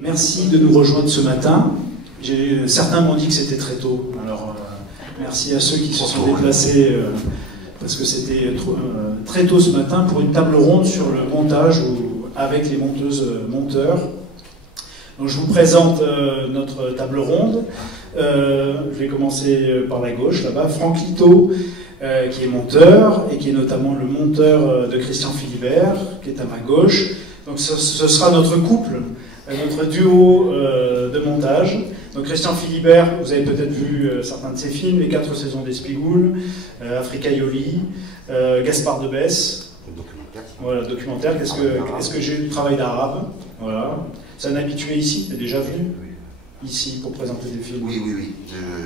merci de nous rejoindre ce matin. Certains m'ont dit que c'était très tôt, alors merci à ceux qui se sont déplacés, parce que c'était très tôt ce matin pour une table ronde sur le montage avec les monteurs. Donc, je vous présente notre table ronde. Je vais commencer par la gauche, là-bas. Franck Lito, qui est monteur, et qui est notamment le monteur de Christian Philibert, qui est à ma gauche. Donc ce sera notre couple, notre duo de montage. Donc Christian Philibert, vous avez peut-être vu certains de ses films, Les 4 saisons d'Espigoule, Africa Yoli, Gaspard de Besse. Voilà, documentaire. Est-ce que j'ai eu du travail d'arabe? Voilà. C'est un habitué ici, tu es déjà venu ici pour présenter des films? Oui,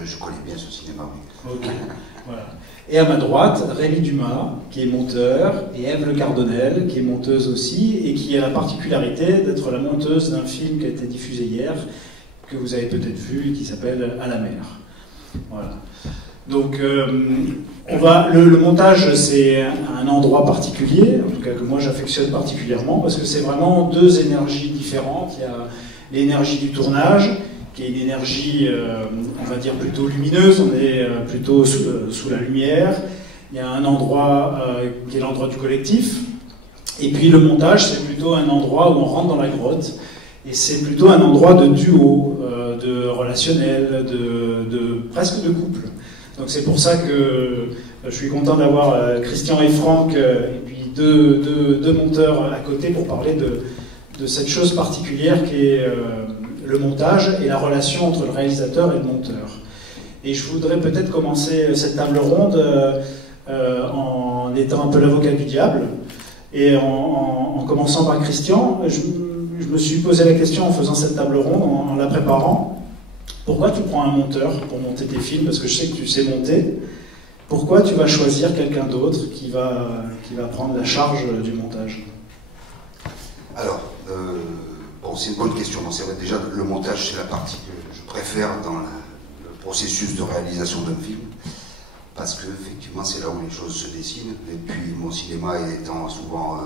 je connais bien ce cinéma. Oui. Ok, voilà. Et à ma droite, Rémi Dumas, qui est monteur, et Ève Le Cardonnel, qui est monteuse aussi, et qui a la particularité d'être la monteuse d'un film qui a été diffusé hier, que vous avez peut-être vu, qui s'appelle À la mer. Voilà. Donc, le montage, c'est un endroit particulier, en tout cas que moi j'affectionne particulièrement, parce que c'est vraiment deux énergies différentes. Il y a l'énergie du tournage, qui est une énergie, on va dire, plutôt lumineuse, on est plutôt sous la lumière. Il y a un endroit qui est l'endroit du collectif. Et puis le montage, c'est plutôt un endroit où on rentre dans la grotte. Et c'est plutôt un endroit de duo, de relationnel, presque de couple. Donc c'est pour ça que je suis content d'avoir Christian et Franck, et puis deux monteurs à côté pour parler de cette chose particulière qui est le montage et la relation entre le réalisateur et le monteur. Et je voudrais peut-être commencer cette table ronde en étant un peu l'avocat du diable, et en commençant par Christian. Je me suis posé la question en faisant cette table ronde, en la préparant. Pourquoi tu prends un monteur pour monter tes films? Parce que je sais que tu sais monter. Pourquoi tu vas choisir quelqu'un d'autre qui va prendre la charge du montage? Alors, bon, c'est une bonne question. C'est vrai, déjà, le montage, c'est la partie que je préfère dans le processus de réalisation d'un film, parce que effectivement, c'est là où les choses se dessinent. Et puis, mon cinéma étant souvent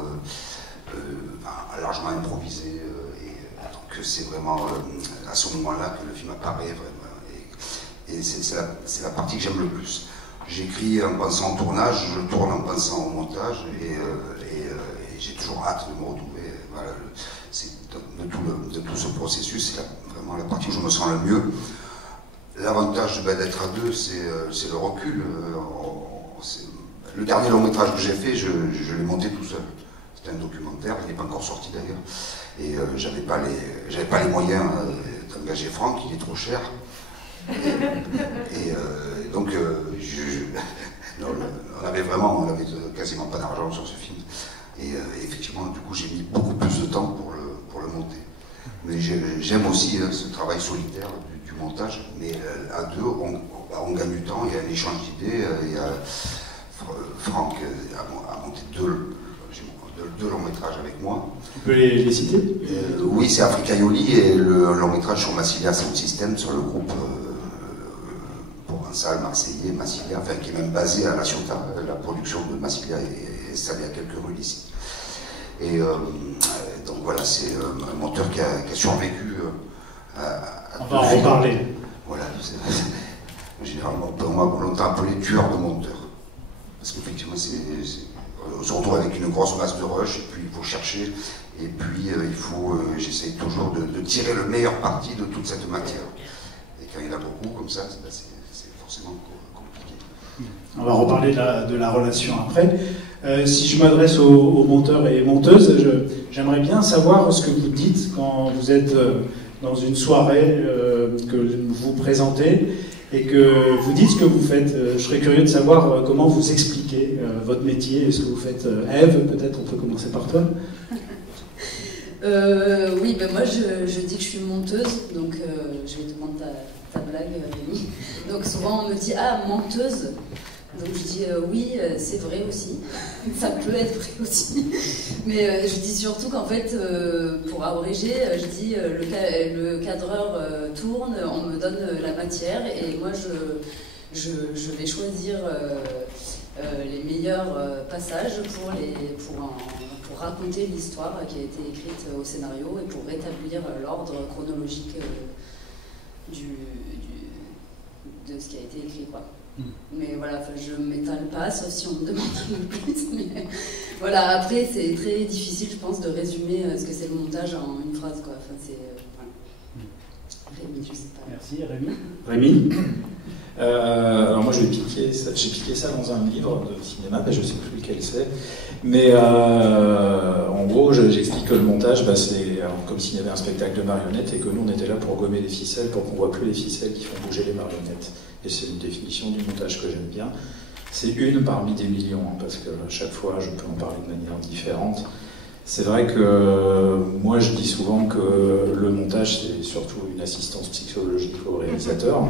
largement improvisé, donc c'est vraiment à ce moment-là que le film apparaît vraiment. Et c'est la partie que j'aime le plus. J'écris en pensant au tournage, je tourne en pensant au montage, et j'ai toujours hâte de me retrouver. Voilà, de tout ce processus, c'est vraiment la partie où je me sens le mieux. L'avantage d'être à deux, c'est le recul. Le dernier long métrage que j'ai fait, je l'ai monté tout seul. C'était un documentaire, il n'est pas encore sorti d'ailleurs. Et j'avais pas les moyens d'engager Franck, il est trop cher. Donc, on avait quasiment pas d'argent sur ce film. Et effectivement, du coup, j'ai mis beaucoup plus de temps pour le monter. Mais j'aime aussi ce travail solitaire du montage. Mais à deux, on gagne du temps, il y a un échange d'idées. Franck a monté deux longs métrages avec moi. Tu peux les citer? Oui, c'est Africa Yoli et le long métrage sur Massilia Sound System, sur le groupe provençal, marseillais, Massilia, enfin, qui est même basé à La Ciotat. La production de Massilia est installée à quelques rues d'ici. Et donc voilà, c'est un monteur qui a survécu on va en reparler. Voilà, généralement, moi, on l'a appelé tueur de monteur. Parce qu'effectivement, on se retrouve avec une grosse masse de rush, et puis il faut chercher, et puis j'essaie toujours de tirer le meilleur parti de toute cette matière. Et quand il y en a beaucoup comme ça, c'est forcément compliqué. On va reparler de la relation après. Si je m'adresse aux monteurs et monteuses, j'aimerais bien savoir ce que vous dites quand vous êtes dans une soirée que vous présentez et que vous dites ce que vous faites. Je serais curieux de savoir comment vous expliquez votre métier et ce que vous faites. Ève, peut-être on peut commencer par toi. Oui, ben moi je dis que je suis monteuse, donc je vais te demander ta blague, Rémi. Donc souvent on me dit « Ah, menteuse !» Donc je dis oui, c'est vrai aussi, ça peut être vrai aussi, mais je dis surtout qu'en fait, pour abréger, je dis le cadreur tourne, on me donne la matière et moi je vais choisir les meilleurs passages pour pour raconter l'histoire qui a été écrite au scénario et pour rétablir l'ordre chronologique de ce qui a été écrit, quoi. Mais voilà, je ne m'étale pas, sauf si on me demande un peu plus. Mais voilà, après, c'est très difficile, je pense, de résumer ce que c'est le montage en une phrase, quoi. Enfin, c'est... voilà. Rémi, je sais pas. Merci, Rémi. Rémi. Alors moi, j'ai piqué ça dans un livre de cinéma, mais je ne sais plus lequel c'est. Mais en gros, j'explique que le montage, c'est comme s'il y avait un spectacle de marionnettes et que nous, on était là pour gommer les ficelles, pour qu'on ne voit plus les ficelles qui font bouger les marionnettes. Et c'est une définition du montage que j'aime bien. C'est une parmi des millions, parce que chaque fois, je peux en parler de manière différente. C'est vrai que moi, je dis souvent que le montage, c'est surtout une assistance psychologique au réalisateur.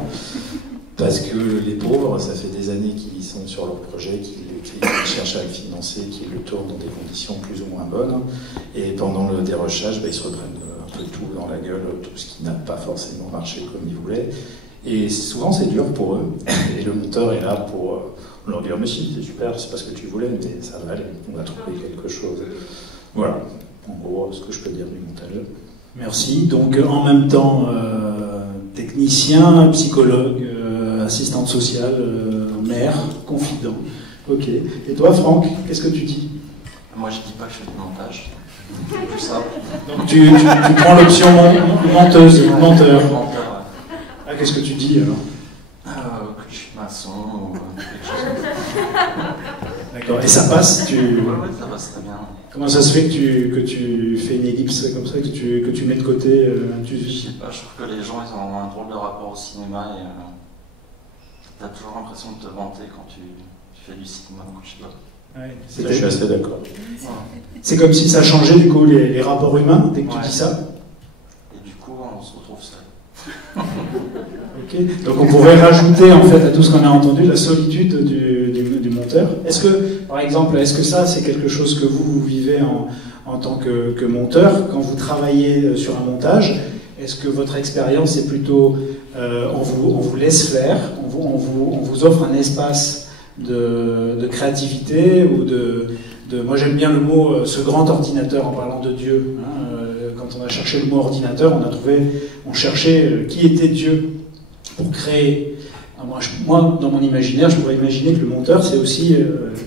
Parce que les pauvres, ça fait des années qu'ils sont sur leur projet, qu'ils l'écrivent, qu'ils cherchent à le financer, qu'ils le tournent dans des conditions plus ou moins bonnes. Et pendant le dérochage, ils se reprennent un peu tout dans la gueule, tout ce qui n'a pas forcément marché comme ils voulaient. Et souvent, c'est dur pour eux. Et le monteur est là pour leur dire « Mais si, c'est super, c'est pas ce que tu voulais, mais ça va aller, on va trouver quelque chose. » Voilà, en gros, ce que je peux dire du montage. Merci. Donc, en même temps, technicien, psychologue, assistante sociale, mère, confident. Ok. Et toi, Franck, qu'est-ce que tu dis? Moi, je dis pas que je fais du montage. C'est plus simple. Donc, tu prends l'option menteuse, menteur. Menteur, ouais. Ah, qu'est-ce que tu dis alors? Que je suis maçon ou quelque chose comme ça. D'accord. Et ça passe? Ouais, ça passe très bien. Comment ça se fait que tu fais une ellipse comme ça, que tu mets de côté Je sais pas, je trouve que les gens ils ont un drôle de rapport au cinéma et t'as toujours l'impression de te vanter quand tu fais du cinéma ou je sais pas. Ouais, je suis assez d'accord. Voilà. C'est comme si ça changeait du coup les rapports humains dès que tu dis ça. Et du coup, on se retrouve seul. Ok. Donc on pourrait rajouter en fait à tout ce qu'on a entendu la solitude du monteur. Est-ce que, par exemple, ça c'est quelque chose que vous vivez en tant que monteur quand vous travaillez sur un montage? Est-ce que votre expérience est plutôt on vous laisse faire, on vous offre un espace de créativité ou moi j'aime bien le mot ce grand ordinateur en parlant de Dieu. Quand on a cherché le mot ordinateur, on cherchait qui était Dieu pour créer. Moi, dans mon imaginaire, je pourrais imaginer que le monteur, c'est aussi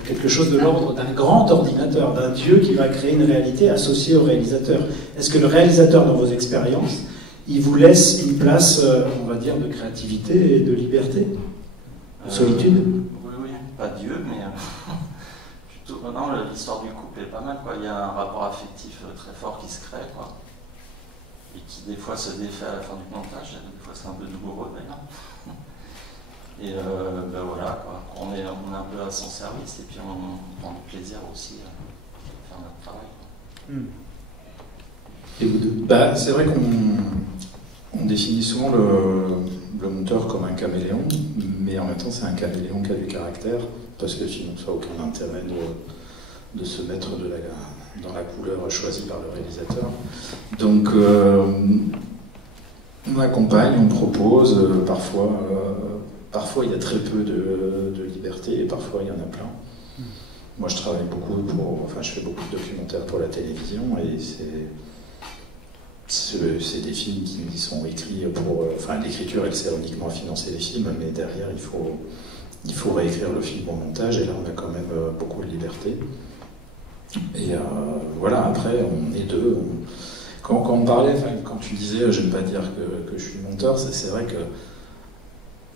quelque chose de l'ordre d'un grand ordinateur, d'un Dieu qui va créer une réalité associée au réalisateur. Est-ce que le réalisateur, dans vos expériences, il vous laisse une place, on va dire, de créativité et de liberté, de solitude? Oui, pas Dieu, mais plutôt. Non, l'histoire du couple est pas mal, quoi. Il y a un rapport affectif très fort qui se crée, quoi. Et qui des fois se défait à la fin du montage, des fois c'est un peu douloureux d'ailleurs. Et voilà, quoi. On est un peu à son service et puis on prend du plaisir aussi à faire notre travail. Et vous deux? C'est vrai qu'on définit souvent le monteur comme un caméléon, mais en même temps c'est un caméléon qui a du caractère, parce que sinon ça n'a aucun intérêt de se mettre dans la couleur choisie par le réalisateur. Donc on accompagne, on propose, parfois il y a très peu de liberté et parfois il y en a plein. Moi je travaille beaucoup je fais beaucoup de documentaires pour la télévision et c'est des films qui sont écrits l'écriture elle sert uniquement à financer les films, mais derrière il faut réécrire le film au montage et là on a quand même beaucoup de liberté. Et voilà, après on est deux. Quand on parlait, quand tu disais j'aime pas dire que je suis monteur, c'est vrai que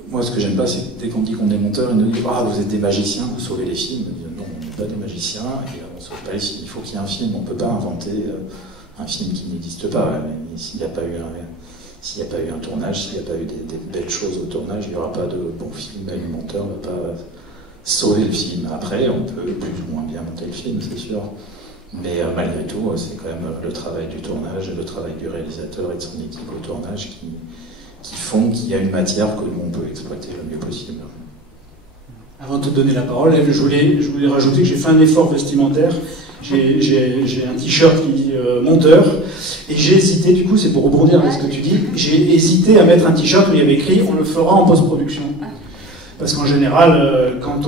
moi ce que j'aime pas c'est que dès qu'on dit qu'on est monteur, ils nous disent ah vous êtes des magiciens, vous sauvez les films. Non, on n'est pas des magiciens et on sauve pas les films. Il faut qu'il y ait un film, on peut pas inventer un film qui n'existe pas. S'il n'y a pas eu un tournage, s'il n'y a pas eu des belles choses au tournage, il n'y aura pas de bon film et le monteur ne va pas sauver le film. Après, on peut plus ou moins bien monter le film, c'est sûr. Mais malgré tout, c'est quand même le travail du tournage et le travail du réalisateur et de son équipe au tournage qui font qu'il y a une matière que nous, on peut exploiter le mieux possible. Avant de te donner la parole, je voulais rajouter que j'ai fait un effort vestimentaire. J'ai un t-shirt qui dit monteur, et j'ai hésité, du coup c'est pour rebondir avec ce que tu dis, j'ai hésité à mettre un t-shirt où il y avait écrit on le fera en post-production. Parce qu'en général, quand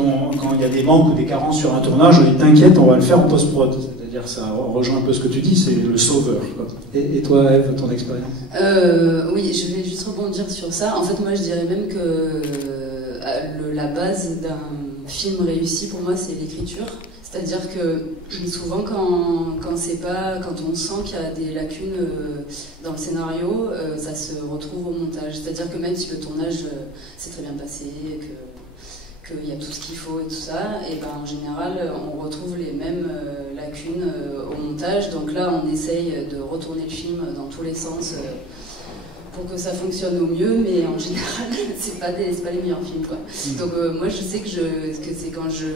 il y a des manques ou des carences sur un tournage, on dit t'inquiète, on va le faire en post-prod. C'est-à-dire ça rejoint un peu ce que tu dis, c'est le sauveur, quoi. Et toi, Ève, ton expérience? Oui, je vais juste rebondir sur ça. En fait, moi, je dirais même que la base d'un film réussi, pour moi, c'est l'écriture. C'est-à-dire que souvent, quand on sent qu'il y a des lacunes dans le scénario, ça se retrouve au montage. C'est-à-dire que même si le tournage s'est très bien passé, qu'il y a tout ce qu'il faut et tout ça, et ben en général, on retrouve les mêmes lacunes au montage. Donc là, on essaye de retourner le film dans tous les sens pour que ça fonctionne au mieux, mais en général, c'est pas les meilleurs films, quoi. Donc moi, je sais que c'est quand je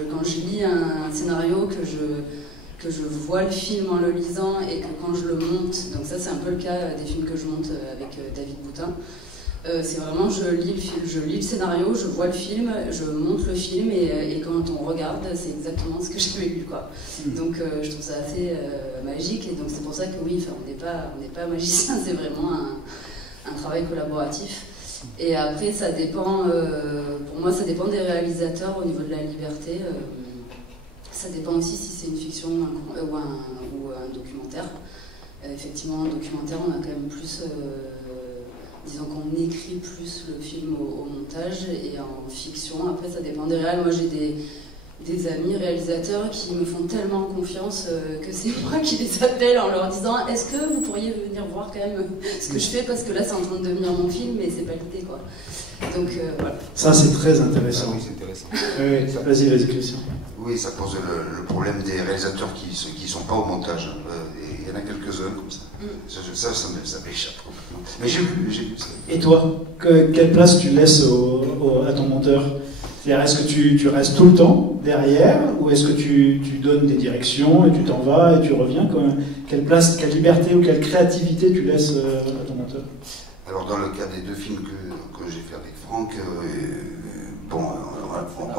lis un scénario que je vois le film en le lisant et que quand je le monte, donc ça c'est un peu le cas des films que je monte avec David Boutin, c'est vraiment je lis le scénario, je vois le film, je monte le film et quand on regarde, c'est exactement ce que j'avais lu, quoi. Donc je trouve ça assez magique et donc c'est pour ça que oui, on n'est pas magicien, c'est vraiment un travail collaboratif. Et après, ça dépend, pour moi, ça dépend des réalisateurs au niveau de la liberté. Ça dépend aussi si c'est une fiction ou un documentaire. Effectivement, en documentaire, on a quand même plus, disons qu'on écrit plus le film au montage, et en fiction, après, ça dépend des réals. Moi, j'ai des amis réalisateurs qui me font tellement confiance que c'est moi qui les appelle en leur disant est-ce que vous pourriez venir voir quand même ce que je fais, parce que là c'est en train de devenir mon film mais c'est pas l'idée, quoi. Donc voilà. Ça c'est très intéressant. Ah, oui, c'est intéressant. Oui, vas-y Christian. Oui, ça pose le problème des réalisateurs qui sont pas au montage. Il y en a quelques-uns comme ça. Ça m'échappe complètement. Mais j'ai vu ça. Et toi, quelle place tu laisses à ton monteur? C'est-à-dire, est-ce que tu restes tout le temps derrière, ou est-ce que tu donnes des directions et tu t'en vas et tu reviens quand même? Quelle place, quelle liberté ou quelle créativité tu laisses à ton monteur? Alors dans le cas des deux films que j'ai fait avec Franck, on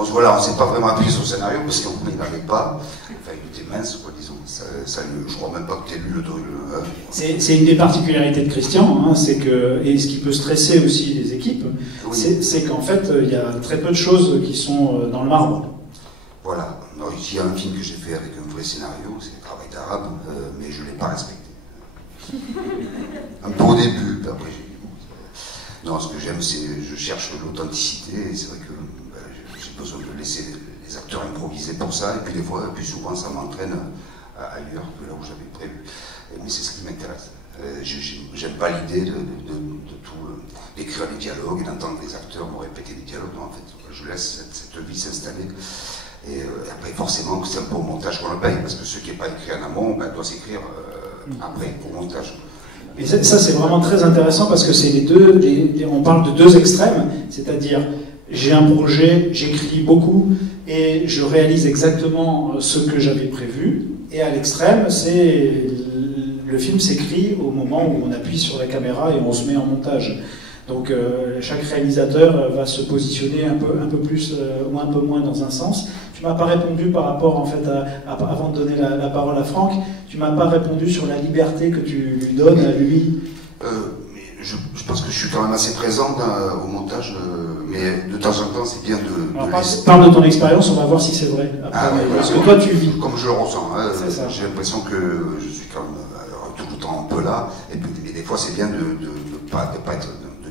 ne s'est pas vraiment appuyé sur le scénario parce qu'on n'avait pas. Enfin, il était mince, quoi, disons. Je crois même pas que tu aies lu le truc. C'est une des particularités de Christian, hein, c'est que, et ce qui peut stresser aussi les équipes, oui, c'est qu'en fait, il y a très peu de choses qui sont dans le marbre. Voilà. Il y a un film que j'ai fait avec un vrai scénario, c'est Le Travail d'Arabe, mais je ne l'ai pas respecté. Un peu au début, puis après j'ai dit bon, non, ce que j'aime, c'est je cherche l'authenticité, et c'est vrai que j'ai besoin de laisser les acteurs improviser pour ça, et puis des fois, plus souvent, ça m'entraîne ailleurs que là où j'avais prévu. Mais c'est ce qui m'intéresse. J'aime pas l'idée de tout d'écrire des dialogues et d'entendre les acteurs me répéter des dialogues. Non, en fait, je laisse cette vie s'installer. Et après, forcément, c'est un peu au montage qu'on le paye, parce que ce qui n'est pas écrit en amont, doit s'écrire après, au montage. Et ça, c'est vraiment très intéressant, parce que c'est on parle de deux extrêmes, c'est-à-dire, j'ai un projet, j'écris beaucoup, et je réalise exactement ce que j'avais prévu, et à l'extrême, c'est le film s'écrit au moment où on appuie sur la caméra et on se met en montage. Donc chaque réalisateur va se positionner un peu plus ou un peu moins dans un sens. Tu m'as pas répondu par rapport, en fait, avant de donner la parole à Franck, tu m'as pas répondu sur la liberté que tu lui donnes à lui. Je pense que je suis quand même assez présent au montage, mais de temps en temps c'est bien de parle de ton expérience, on va voir si c'est vrai. Après, parce que toi tu vis. Comme je le ressens, hein, j'ai l'impression que je suis quand même tout le temps un peu là, et des fois c'est bien de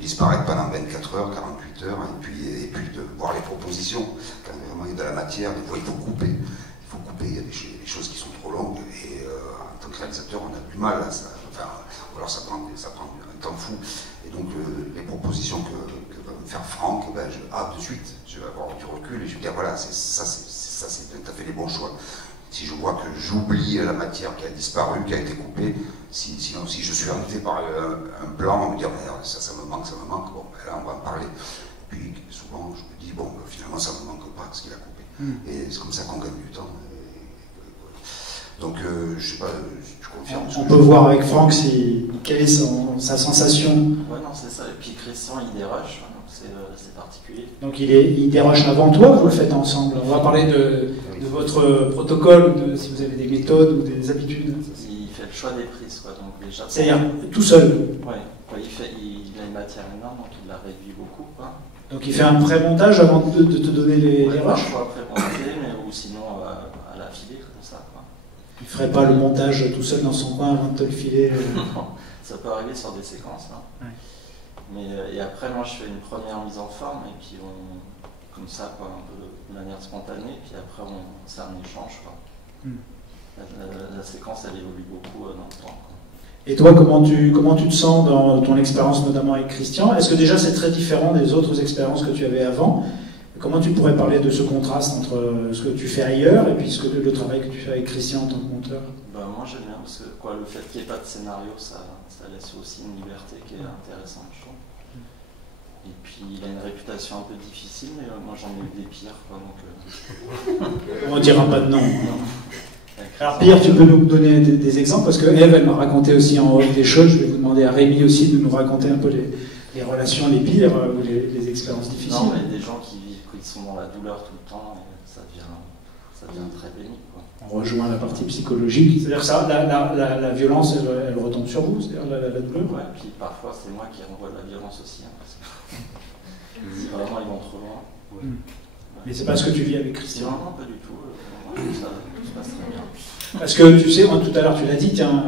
disparaître pendant 24 heures, 48 heures, et puis de voir les propositions. Quand vraiment il y a de la matière, des fois il faut couper, il y a des choses qui sont trop longues, et en tant que réalisateur on a du mal à ça, ou alors ça prend un temps fou. Et donc les propositions que va me faire Franck, de suite, je vais avoir du recul et je vais dire voilà, ça c'est tout à fait les bons choix. Si je vois que j'oublie la matière qui a disparu, qui a été coupée, sinon si je suis invité par un plan, on me dit ça me manque, bon là on va en parler. Et puis souvent je me dis bon finalement ça me manque pas ce qu'il a coupé. Et c'est comme ça qu'on gagne du temps. Donc, je sais pas, tu confirmes. On peut voir avec Franck quelle est sa sensation. Ouais, non, c'est ça. Et puis Christian, il dérush, donc c'est particulier. Donc il dérush avant toi, vous le faites ensemble. On va parler de votre protocole, si vous avez des méthodes ou des habitudes. Il fait le choix des prises, quoi. Donc déjà. C'est-à-dire tout seul. Ouais, il a une matière énorme, donc il la réduit beaucoup, quoi. Donc il fait un pré-montage avant de te donner les rushs. Parfois pré-monté, ou sinon à la filée, comme ça, quoi. ferais pas le montage tout seul dans son coin avant de te le filer Non, ça peut arriver sur des séquences. Hein. Ouais. Mais, et après, moi, je fais une première mise en forme, et puis comme ça, quoi, un peu de manière spontanée, puis après, c'est un échange. Quoi. La séquence, elle évolue beaucoup dans le temps. Quoi. Et toi, comment tu te sens dans ton expérience, notamment avec Christian? Est-ce que déjà c'est très différent des autres expériences que tu avais avant? Comment tu pourrais parler de ce contraste entre ce que tu fais ailleurs et puis le travail que tu fais avec Christian en tant que monteur? Moi j'aime bien, parce que le fait qu'il n'y ait pas de scénario, ça laisse aussi une liberté qui est intéressante, je trouve. Et puis il a une réputation un peu difficile, mais moi j'en ai eu des pires. Quoi, donc, On ne dira pas de nom. Alors Pierre, tu peux nous donner des exemples, parce que Eve, elle m'a raconté aussi en off des choses. Je vais vous demander à Rémi aussi de nous raconter un peu les relations les pires ou les expériences difficiles. Non, mais des gens qui sont dans la douleur tout le temps, et ça devient très pénible. Quoi. On rejoint la partie psychologique, c'est-à-dire que ça, la violence, elle retombe sur vous, c'est-à-dire la douleur. Ouais, puis parfois c'est moi qui renvoie de la violence aussi, hein, parce que si vraiment ils vont trop loin. Ouais. Mais c'est pas ce que tu vis avec Christian. Non, pas du tout. Ça se passe très bien. Parce que tu sais, moi, tout à l'heure tu l'as dit, tiens,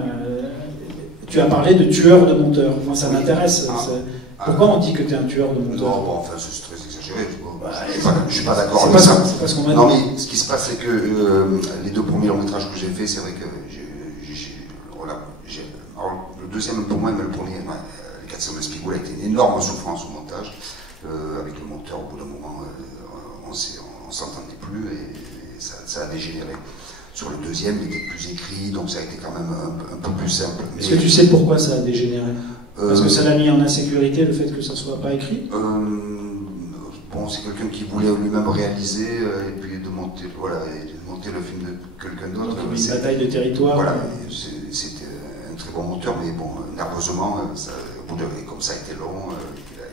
tu as parlé de tueur de monteur. Moi ça m'intéresse. Pourquoi on dit que tu es un tueur de monteur? Non, bon, enfin c'est très exagéré. Je suis pas d'accord avec ça. ça. C'est pas ce qu'on m'a dit. Non, mais ce qui se passe, c'est que les 2 premiers longs métrages que j'ai fait, c'est vrai que le deuxième pour moi, mais le premier, les 400 de Spigoulet, a été une énorme souffrance au montage. Avec le monteur, au bout d'un moment, on s'entendait plus et ça a dégénéré. Sur le deuxième, il était plus écrit, donc ça a été quand même un peu plus simple. Est-ce que tu sais pourquoi ça a dégénéré? Parce que ça l'a mis en insécurité, le fait que ça ne soit pas écrit? Bon, c'est quelqu'un qui voulait lui-même réaliser et puis de monter le film de quelqu'un d'autre. Une bataille de territoire. Voilà, c'était un très bon monteur, mais bon, nerveusement, comme ça a été long,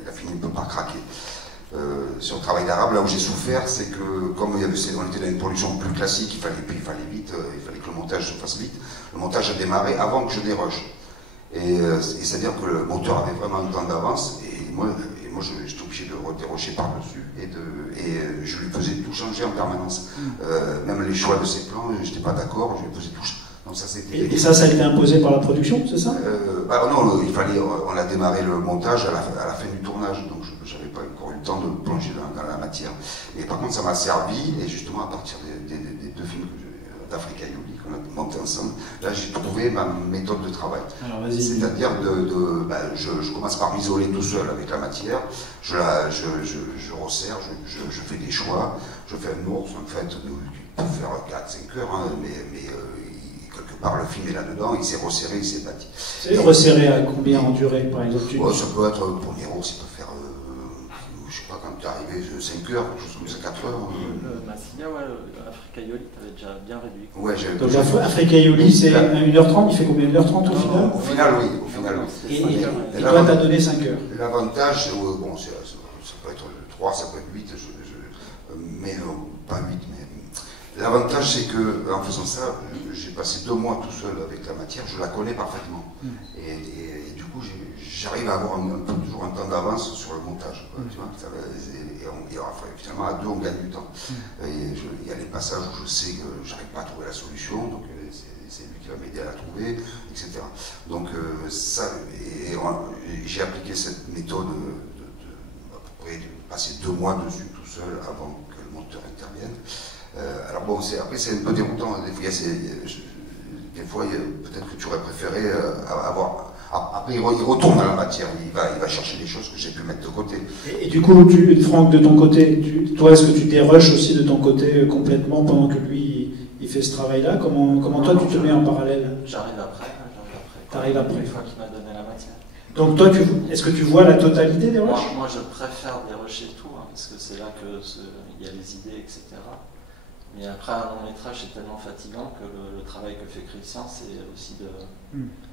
il a fini un peu par craquer. Sur le travail d'arabe, là où j'ai souffert, c'est que comme on était dans une production plus classique, il fallait vite, il fallait que le montage se fasse vite. Le montage a démarré avant que je déroche. Et c'est-à-dire que le monteur avait vraiment un temps d'avance, et moi j'étais obligé de redérocher par-dessus, et je lui faisais tout changer en permanence. Même les choix de ses plans, je n'étais pas d'accord, je lui faisais tout changer. Donc ça, et ça a été imposé par la production, c'est ça? Non, on a démarré le montage à la fin du tournage, donc je n'avais pas encore eu le temps de plonger dans la matière. Et par contre, ça m'a servi, et justement à partir des 2 films d'Africa Yoli qu'on a monté ensemble, là j'ai trouvé ma méthode de travail. C'est-à-dire je commence par m'isoler tout seul avec la matière, je resserre, je fais des choix, je fais un ours en fait, qui peut faire 4-5 heures, hein, mais quelque part le film est là-dedans, il s'est resserré, il s'est bâti. C'est resserré à combien en durée par exemple? Ça peut être, le premier ours, il peut faire, je sais pas, quand tu es arrivé, 5 heures, quelque chose comme ça, 4 heures. Massilia, Africa Yoli, tu avais déjà bien réduit. Ouais, donc Africa Yoli, c'est 1h30, il fait combien? 1h30 au final? Au final, oui. Au final, oui. Et toi, tu as donné 5 heures. L'avantage, bon, ça peut être 3, ça peut être 8, mais pas 8, mais... L'avantage, c'est que en faisant ça, j'ai passé 2 mois tout seul avec la matière, je la connais parfaitement. Et du coup, j'arrive à avoir toujours un temps d'avance sur le montage. Quoi, tu vois, finalement, à 2, on gagne du temps. Il y a les passages où je sais que j'arrive pas à trouver la solution, donc c'est lui qui va m'aider à la trouver, etc. Donc, j'ai appliqué cette méthode à peu près de passer 2 mois dessus tout seul avant que le monteur intervienne. Alors bon, après c'est un peu déroutant, des fois peut-être que tu aurais préféré avoir... Après il retourne à la matière, il va chercher des choses que j'ai pu mettre de côté. Et du coup, Franck, de ton côté, toi est-ce que tu dérushes aussi de ton côté complètement pendant que lui il fait ce travail-là? Comment toi tu te mets en parallèle? J'arrive après. T'arrives après. Une fois qu'il m'a donné la matière. Donc toi, est-ce que tu vois la totalité des rushs? Moi je préfère dérusher tout, hein, parce que c'est là qu'il y a les idées, etc. Mais après, un long métrage, c'est tellement fatigant que le travail que fait Christian, c'est aussi de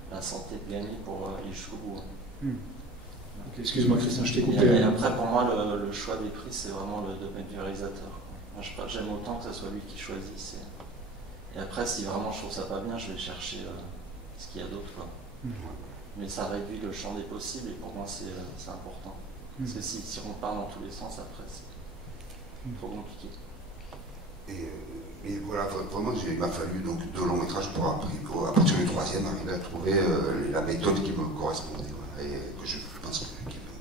la santé de gagner pour aller jusqu'au bout. Okay, excuse-moi, Christian, je t'ai coupé. Et après, pour moi, le choix des prix, c'est vraiment le domaine du réalisateur. Moi, j'aime autant que ce soit lui qui choisisse. Et après, si vraiment je trouve ça pas bien, je vais chercher ce qu'il y a d'autre. Mais ça réduit le champ des possibles, et pour moi, c'est important. Parce que si on part dans tous les sens, après, c'est trop compliqué. Et voilà, vraiment, il m'a fallu donc 2 longs métrages pour à partir du 3e arriver à trouver la méthode qui me correspondait, et que je pense que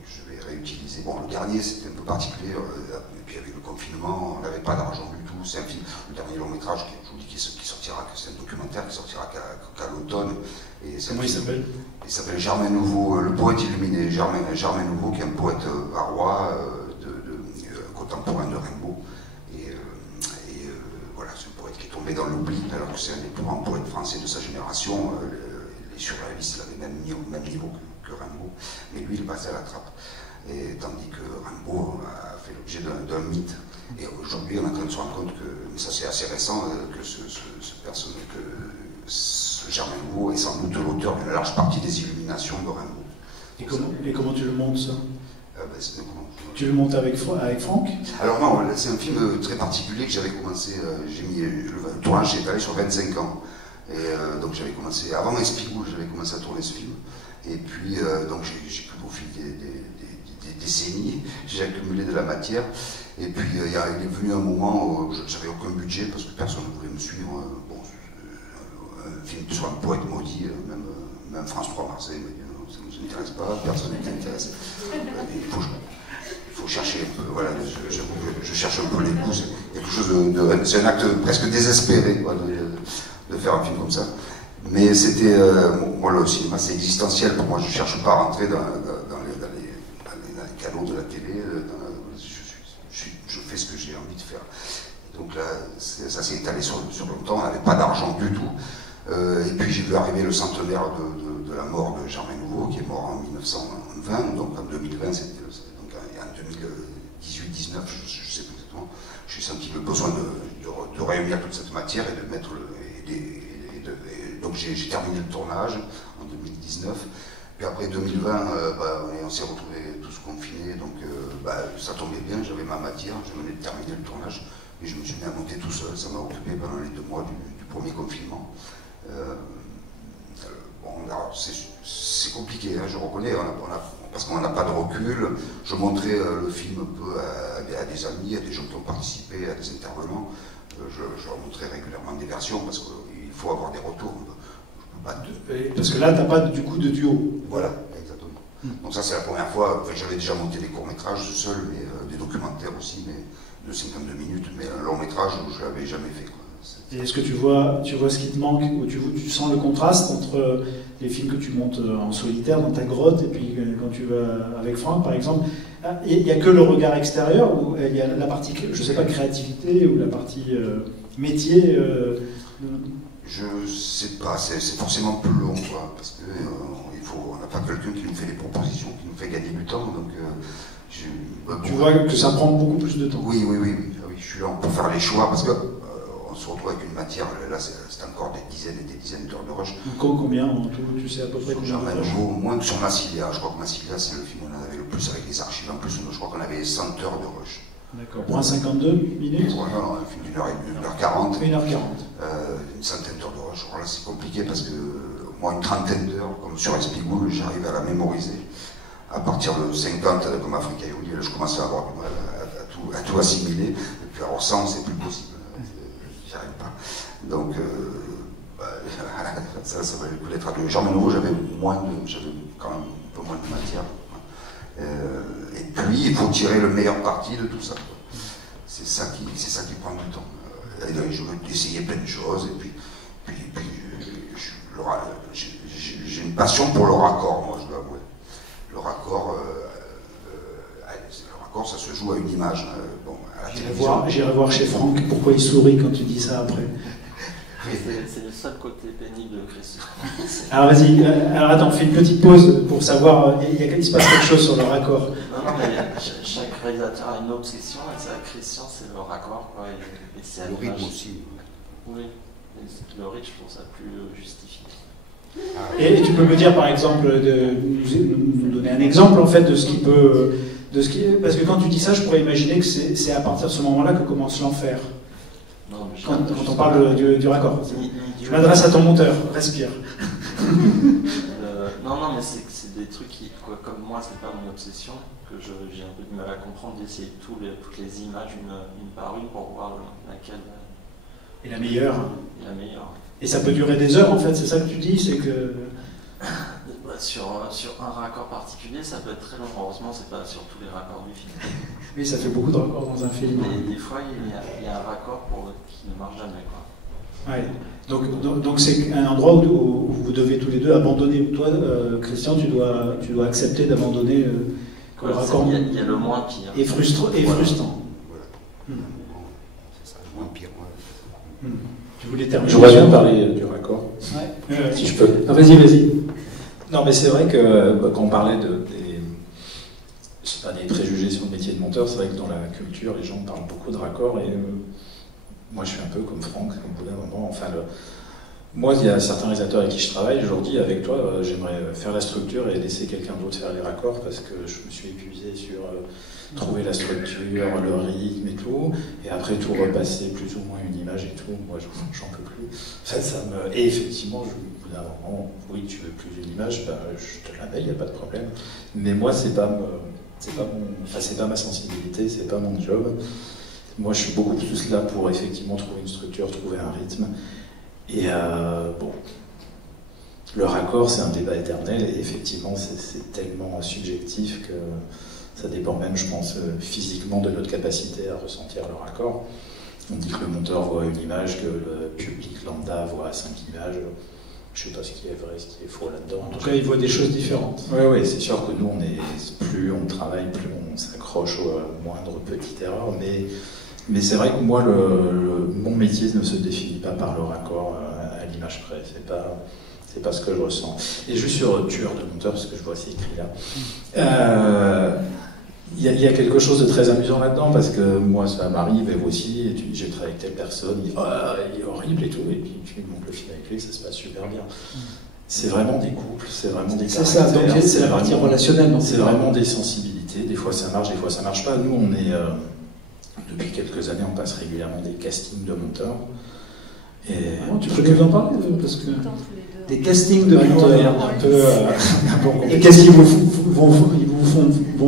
je vais réutiliser. Bon, le dernier c'était un peu particulier, et puis avec le confinement, on n'avait pas d'argent du tout. C'est un film, le dernier long métrage, je vous dis qui sortira, que c'est un documentaire qui sortira qu'à l'automne. Comment il s'appelle? Il s'appelle Germain Nouveau, le poète illuminé. Germain Nouveau, qui est un poète barrois, contemporain de Rimbaud. Voilà, c'est un poète qui est tombé dans l'oubli, alors que c'est un des plus grands poètes français de sa génération. Les surréalistes l'avaient même mis au même niveau que Rimbaud, mais lui, il passait à la trappe. Et tandis que Rimbaud a fait l'objet d'un mythe. Et aujourd'hui, on est en train de se rendre compte que, mais ça c'est assez récent, que ce Germain Nouveau est sans doute l'auteur d'une large partie des illuminations de Rimbaud. Et comment tu le montes, ça? Tu le montes avec Franck? Alors non, c'est un film très particulier que j'avais commencé, le tournage s'est étalé sur 25 ans. Et donc j'avais commencé, avant Espigoule, j'avais commencé à tourner ce film. Et puis donc j'ai pu au fil des décennies, j'ai accumulé de la matière. Et puis il est venu un moment où j'avais aucun budget parce que personne ne voulait me suivre. Bon, un film sur un poète maudit, même France 3 Marseille m'a dit non, ça ne nous intéresse pas, personne ne t'intéresse. Il faut chercher un peu, voilà, j'avoue que je cherche un peu les coups, c'est quelque chose c'est un acte presque désespéré, quoi, de faire un film comme ça. Mais c'était, moi le cinéma c'est existentiel pour moi, je ne cherche pas à rentrer dans les canaux de la télé, je fais ce que j'ai envie de faire. Et donc là, ça s'est étalé sur longtemps, on n'avait pas d'argent du tout. Et puis j'ai vu arriver le centenaire de la mort de Germain Nouveau, qui est mort en 1920, donc en 2020, c'était donc en 2018-19, je sais pas exactement, j'ai senti le besoin de réunir toute cette matière et de mettre donc j'ai terminé le tournage en 2019, puis après 2020, on s'est retrouvés tous confinés, donc ça tombait bien, j'avais ma matière, je venais de terminer le tournage, et je me suis mis à monter tout seul, ça m'a occupé pendant les 2 mois du premier confinement. Bon, c'est compliqué, hein, je reconnais, parce qu'on n'a pas de recul. Je montrais le film un peu à des amis, à des gens qui ont participé, à des intervenants. Je leur montrais régulièrement des versions parce qu'il faut avoir des retours. Parce que là, tu n'as pas du coup de duo. Voilà, exactement. Donc ça, c'est la première fois. Enfin, j'avais déjà monté des courts-métrages seul, mais des documentaires aussi, mais de 52 minutes, mais un long-métrage, je ne l'avais jamais fait, quoi. Et est-ce que tu vois ce qui te manque, ou tu sens le contraste entre les films que tu montes en solitaire dans ta grotte et puis quand tu vas avec Franck par exemple? Il n'y a que le regard extérieur ou il y a la partie, je sais pas, créativité ou la partie métier Je sais pas, c'est forcément plus long, quoi, parce que on n'a pas quelqu'un qui nous fait des propositions, qui nous fait gagner du temps, donc tu vois que ça prend beaucoup plus de temps. Oui, je suis là pour faire les choix, parce que on se retrouve avec une matière, là c'est encore des dizaines et des dizaines d'heures de rush. Combien en tout, tu sais à peu près combien de rush? Moins que sur Massilia, je crois que Massilia c'est le film où on en avait le plus avec les archives, en plus je crois qu'on avait 100 heures de rush. D'accord, pour un 52 minutes? Non, un film d'1h40. 1h40. Une centaine d'heures de rush, alors là c'est compliqué parce que moi une trentaine d'heures, comme sur Espigoule, j'arrive à la mémoriser. À partir de 50, comme Africa Youli, je commence à avoir du mal à tout assimiler, et puis alors 100 c'est plus possible. J'y arrive pas. Donc, ça va le coup d'être à deux. Germain Nouveau, j'avais quand même un peu moins de matière. Et puis, il faut tirer le meilleur parti de tout ça. C'est ça qui prend du temps. Et donc, je veux essayer plein de choses, et puis j'ai une passion pour le raccord, moi, je dois avouer. Le raccord, ça se joue à une image. J'irai voir chez Franck pourquoi il sourit quand tu dis ça après. C'est le seul côté pénible de Christian. Alors vas-y, alors attends, fais une petite pause pour savoir, il se passe quelque chose sur le raccord. Non, mais chaque réalisateur a une obsession, et c'est à Christian, c'est le raccord, quoi, et c'est à le rythme aussi. Oui, le rythme, je trouve ça plus justifié. Et tu peux me dire par exemple, nous donner un exemple en fait de ce qui peut... parce que quand tu dis ça, je pourrais imaginer que c'est à partir de ce moment-là que commence l'enfer. Quand on parle du raccord. Je m'adresse à ton monteur, respire. Non, mais c'est des trucs qui, quoi, comme moi, c'est pas mon obsession, que j'ai un peu du mal à comprendre, d'essayer toutes les images une par une pour voir laquelle Et la meilleure. est la meilleure. Et ça peut durer des heures, en fait, c'est ça que tu dis, c'est que... Sur un raccord particulier, ça peut être très long. Heureusement, c'est pas sur tous les raccords du film. Oui, ça fait beaucoup de raccords dans un film. Et des fois, il y a un raccord qui ne marche jamais, quoi. Ouais. Donc c'est un endroit où vous devez tous les deux abandonner. Toi, Christian, tu dois accepter d'abandonner le raccord. Il y a le moins pire. Et frustrant. Voilà. Hmm. C'est ça, le moins pire. Ouais. Tu voulais terminer. J'aurais bien parlé du raccord, Ouais. si je peux. Ah, vas-y. Non, mais c'est vrai que quand on parlait je sais pas, des préjugés sur le métier de monteur, c'est vrai que dans la culture, les gens parlent beaucoup de raccord et moi je suis un peu comme Franck, au bout d'un moment. Enfin, moi, il y a certains réalisateurs avec qui je travaille, je leur dis avec toi, j'aimerais faire la structure et laisser quelqu'un d'autre faire les raccords parce que je me suis épuisé sur trouver la structure, le rythme et tout, et après tout repasser plus ou moins une image et tout. Moi, j'en peux plus. Enfin, et effectivement, au bout d'un moment, oui, tu veux plus une image, ben, je te la mets, il n'y a pas de problème. Mais moi, c'est pas ma sensibilité, c'est pas mon job. Moi, je suis beaucoup plus là pour effectivement trouver une structure, trouver un rythme. Et bon, le raccord, c'est un débat éternel, et effectivement, c'est tellement subjectif que ça dépend même, je pense, physiquement de notre capacité à ressentir le raccord. On dit que le monteur voit une image, que le public lambda voit 5 images. Je ne sais pas ce qui est vrai, ce qui est faux là-dedans. En tout cas, il voit des choses différentes. Oui, c'est sûr que nous, plus on travaille, plus on s'accroche aux moindres petites erreurs. Mais c'est vrai que moi, mon métier ne se définit pas par le raccord à l'image près. C'est pas ce que je ressens. Et juste sur tueur de monteur, parce que je vois c'est écrit là. Il y a quelque chose de très amusant là-dedans, parce que moi, ça m'arrive, et vous aussi, et tu dis, j'ai travaillé avec telle personne, il est horrible et tout, et puis tu montes le film avec lui, ça se passe super bien. C'est vraiment des couples, c'est vraiment des caractères. C'est ça, donc c'est la partie relationnelle. C'est vraiment des sensibilités, des fois ça marche, des fois ça marche pas. Nous, on est, depuis quelques années, on passe régulièrement des castings de monteurs. Et tu peux nous en parler, parce que... Des castings de un peu... Et qu'est-ce qu'ils vont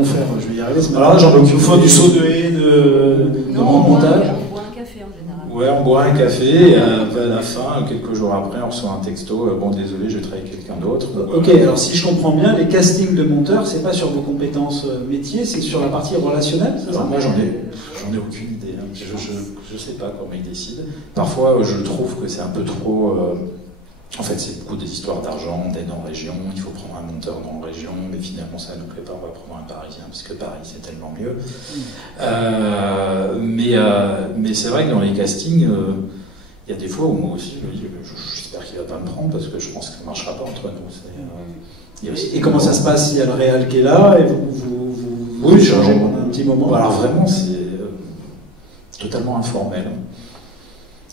faire? Je vais y arriver. Alors là, ils vous font du saut de haie, de montage. On boit un café en général. Ouais, on boit un café, et à la fin, quelques jours après, on reçoit un texto, bon désolé, je travaille avec quelqu'un d'autre. Ok, alors si je comprends bien, les castings de monteurs, c'est pas sur vos compétences métiers, c'est sur la partie relationnelle, c'est ça? Moi, j'en ai aucune idée. Hein. Je sais pas comment ils décident. Parfois, je trouve que c'est un peu trop... En fait, c'est beaucoup des histoires d'argent, d'aide en région, il faut prendre un monteur en région, mais finalement ça ne nous plaît pas, on va prendre un Parisien, parce que Paris c'est tellement mieux. Mais c'est vrai que dans les castings, il y a des fois où moi aussi, je me dis, j'espère qu'il ne va pas me prendre, parce que je pense que ça ne marchera pas entre nous. Et comment ça se passe? Il y a le réal qui est là, et vous échangez pendant un petit moment? Alors vraiment, c'est totalement informel.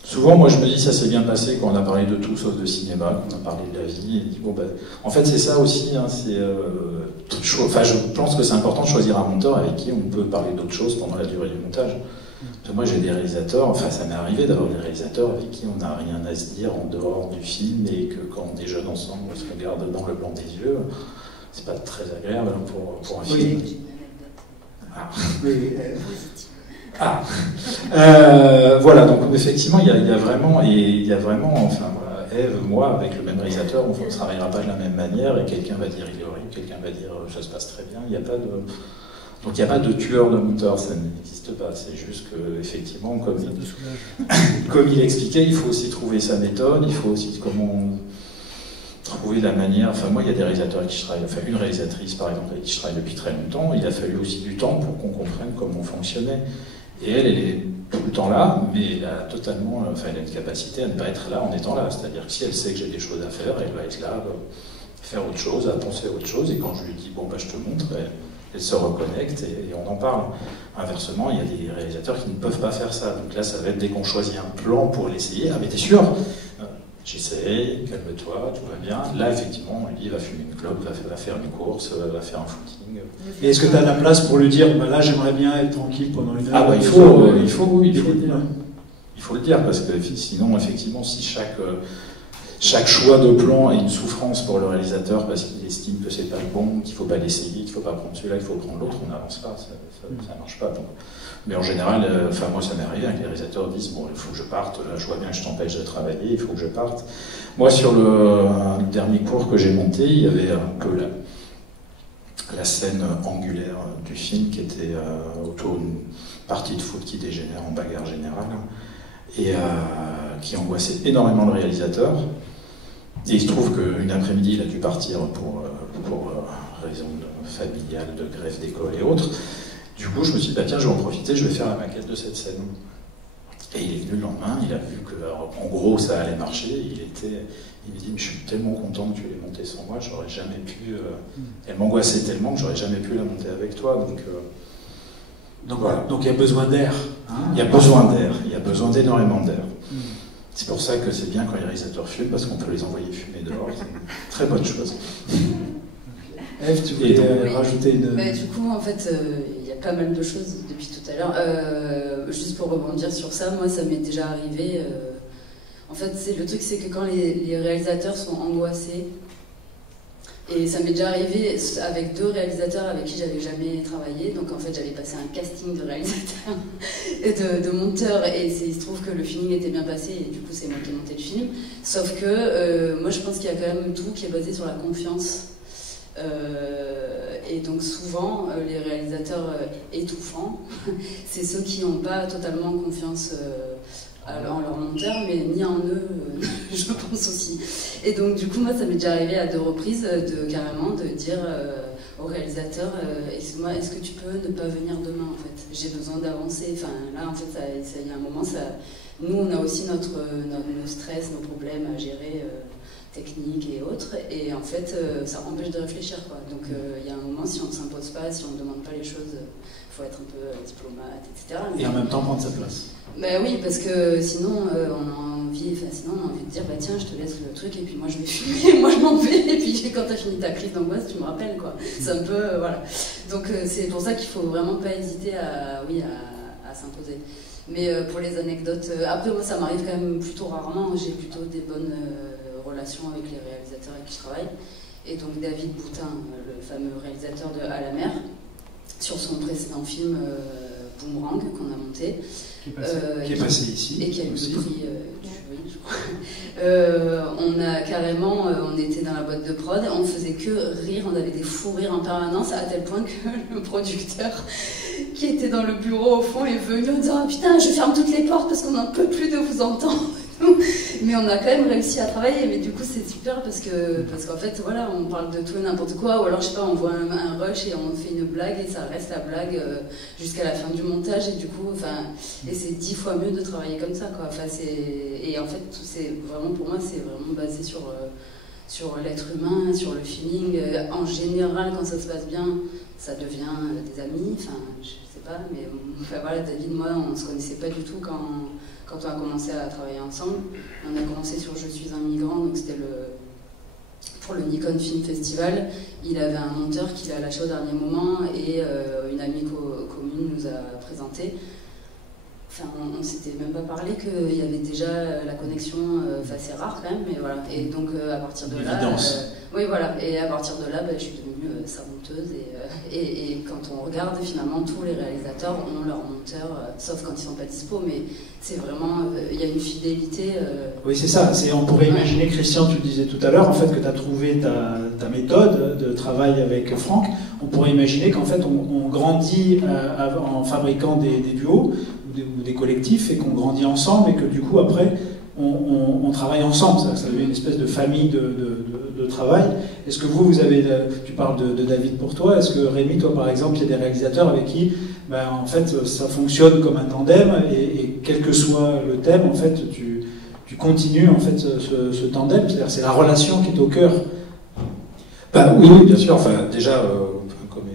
Souvent, moi, je me dis, ça s'est bien passé quand on a parlé de tout sauf de cinéma, quand on a parlé de la vie. Et dit, bon, ben, en fait, c'est ça aussi. Hein, je pense que c'est important de choisir un monteur avec qui on peut parler d'autres choses pendant la durée du montage. Moi, j'ai des réalisateurs, enfin, ça m'est arrivé d'avoir des réalisateurs avec qui on n'a rien à se dire en dehors du film, et que quand on déjeune ensemble, on se regarde dans le blanc des yeux. C'est pas très agréable pour un film. Voilà, donc effectivement, il y a vraiment, enfin, voilà, Ève, moi, avec le même réalisateur, on ne travaillera pas de la même manière, et quelqu'un va dire il est horrible, quelqu'un va dire ça se passe très bien. Il n'y a pas de, donc il n'y a pas de tueur de monteur, ça n'existe pas. C'est juste que effectivement, comme il expliquait, il faut aussi trouver sa méthode, il faut aussi trouver la manière. Enfin, moi, il y a des réalisateurs avec qui je travaille, enfin, une réalisatrice par exemple avec qui je travaille depuis très longtemps. Il a fallu aussi du temps pour qu'on comprenne comment on fonctionnait. Et elle est tout le temps là, mais elle a totalement, enfin, elle a une capacité à ne pas être là en étant là. C'est-à-dire que si elle sait que j'ai des choses à faire, elle va être là, faire autre chose, à penser à autre chose. Et quand je lui dis bon bah je te montre, elle se reconnecte et on en parle. Inversement, il y a des réalisateurs qui ne peuvent pas faire ça. Donc là, ça va être dès qu'on choisit un plan pour l'essayer. Ah mais t'es sûr? J'essaye, calme-toi, tout va bien. Là, effectivement, on lui dit va fumer une clope, va faire une course, va faire un footing. Et est-ce que tu as la place pour lui dire bah là, j'aimerais bien être tranquille pendant une heure? Ah bah il faut le dire. Il faut le dire, parce que sinon, effectivement, si chaque chaque choix de plan est une souffrance pour le réalisateur parce qu'il estime que c'est pas le bon, qu'il faut pas l'essayer, qu'il faut pas prendre celui-là, qu'il faut prendre l'autre, on n'avance pas, ça marche pas. Donc. Mais en général, enfin moi ça m'est arrivé, que les réalisateurs disent bon il faut que je parte, là, je vois bien que je t'empêche de travailler, il faut que je parte. Moi sur le dernier cours que j'ai monté, il y avait que la scène angulaire du film qui était autour d'une partie de foot qui dégénère en bagarre générale et qui angoissait énormément le réalisateur. Et il se trouve qu'une après-midi, il a dû partir pour raison familiale, de grève d'école et autres. Du coup, je me suis dit, bah, tiens, je vais en profiter, je vais faire la maquette de cette scène. Et il est venu le lendemain, il a vu qu'en gros, ça allait marcher. Il me dit, mais je suis tellement content que tu l'aies montée sans moi, j'aurais jamais pu... Elle m'angoissait tellement que j'aurais jamais pu la monter avec toi. Donc voilà. Donc il y a besoin d'air. Hein, il y a besoin d'air, il y a besoin d'énormément d'air. C'est pour ça que c'est bien quand les réalisateurs fument, parce qu'on peut les envoyer fumer dehors. C'est une très bonne chose. Eve, tu voulais rajouter une... Mais du coup, en fait, il y a pas mal de choses depuis tout à l'heure. Juste pour rebondir sur ça, moi, ça m'est déjà arrivé. En fait, le truc, c'est que quand les réalisateurs sont angoissés, et ça m'est déjà arrivé avec 2 réalisateurs avec qui j'avais jamais travaillé. Donc en fait, j'avais passé un casting de réalisateurs et de monteurs, et il se trouve que le feeling était bien passé, et du coup, c'est moi qui ai monté le film. Sauf que moi, je pense qu'il y a quand même tout qui est basé sur la confiance. Et donc souvent, les réalisateurs étouffants, c'est ceux qui n'ont pas totalement confiance en leur monteur, mais ni en eux, je pense aussi. Et donc du coup, moi, ça m'est déjà arrivé à 2 reprises carrément de dire au réalisateur, excuse-moi, est-ce que tu peux ne pas venir demain, en fait? J'ai besoin d'avancer. Enfin, là, en fait, il y a un moment, nous, on a aussi nos stress, nos problèmes à gérer, techniques et autres, et en fait, ça empêche de réfléchir, quoi. Donc, il y a un moment, si on ne s'impose pas, si on ne demande pas les choses, il faut être un peu diplomate, etc. Et en même temps, prendre sa place. Ben oui, parce que sinon, on a envie de dire, bah tiens, je te laisse le truc, et puis moi, je vais fumer, moi, je m'en vais, et puis quand tu as fini ta crise d'angoisse, tu me rappelles, quoi. C'est un peu, voilà. Donc, c'est pour ça qu'il faut vraiment pas hésiter à s'imposer. Mais pour les anecdotes, après, moi, ça m'arrive quand même plutôt rarement. J'ai plutôt des bonnes relations avec les réalisateurs avec qui je travaille. Et donc, David Boutin, le fameux réalisateur de À la mer, sur son précédent film Boomerang, qu'on a monté. Qui est passé ici. Et qui a eu le prix du jury, je crois. On a carrément, on était dans la boîte de prod, on faisait que rire, on avait des fous rires en permanence, à tel point que le producteur qui était dans le bureau au fond est venu en disant « Ah putain, je ferme toutes les portes parce qu'on n'en peut plus de vous entendre !» Mais on a quand même réussi à travailler, mais du coup c'est super parce qu'en fait voilà, on parle de tout et n'importe quoi, ou alors je sais pas, on voit un rush et on fait une blague et ça reste la blague jusqu'à la fin du montage, et du coup, et c'est 10 fois mieux de travailler comme ça, quoi. Et en fait, c'est vraiment, pour moi, c'est vraiment basé sur l'être humain, sur le feeling. En général, quand ça se passe bien, ça devient des amis, enfin, je sais pas, mais voilà, David, moi, on se connaissait pas du tout quand on a commencé à travailler ensemble. On a commencé sur Je suis un migrant, donc c'était pour le Nikon Film Festival. Il avait un monteur qu'il a lâché au dernier moment, et une amie commune nous a présenté. Enfin, on ne s'était même pas parlé qu'il y avait déjà la connexion, c'est rare quand même, mais voilà. Et donc à partir de là, oui voilà, et à partir de là, je suis devenue sa monteuse, et quand on regarde, finalement, tous les réalisateurs ont leur monteur, sauf quand ils sont pas dispo, mais c'est vraiment, il y a une fidélité. Oui, c'est ça. On pourrait imaginer, Christian, tu le disais tout à l'heure, en fait, que tu as trouvé ta méthode de travail avec Franck. On pourrait imaginer qu'en fait, on grandit en fabriquant des duos ou des collectifs, et qu'on grandit ensemble, et que du coup, après, on travaille ensemble. Ça devient une espèce de famille de travail. Est-ce que vous avez, tu parles de David pour toi, est-ce que Rémi, toi par exemple, il y a des réalisateurs avec qui en fait ça fonctionne comme un tandem, et quel que soit le thème, en fait tu continues en fait ce tandem, c'est-à-dire c'est la relation qui est au cœur. Oui, bien sûr. Enfin, déjà, comme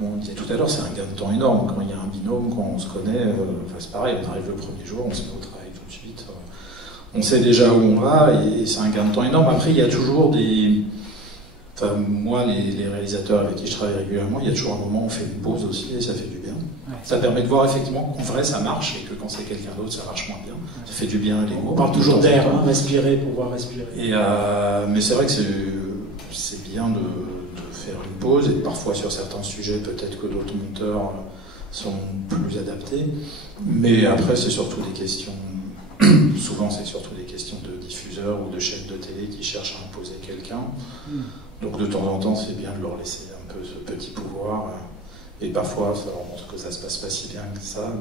on disait tout à l'heure, c'est un gain de temps énorme. Quand il y a un binôme, quand on se connaît, c'est pareil, on arrive le premier jour, on se met au travail tout de suite. On sait déjà où on va, et c'est un gain de temps énorme. Après, il y a toujours des... Enfin, moi, les réalisateurs avec qui je travaille régulièrement, il y a toujours un moment où on fait une pause aussi, et ça fait du bien. Ouais. Ça permet de voir effectivement qu'en vrai ça marche et que quand c'est quelqu'un d'autre ça marche moins bien. Ça fait du bien à l'ego. On parle toujours d'air, hein, respirer, pouvoir respirer. Et mais c'est vrai que c'est bien de faire une pause et parfois sur certains sujets peut-être que d'autres monteurs sont plus adaptés. Mais après c'est surtout des questions, souvent c'est surtout des questions de diffuseurs ou de chefs de télé qui cherchent à imposer quelqu'un. Donc de temps en temps c'est bien de leur laisser un peu ce petit pouvoir. Et parfois, ça leur montre que ça se passe pas si bien que ça,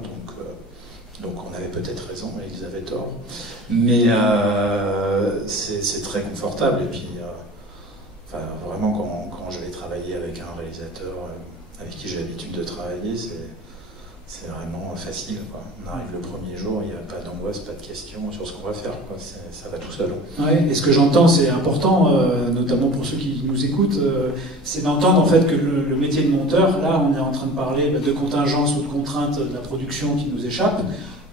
donc on avait peut-être raison et ils avaient tort. Mais c'est très confortable. Et puis, enfin, vraiment, quand je vais travailler avec un réalisateur avec qui j'ai l'habitude de travailler, c'est vraiment facile, quoi. On arrive le premier jour, il n'y a pas d'angoisse, pas de questions sur ce qu'on va faire, quoi. Ça va tout seul. Ouais, et ce que j'entends, c'est important, notamment pour ceux qui nous écoutent, c'est d'entendre en fait que le métier de monteur, là on est en train de parler de contingence ou de contraintes de la production qui nous échappe,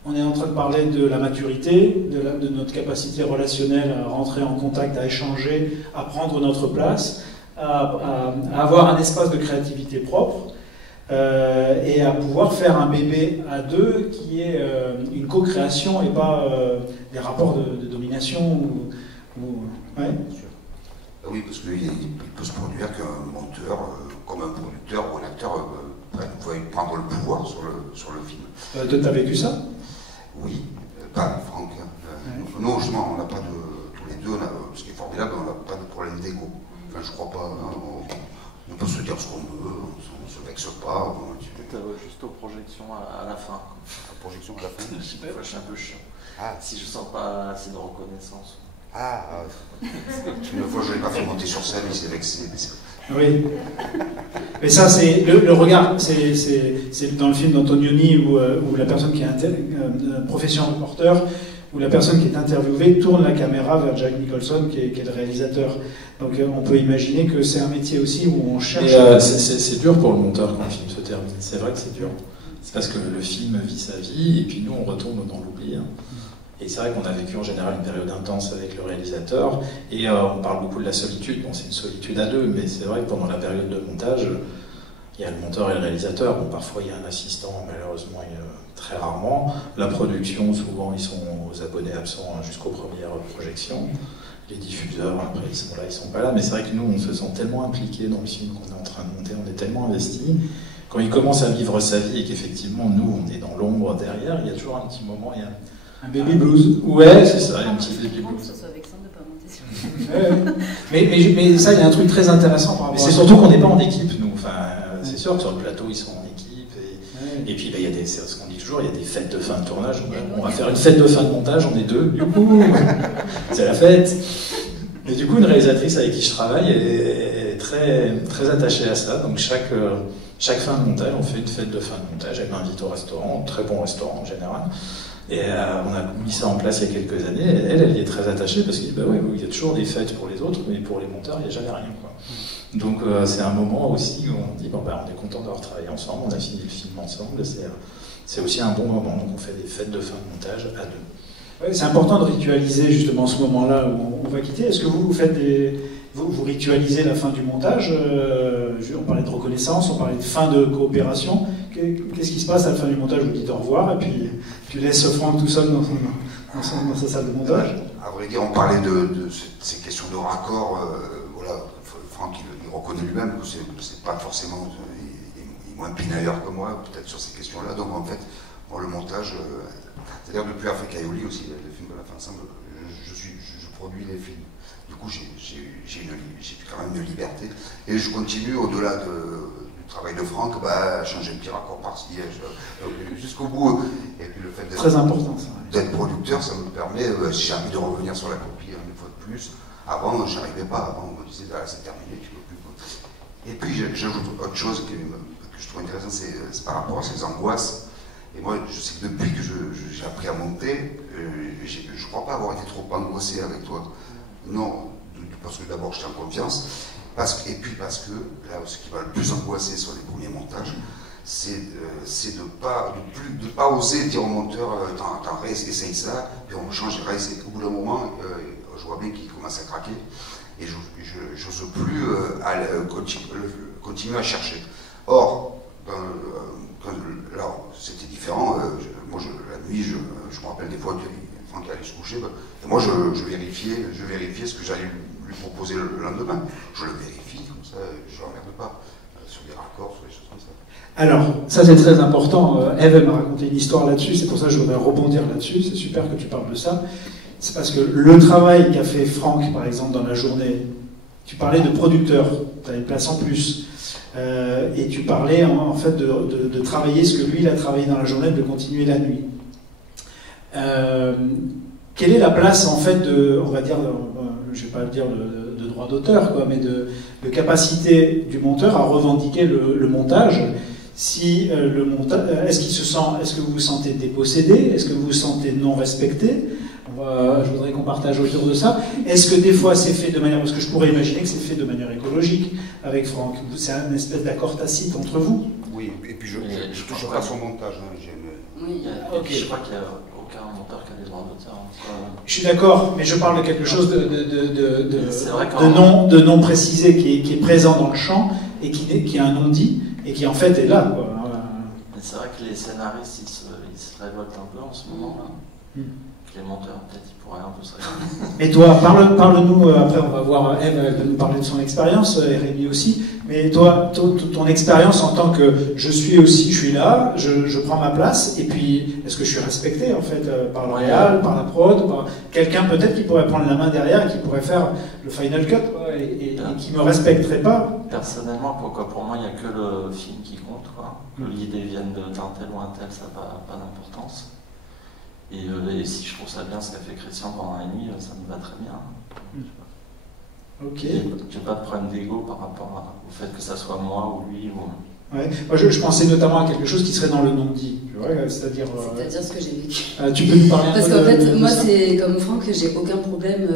on est en train de parler de la maturité, de notre capacité relationnelle à rentrer en contact, à échanger, à prendre notre place, à avoir un espace de créativité propre. Et à pouvoir faire un bébé à deux qui est une co-création et pas des rapports de domination ouais. Oui, parce qu'il peut se produire qu'un monteur, comme un producteur ou un acteur, pouvait prendre le pouvoir sur le film. Toi, t'as vécu ça? Oui, pas Franck. Non, justement, on n'a pas tous les deux, ce qui est formidable, on n'a pas de problème d'égo. Enfin, je crois pas. On peut se dire ce qu'on veut, on se vexe pas. Juste aux projections à la fin. La projection à la fin. Je sais pas, je suis un peu chiant. Ah. Si je sens pas assez de reconnaissance. Une fois, je ne l'ai pas fait monter sur scène, il s'est vexé. Oui. Mais ça, c'est le regard. C'est dans le film d'Antonioni où la personne qui est profession reporter, où la personne qui est interviewée tourne la caméra vers Jack Nicholson, qui est le réalisateur. Donc on peut imaginer que c'est un métier aussi où on cherche... C'est dur pour le monteur quand le film se termine, c'est vrai que c'est dur. C'est parce que le film vit sa vie, et puis nous on retombe dans l'oubli. Et c'est vrai qu'on a vécu en général une période intense avec le réalisateur, et on parle beaucoup de la solitude. Bon, c'est une solitude à deux, mais c'est vrai que pendant la période de montage, il y a le monteur et le réalisateur. Bon, parfois il y a un assistant, malheureusement très rarement. La production, souvent ils sont aux abonnés absents jusqu'aux premières projections. Les diffuseurs, après ils sont là, ils sont pas là. Mais c'est vrai que nous, on se sent tellement impliqués dans le film qu'on est en train de monter, on est tellement investis. Quand il commence à vivre sa vie et qu'effectivement, nous, on est dans l'ombre derrière, il y a toujours un petit moment, il y a un baby blues. Ouais, c'est ça, un petit baby blues. Que ce soit vexant de ne pas monter sur mais ça, il y a un truc très intéressant par rapport à c'est surtout qu'on n'est pas en équipe, nous. Enfin, c'est sûr que sur le plateau, ils sont en équipe. Et puis, il y a c'est ce qu'on dit toujours, il y a des fêtes de fin de tournage. On va faire une fête de fin de montage, on est deux. Youhou, c'est la fête. Et du coup, une réalisatrice avec qui je travaille est très, très attachée à ça. Donc, chaque fin de montage, on fait une fête de fin de montage. Elle m'invite au restaurant, très bon restaurant en général. Et on a mis ça en place il y a quelques années. Elle y est très attachée parce qu'il il y a toujours des fêtes pour les autres, mais pour les monteurs, il n'y a jamais rien, quoi. Donc c'est un moment aussi où on dit on est content d'avoir travaillé ensemble, on a fini le film ensemble. C'est aussi un bon moment. Donc on fait des fêtes de fin de montage à deux. Ouais, c'est important de ritualiser justement ce moment-là où on va quitter. Est-ce que vous faites vous ritualisez la fin du montage? On parlait de reconnaissance, on parlait de fin de coopération. Qu'est-ce qui se passe à la fin du montage? Vous dites au revoir et puis tu laisses Franck tout seul dans sa salle de montage. À vrai dire, on parlait de ces questions de raccord. Voilà, Franck il reconnaît lui-même que c'est pas forcément, il est moins pinailleur que moi peut-être sur ces questions-là. Donc en fait, pour le montage, c'est-à-dire depuis Africa Aioli aussi, le film de la fin ensemble, je produis les films. Du coup, j'ai quand même une liberté. Et je continue au-delà du travail de Franck, à changer un petit raccord par-ci, jusqu'au bout. Et puis le fait très important, d'être producteur, ça me permet, si j'ai envie de revenir sur la copie une fois de plus. Avant, je n'arrivais pas. Avant, on me disait, c'est terminé, tu ne peux plus. Et puis, j'ajoute autre chose que je trouve intéressant, c'est par rapport à ces angoisses. Et moi, je sais que depuis que j'ai appris à monter, je ne crois pas avoir été trop angoissé avec toi. Non, parce que d'abord, j'étais en confiance. Et puis parce que, là, ce qui va le plus angoisser sur les premiers montages, c'est de ne pas oser dire au monteur, t'en essaye ça, puis on change, réessaye. Au bout d'un moment, je vois bien qu'il commence à craquer, et je n'ose plus continuer à chercher. Or, là, c'était différent. Moi, la nuit, je me rappelle des fois qu'il allait se coucher. Et moi, je vérifiais ce que j'allais lui proposer le lendemain. Je le vérifie, comme ça, je ne l'emmerde pas sur des raccords, sur des choses comme ça. Alors, ça c'est très important. Ève m'a raconté une histoire là-dessus, c'est pour ça que je voudrais rebondir là-dessus. C'est super que tu parles de ça. C'est parce que le travail qu'a fait Franck, par exemple, dans la journée, tu parlais de producteur, tu as une place en plus. Et tu parlais en fait de travailler ce que lui il a travaillé dans la journée, de continuer la nuit. Quelle est la place en fait de, on va dire, je vais pas dire de droit d'auteur, quoi, mais de capacité du monteur à revendiquer le montage? Si le montage, est-ce que vous vous sentez dépossédé? Est-ce que vous vous sentez non respecté? Je voudrais qu'on partage autour de ça. Est-ce que des fois c'est fait de manière, parce que je pourrais imaginer que c'est fait de manière écologique avec Franck, c'est un espèce d'accord tacite entre vous? Oui, et puis je touche pas son montage. Oui. Okay. Je crois qu'il n'y a aucun monteur qui a des droits d'auteur. Je suis d'accord, mais je parle de quelque chose de non précisé qui est présent dans le champ et qui a un non-dit et qui en fait est là, quoi. C'est vrai que les scénaristes ils se révoltent un peu en ce moment-là. Les monteurs, peut-être, ils pourraient un peu se révolter. Mais toi, parle-nous, après on va voir Ève, elle va nous parler de son expérience, et Rémi aussi, mais toi, ton expérience en tant que je suis là, je prends ma place, et puis est-ce que je suis respecté en fait par le réal, par la prod, par quelqu'un peut-être qui pourrait prendre la main derrière et qui pourrait faire le final cut, quoi, et qui me respecterait pas? Personnellement, pour moi, il n'y a que le film qui compte, quoi. Que l'idée vienne d'un tel ou un tel, ça n'a pas d'importance. Et si je trouve ça bien ce qu'a fait Christian pendant la nuit, ça me va très bien. Ok. J'ai pas de problème d'ego par rapport au fait que ça soit moi ou lui. Ouais. Moi, je pensais notamment à quelque chose qui serait dans le non-dit, c'est-à-dire ce que j'ai vécu. Tu peux nous parler un peu Parce qu'en fait, moi, ça? c'est comme Franck, j'ai aucun problème.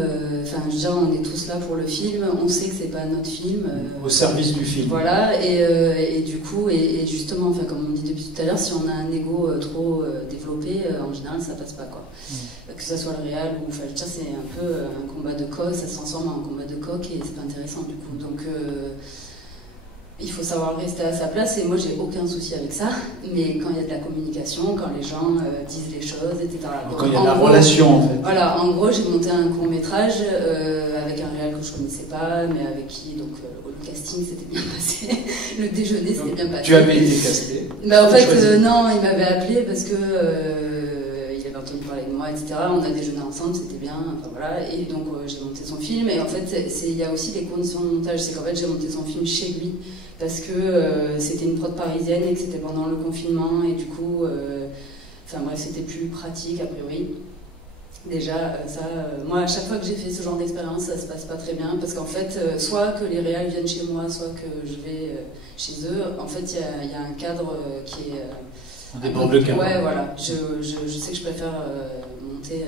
Enfin, je veux dire, on est tous là pour le film, on sait que c'est pas notre film. Au service du film. Voilà, et du coup, et justement, enfin, comme on dit depuis tout à l'heure, si on a un ego trop développé, en général, ça passe pas, quoi. Que ça soit le réal ou, enfin, je veux dire, c'est un peu un combat de coq, ça se transforme en combat de coq et c'est pas intéressant du coup. Donc, il faut savoir rester à sa place et moi j'ai aucun souci avec ça, mais quand il y a de la communication, quand les gens disent les choses, etc. Quand il y a de la relation en fait. Voilà, en gros j'ai monté un court-métrage avec un réal que je connaissais pas, mais avec qui, donc le casting s'était bien passé, le déjeuner s'était bien passé. Tu avais été casté? Bah, en fait, non, il m'avait appelé parce que il avait entendu parler de moi, etc. On a déjeuné ensemble, c'était bien, enfin voilà, et donc j'ai monté son film, et en fait il y a aussi les conditions de montage, c'est qu'en fait j'ai monté son film chez lui, parce que c'était une prod parisienne et que c'était pendant le confinement, et du coup, enfin bref, c'était plus pratique a priori. Déjà, moi à chaque fois que j'ai fait ce genre d'expérience, ça se passe pas très bien, parce qu'en fait, soit que les réals viennent chez moi, soit que je vais chez eux, en fait il y a un cadre qui est... On dépend de cadre. Ouais, voilà, je sais que je préfère monter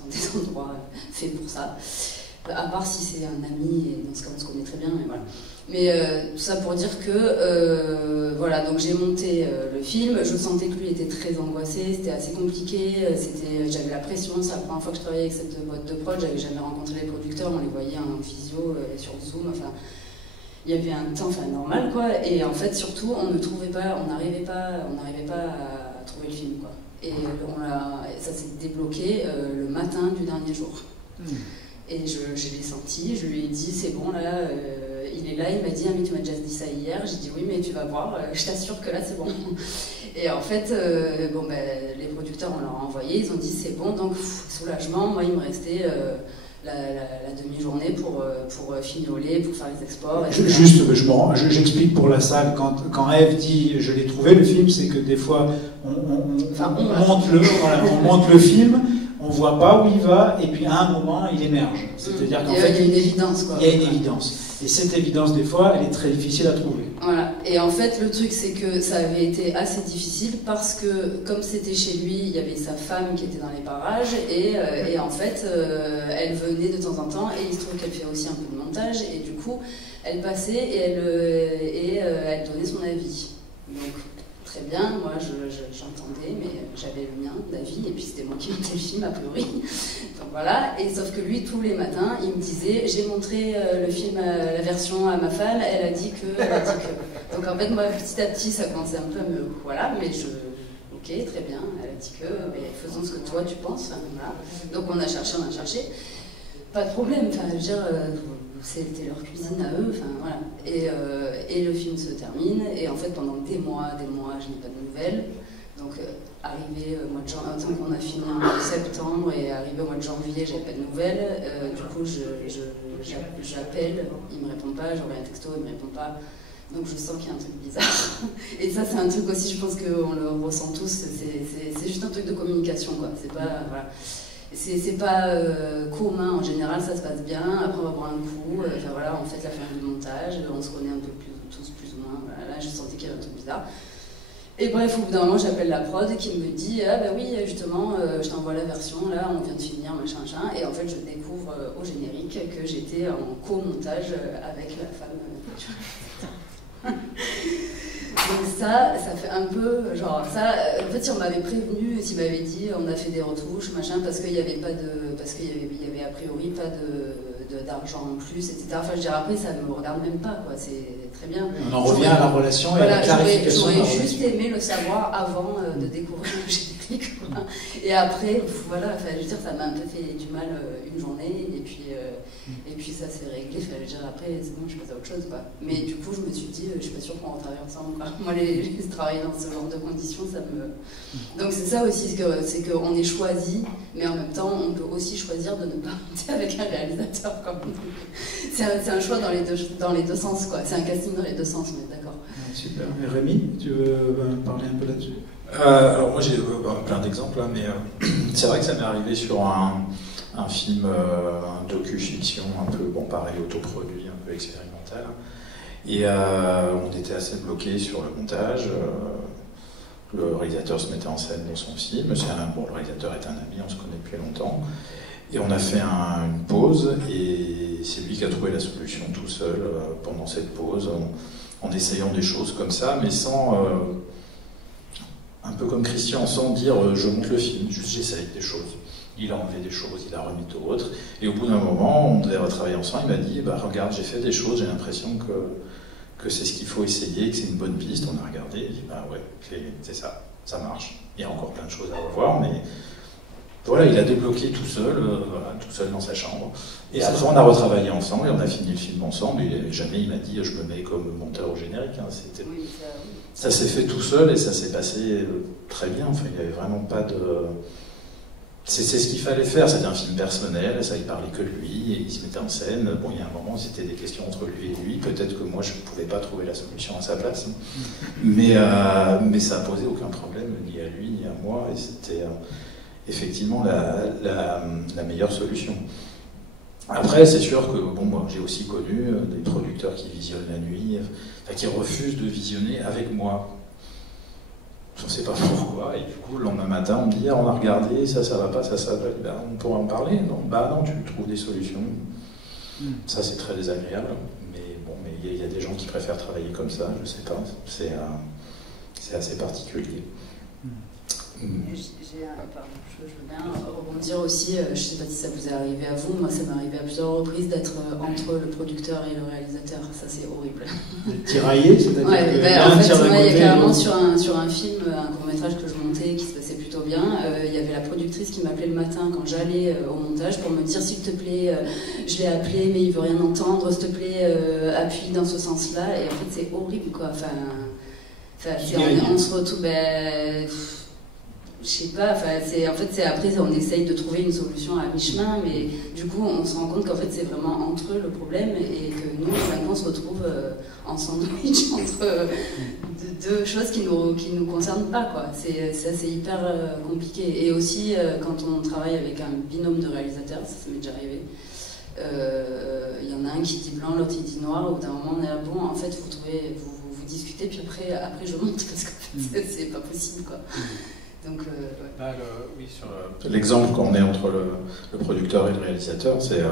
dans des endroits faits pour ça, à part si c'est un ami, et dans ce cas on se connaît très bien, mais voilà. Mais tout ça pour dire que, voilà, donc j'ai monté le film, je sentais que lui était très angoissé, c'était assez compliqué, j'avais la pression, c'est la première fois que je travaillais avec cette boîte de prod, j'avais jamais rencontré les producteurs, on les voyait en visio, sur Zoom, enfin, il y avait un temps normal, quoi, et en fait, surtout, on n'arrivait pas à trouver le film, quoi. Et ça s'est débloqué le matin du dernier jour. Et je l'ai senti, je lui ai dit, c'est bon, là, il est là, il m'a dit, ah, mais tu m'as déjà dit ça hier. J'ai dit, oui, mais tu vas voir, je t'assure que là, c'est bon. Et en fait, les producteurs, on leur a envoyé, ils ont dit, c'est bon, donc, soulagement, moi, il me restait la demi-journée pour fignoler, pour faire les exports. Juste, j'explique pour la salle, quand Ève dit, je l'ai trouvé, le film, c'est que des fois, on monte le film, on voit pas où il va, et puis à un moment, il émerge. C'est-à-dire qu'en fait, il y a une évidence, quoi. Il y a une évidence. Et cette évidence, des fois, elle est très difficile à trouver. Voilà. Et en fait, le truc, c'est que ça avait été assez difficile parce que, comme c'était chez lui, il y avait sa femme qui était dans les parages, et en fait, elle venait de temps en temps, et il se trouve qu'elle fait aussi un peu de montage, et du coup, elle passait et elle donnait son avis. Donc, très bien, moi j'entendais, mais j'avais le mien d'avis, et puis c'était moi qui montais le film a priori. Donc voilà, et sauf que lui, tous les matins, il me disait, j'ai montré le film, la version à ma femme, elle a dit que. Donc en fait, moi, petit à petit, ça commençait un peu à me. Voilà, mais ok, ok, très bien. Elle a dit que, mais faisons ce que toi tu penses. Hein, voilà. Donc on a cherché. Pas de problème, enfin, je veux dire, c'était leur cuisine à eux, enfin voilà. Et le film se termine, et en fait pendant des mois, je n'ai pas de nouvelles. Donc arrivé au mois de janvier, tant qu'on a fini en septembre, et arrivé au mois de janvier, j'avais pas de nouvelles. Du coup, j'appelle, il me répond pas, j'envoie un texto, il me répond pas. Donc je sens qu'il y a un truc bizarre. Et ça, c'est un truc aussi, je pense qu'on le ressent tous, c'est juste un truc de communication, quoi. C'est pas, voilà. C'est pas commun, en général ça se passe bien, après on va boire un coup, enfin voilà, on fait la fin du montage, on se connaît un peu tous plus ou moins, voilà, là je sentais qu'il y avait un truc bizarre. Et bref, au bout d'un moment j'appelle la prod qui me dit ah bah oui justement je t'envoie la version, là on vient de finir, machin, et en fait je découvre au générique que j'étais en co-montage avec la femme. Donc ça fait un peu, genre ça, en fait si on m'avait prévenu, s'il m'avait dit on a fait des retouches, machin, parce qu'il y avait a priori pas d'argent en plus, etc. Enfin je veux dire après ça ne me regarde même pas, quoi, c'est très bien. On en revient à la relation et à la clarification. J'aurais juste aimé le savoir avant de découvrir le générique, quoi. Et après, voilà, enfin, je veux dire ça m'a un peu fait du mal une journée, et puis ça s'est réglé, enfin, je veux dire après c'est bon, je passe à autre chose, quoi. Mais du coup je me suis dit, je suis pas sûre qu'on retravaille ensemble, quoi. Moi travailler dans ce genre de conditions, ça me... Donc c'est ça aussi, c'est qu'on est choisi, mais en même temps on peut aussi choisir de ne pas monter avec un réalisateur, quoi. C'est un choix dans les deux sens, quoi. C'est un casting dans les deux sens, on est d'accord. Super. Et Rémi, tu veux parler un peu là-dessus? Alors moi j'ai plein d'exemples, hein, mais c'est vrai que ça m'est arrivé sur un film, un docu-fiction, un peu, bon pareil, autoproduit, un peu expérimental. Et on était assez bloqué sur le montage. Le réalisateur se mettait en scène dans son film. Le réalisateur est un ami, on se connaît depuis longtemps. Et on a fait une pause, et c'est lui qui a trouvé la solution tout seul pendant cette pause, en essayant des choses comme ça, mais sans... un peu comme Christian, sans dire je monte le film, juste j'essaye des choses. Il a enlevé des choses, il a remis d'autres. Et au bout d'un moment, on devait retravailler ensemble, il m'a dit regarde, j'ai fait des choses, j'ai l'impression que c'est ce qu'il faut essayer, que c'est une bonne piste. On a regardé, il dit ouais, c'est ça, ça marche. Il y a encore plein de choses à revoir, mais voilà, il a débloqué tout seul dans sa chambre. Et après, on a retravaillé ensemble et on a fini le film ensemble. Et jamais il m'a dit je me mets comme monteur au générique. Hein. Ça s'est fait tout seul et ça s'est passé très bien. Enfin, il n'y avait vraiment pas de... C'est ce qu'il fallait faire. C'était un film personnel, ça il parlait que de lui et il se mettait en scène. Bon, il y a un moment, c'était des questions entre lui et lui. Peut-être que moi, je ne pouvais pas trouver la solution à sa place. Mais ça n'a posé aucun problème, ni à lui, ni à moi. Et c'était effectivement la meilleure solution. Après, c'est sûr que moi, j'ai aussi connu des producteurs qui visionnent la nuit, qui refusent de visionner avec moi. Je ne sais pas pourquoi, et du coup, le lendemain matin, on me dit on a regardé, ça va pas, ça va. On pourra en parler. Non, non, tu trouves des solutions. Ça, c'est très désagréable. Mais il y a des gens qui préfèrent travailler comme ça, je ne sais pas. C'est assez particulier. Je veux bien rebondir aussi, je ne sais pas si ça vous est arrivé à vous, moi ça m'est arrivé à plusieurs reprises d'être entre le producteur et le réalisateur, ça c'est horrible. Tiraillé, c'est-à-dire en fait, il y a carrément sur un film, un court-métrage que je montais qui se passait plutôt bien, il y avait la productrice qui m'appelait le matin quand j'allais au montage pour me dire s'il te plaît, je l'ai appelé mais il veut rien entendre, s'il te plaît, appuie dans ce sens-là, et en fait c'est horrible quoi, on se retrouve... je sais pas, c'est après on essaye de trouver une solution à mi-chemin, mais du coup on se rend compte qu'en fait c'est vraiment entre eux le problème et que nous maintenant on se retrouve en sandwich entre deux choses qui nous concernent pas, quoi. C'est hyper compliqué. Et aussi quand on travaille avec un binôme de réalisateurs, ça m'est déjà arrivé, il y en a un qui dit blanc, l'autre il dit noir, au bout d'un moment on est là, bon en fait vous discutez puis après je monte parce qu'en fait c'est pas possible, quoi. Donc, l'exemple quand on est entre le producteur et le réalisateur, c'est,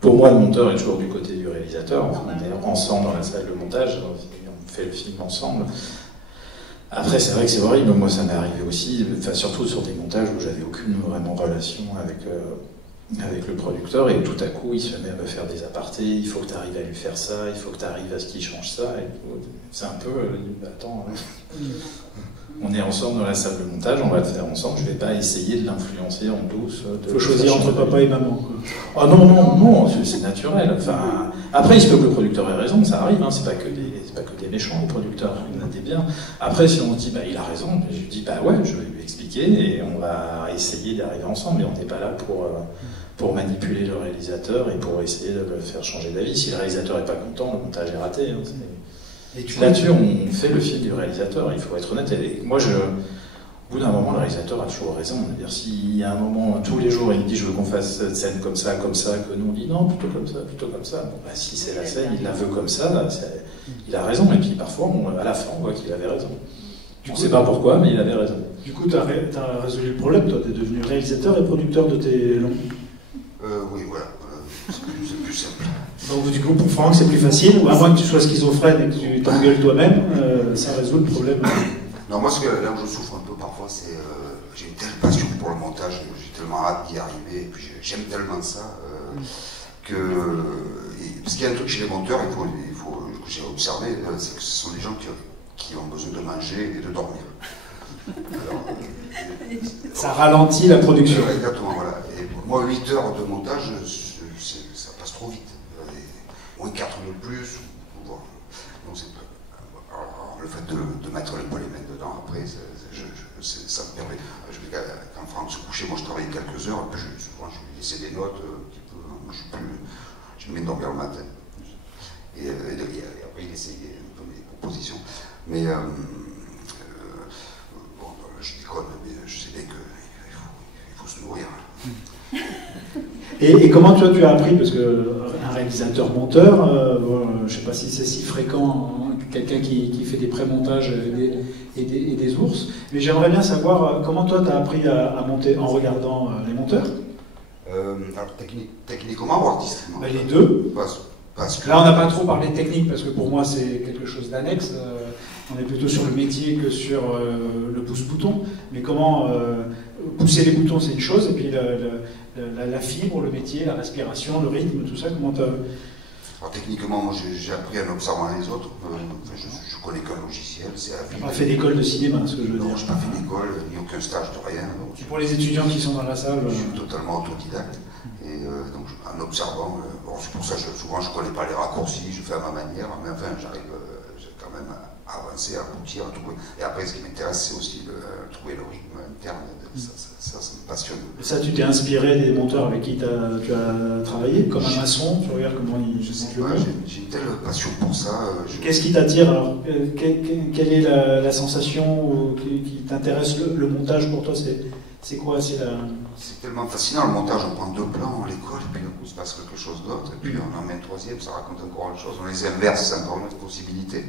pour moi le monteur est toujours du côté du réalisateur, on est ensemble dans la salle de montage, on fait le film ensemble. Après c'est vrai que c'est horrible, moi ça m'est arrivé aussi, surtout sur des montages où j'avais aucune vraiment relation avec avec le producteur, et tout à coup il se met à me faire des apartés, il faut que tu arrives à lui faire ça, il faut que tu arrives à ce qu'il change ça, et c'est un peu, attends, on est ensemble dans la salle de montage, on va le faire ensemble, je vais pas essayer de l'influencer en douce. Il faut choisir entre papa et maman, quoi. Oh non, non, non, c'est naturel. Enfin, après, il se peut que le producteur ait raison, ça arrive, hein, c'est pas que des méchants, les producteurs, il y en a des biens. Après, si on se dit, bah, il a raison, je lui dis, bah ouais, je vais lui expliquer, et on va essayer d'arriver ensemble, et on n'est pas là pour manipuler le réalisateur et pour essayer de le faire changer d'avis. Si le réalisateur n'est pas content, le montage est raté. Hein, et là-dessus, on fait le film du réalisateur, il faut être honnête. Et moi, au bout d'un moment, le réalisateur a toujours raison. C'est-à-dire, s'il y a un moment, tous les jours, il me dit je veux qu'on fasse cette scène comme ça, que nous on dit non, plutôt comme ça, plutôt comme ça. Bon, bah, si c'est la scène, il la veut comme ça, il a raison. Et puis parfois, à la fin, on voit qu'il avait raison. On ne sait pas pourquoi, mais il avait raison. Du coup, tu as résolu le problème, toi, tu es devenu réalisateur et producteur de tes longs. Oui, voilà. C'est plus simple. Donc, du coup, pour Franck, c'est plus facile, ou à moins que tu sois schizophrène et que tu t'engueules toi-même, ça résout le problème. Non, moi, là où je souffre un peu parfois, c'est j'ai une telle passion pour le montage, j'ai tellement hâte d'y arriver, et puis j'aime tellement ça, parce qu'il y a un truc chez les monteurs, que j'ai observé, c'est que ce sont des gens qui ont besoin de manger et de dormir. Alors, ça ralentit la production. Exactement, voilà. Et moi, 8 heures de montage, ça passe trop vite. Moins 4 de plus, donc alors, le fait de mettre les mains dedans après, ça me permet. Quand Franck se couchait, moi je travaillais quelques heures, et puis souvent je lui laissais des notes, un petit peu, moi je me mets dormir le matin. Et après il essayait un peu mes propositions. Mais bon, je déconne, mais je sais bien qu'il faut se nourrir. Et comment tu as appris, parce qu'un réalisateur-monteur, je ne sais pas si c'est si fréquent, hein, quelqu'un qui fait des pré-montages et des ours, mais j'aimerais bien savoir comment toi tu as appris à monter en regardant les monteurs. Alors techniquement ou artistiquement? Les deux. Parce que... Là on n'a pas trop parlé de technique, parce que pour moi c'est quelque chose d'annexe, on est plutôt sur le métier que sur le pouce-bouton, mais comment pousser les boutons c'est une chose, et puis la fibre, le métier, la respiration, le rythme, tout ça, comment tu as... Alors techniquement, moi j'ai appris en observant les autres. Je connais qu'un logiciel, c'est Avid. Tu n'as pas fait d'école de cinéma, ce que je veux dire. Non, je n'ai pas fait d'école, ni aucun stage de rien. Donc, pour les étudiants qui sont dans la salle... Je suis totalement autodidacte. Et donc en observant, bon, c'est pour ça que souvent je ne connais pas les raccourcis, je fais à ma manière, mais enfin j'arrive quand même à avancer, à aboutir, à trouver. Et après ce qui m'intéresse c'est aussi trouver le rythme interne, ça me passionne. Et ça, tu t'es inspiré des monteurs avec qui tu as travaillé, comme un maçon, tu regardes comment ils... Je sais pas, j'ai une telle passion pour ça. Qu'est-ce qui t'attire alors? Quelle est la sensation qui t'intéresse? Le montage pour toi, c'est quoi? C'est tellement fascinant le montage, on prend 2 plans, on les colle, et puis d'un coup il se passe quelque chose d'autre, et puis on en met un troisième, ça raconte encore autre chose, on les inverse, c'est encore une autre possibilité,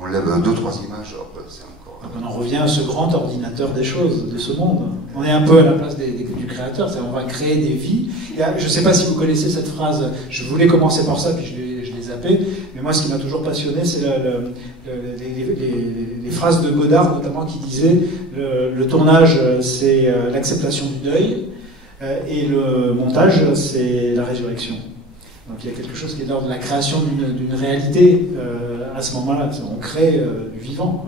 on lève 2-3 images, hop, c'est encore... Donc on en revient à ce grand ordinateur des choses, de ce monde. On est un peu à la place du créateur, on va créer des vies. Et je ne sais pas si vous connaissez cette phrase, je voulais commencer par ça, puis je l'ai zappé, mais moi ce qui m'a toujours passionné, c'est les phrases de Godard, notamment, qui disaient le tournage, c'est l'acceptation du deuil, et le montage, c'est la résurrection. Donc il y a quelque chose qui est de l'ordre de la création d'une réalité à ce moment-là. On crée du vivant.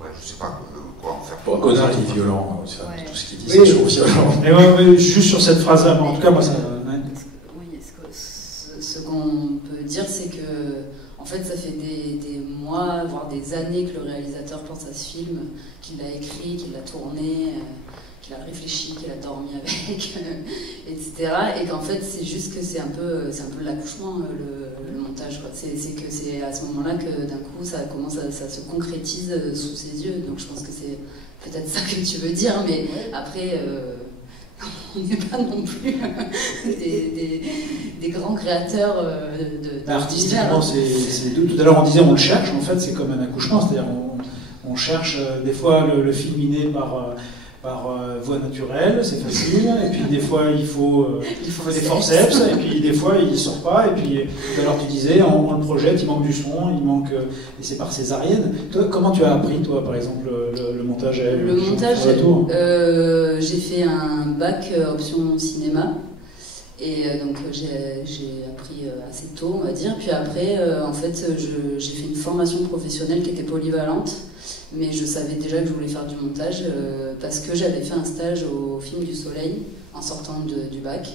Ouais, je ne sais pas quoi en faire. Bon, Godard il est violent, tout ce qu'il dit oui, c'est toujours violent. Mais ouais, juste sur cette phrase-là, en tout cas moi ça... Oui, ce qu'on peut dire c'est que en fait ça fait des mois, voire des années que le réalisateur pense à ce film, qu'il l'a écrit, qu'il l'a tourné, qu'il a réfléchi, qu'il a dormi avec, etc. Et qu'en fait c'est juste que c'est un peu l'accouchement, le montage, quoi. C'est que c'est à ce moment-là que d'un coup ça commence ça se concrétise sous ses yeux. Donc je pense que c'est peut-être ça que tu veux dire, mais après on n'est pas non plus des grands créateurs artistiquement, tout à l'heure on disait on le cherche, en fait c'est comme un accouchement, c'est-à-dire on cherche des fois le film inné par voie naturelle, c'est facile, et puis des fois il faut des forceps, et puis des fois il sort pas, et puis tout à l'heure tu disais on le projette, il manque du son, il manque, et c'est par césarienne. Toi, comment tu as appris, toi, par exemple, le montage? Le montage, j'ai fait un bac option cinéma, Et donc j'ai appris assez tôt, on va dire. Puis après, en fait, j'ai fait une formation professionnelle qui était polyvalente, mais je savais déjà que je voulais faire du montage parce que j'avais fait un stage au Film du Soleil en sortant du bac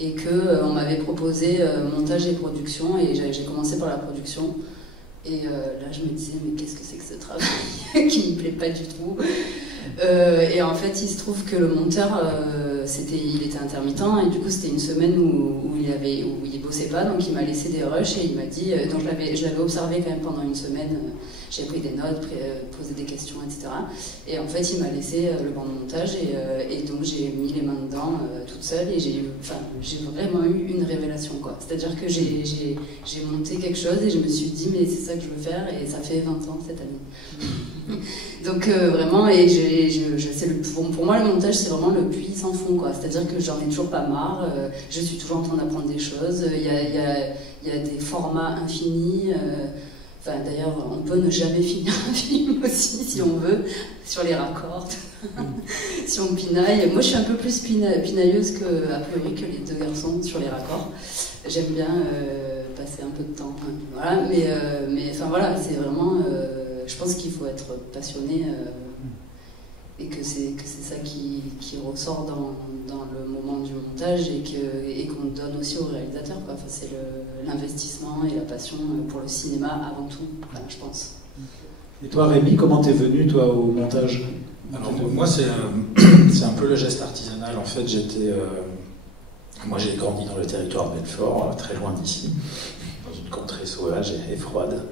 et qu'on m'avait proposé montage et production et j'ai commencé par la production. Et là, je me disais, mais qu'est-ce que c'est que ce travail qui me plaît pas du tout. Et en fait, il se trouve que le monteur, il était intermittent et du coup, c'était une semaine où il bossait pas, donc il m'a laissé des rushs et il m'a dit, donc je l'avais observé quand même pendant une semaine, j'ai pris des notes, posé des questions, etc. Et en fait, il m'a laissé le banc de montage et donc j'ai mis les mains dedans toute seule et j'ai vraiment eu une révélation, quoi. C'est-à-dire que j'ai monté quelque chose et je me suis dit, mais c'est ça que je veux faire et ça fait 20 ans cette année. Donc vraiment, et pour moi le montage c'est vraiment le puits sans fond, quoi. C'est-à-dire que j'en ai toujours pas marre, je suis toujours en train d'apprendre des choses, il y a des formats infinis, enfin d'ailleurs on peut ne jamais finir un film aussi si on veut, sur les raccords, si on pinaille. Moi je suis un peu plus pinailleuse a priori que les deux garçons sur les raccords, j'aime bien passer un peu de temps, hein. Voilà, mais enfin voilà, c'est vraiment... je pense qu'il faut être passionné et que c'est ça qui ressort dans le moment du montage et qu'on donne aussi au réalisateur, quoi. Enfin, c'est l'investissement et la passion pour le cinéma avant tout, enfin, je pense. Et toi Rémi, comment t'es venu toi au montage? Alors, moi c'est un peu le geste artisanal. En fait moi j'ai grandi dans le territoire de Belfort, très loin d'ici, dans une contrée sauvage et froide.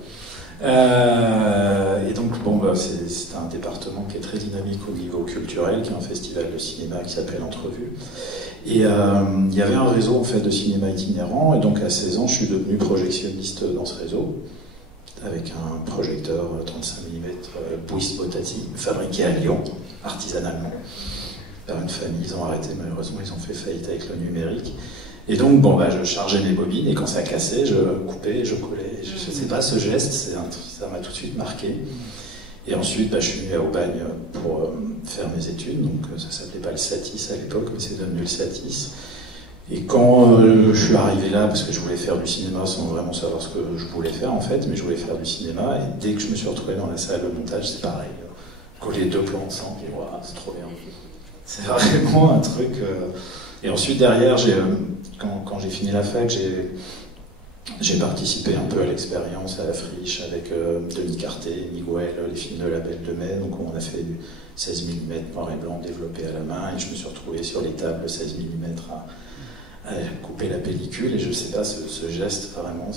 Et donc, c'est un département qui est très dynamique au niveau culturel, qui est un festival de cinéma qui s'appelle Entrevue. Et il y avait un réseau en fait de cinéma itinérant, et donc à 16 ans, je suis devenu projectionniste dans ce réseau, avec un projecteur 35 mm Buist Botati, fabriqué à Lyon, artisanalement, par une famille. Ils ont arrêté, malheureusement, ils ont fait faillite avec le numérique. Et donc, je chargeais mes bobines et quand ça cassait, je coupais, je collais. Je ne sais pas, ce geste, ça m'a tout de suite marqué. Et ensuite, je suis venu à Aubagne pour faire mes études. Donc, ça ne s'appelait pas le SATIS à l'époque, mais c'est devenu le SATIS. Et quand je suis arrivé là, parce que je voulais faire du cinéma sans vraiment savoir ce que je voulais faire en fait, mais je voulais faire du cinéma. Et dès que je me suis retrouvé dans la salle de montage, c'est pareil. Coller deux plans ensemble, et voilà, c'est trop bien. C'est vraiment un truc... Et ensuite, derrière, quand j'ai fini la fac, j'ai participé un peu à l'expérience, à la friche, avec Denis Carté, Miguel, les films de La Belle de Mai. Donc on a fait du 16 mm noir et blanc développé à la main, et je me suis retrouvé sur les tables 16 mm à couper la pellicule, et je sais pas, ce geste, vraiment,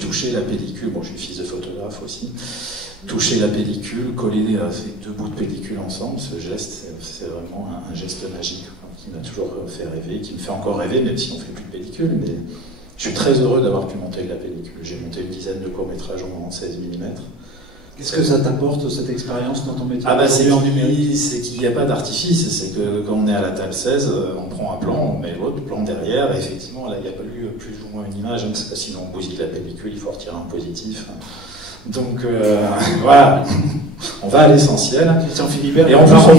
toucher la pellicule, bon je suis fils de photographe aussi, toucher la pellicule, coller avec deux bouts de pellicule ensemble, ce geste, c'est vraiment un geste magique, quoi, qui m'a toujours fait rêver, qui me fait encore rêver, même si on ne fait plus de pellicule. Mais je suis très heureux d'avoir pu monter de la pellicule. J'ai monté une dizaine de courts-métrages en 16 mm. Qu'est-ce que ça t'apporte, cette expérience, dans ton métier? C'est en numérique, c'est qu'il n'y a pas d'artifice. C'est que quand on est à la table 16, on prend un plan, on met l'autre plan derrière, et effectivement, là, il n'y a pas eu plus ou moins une image, parce que sinon on bousille la pellicule, il faut retirer un positif. Donc voilà, on va à l'essentiel. Et en plus, on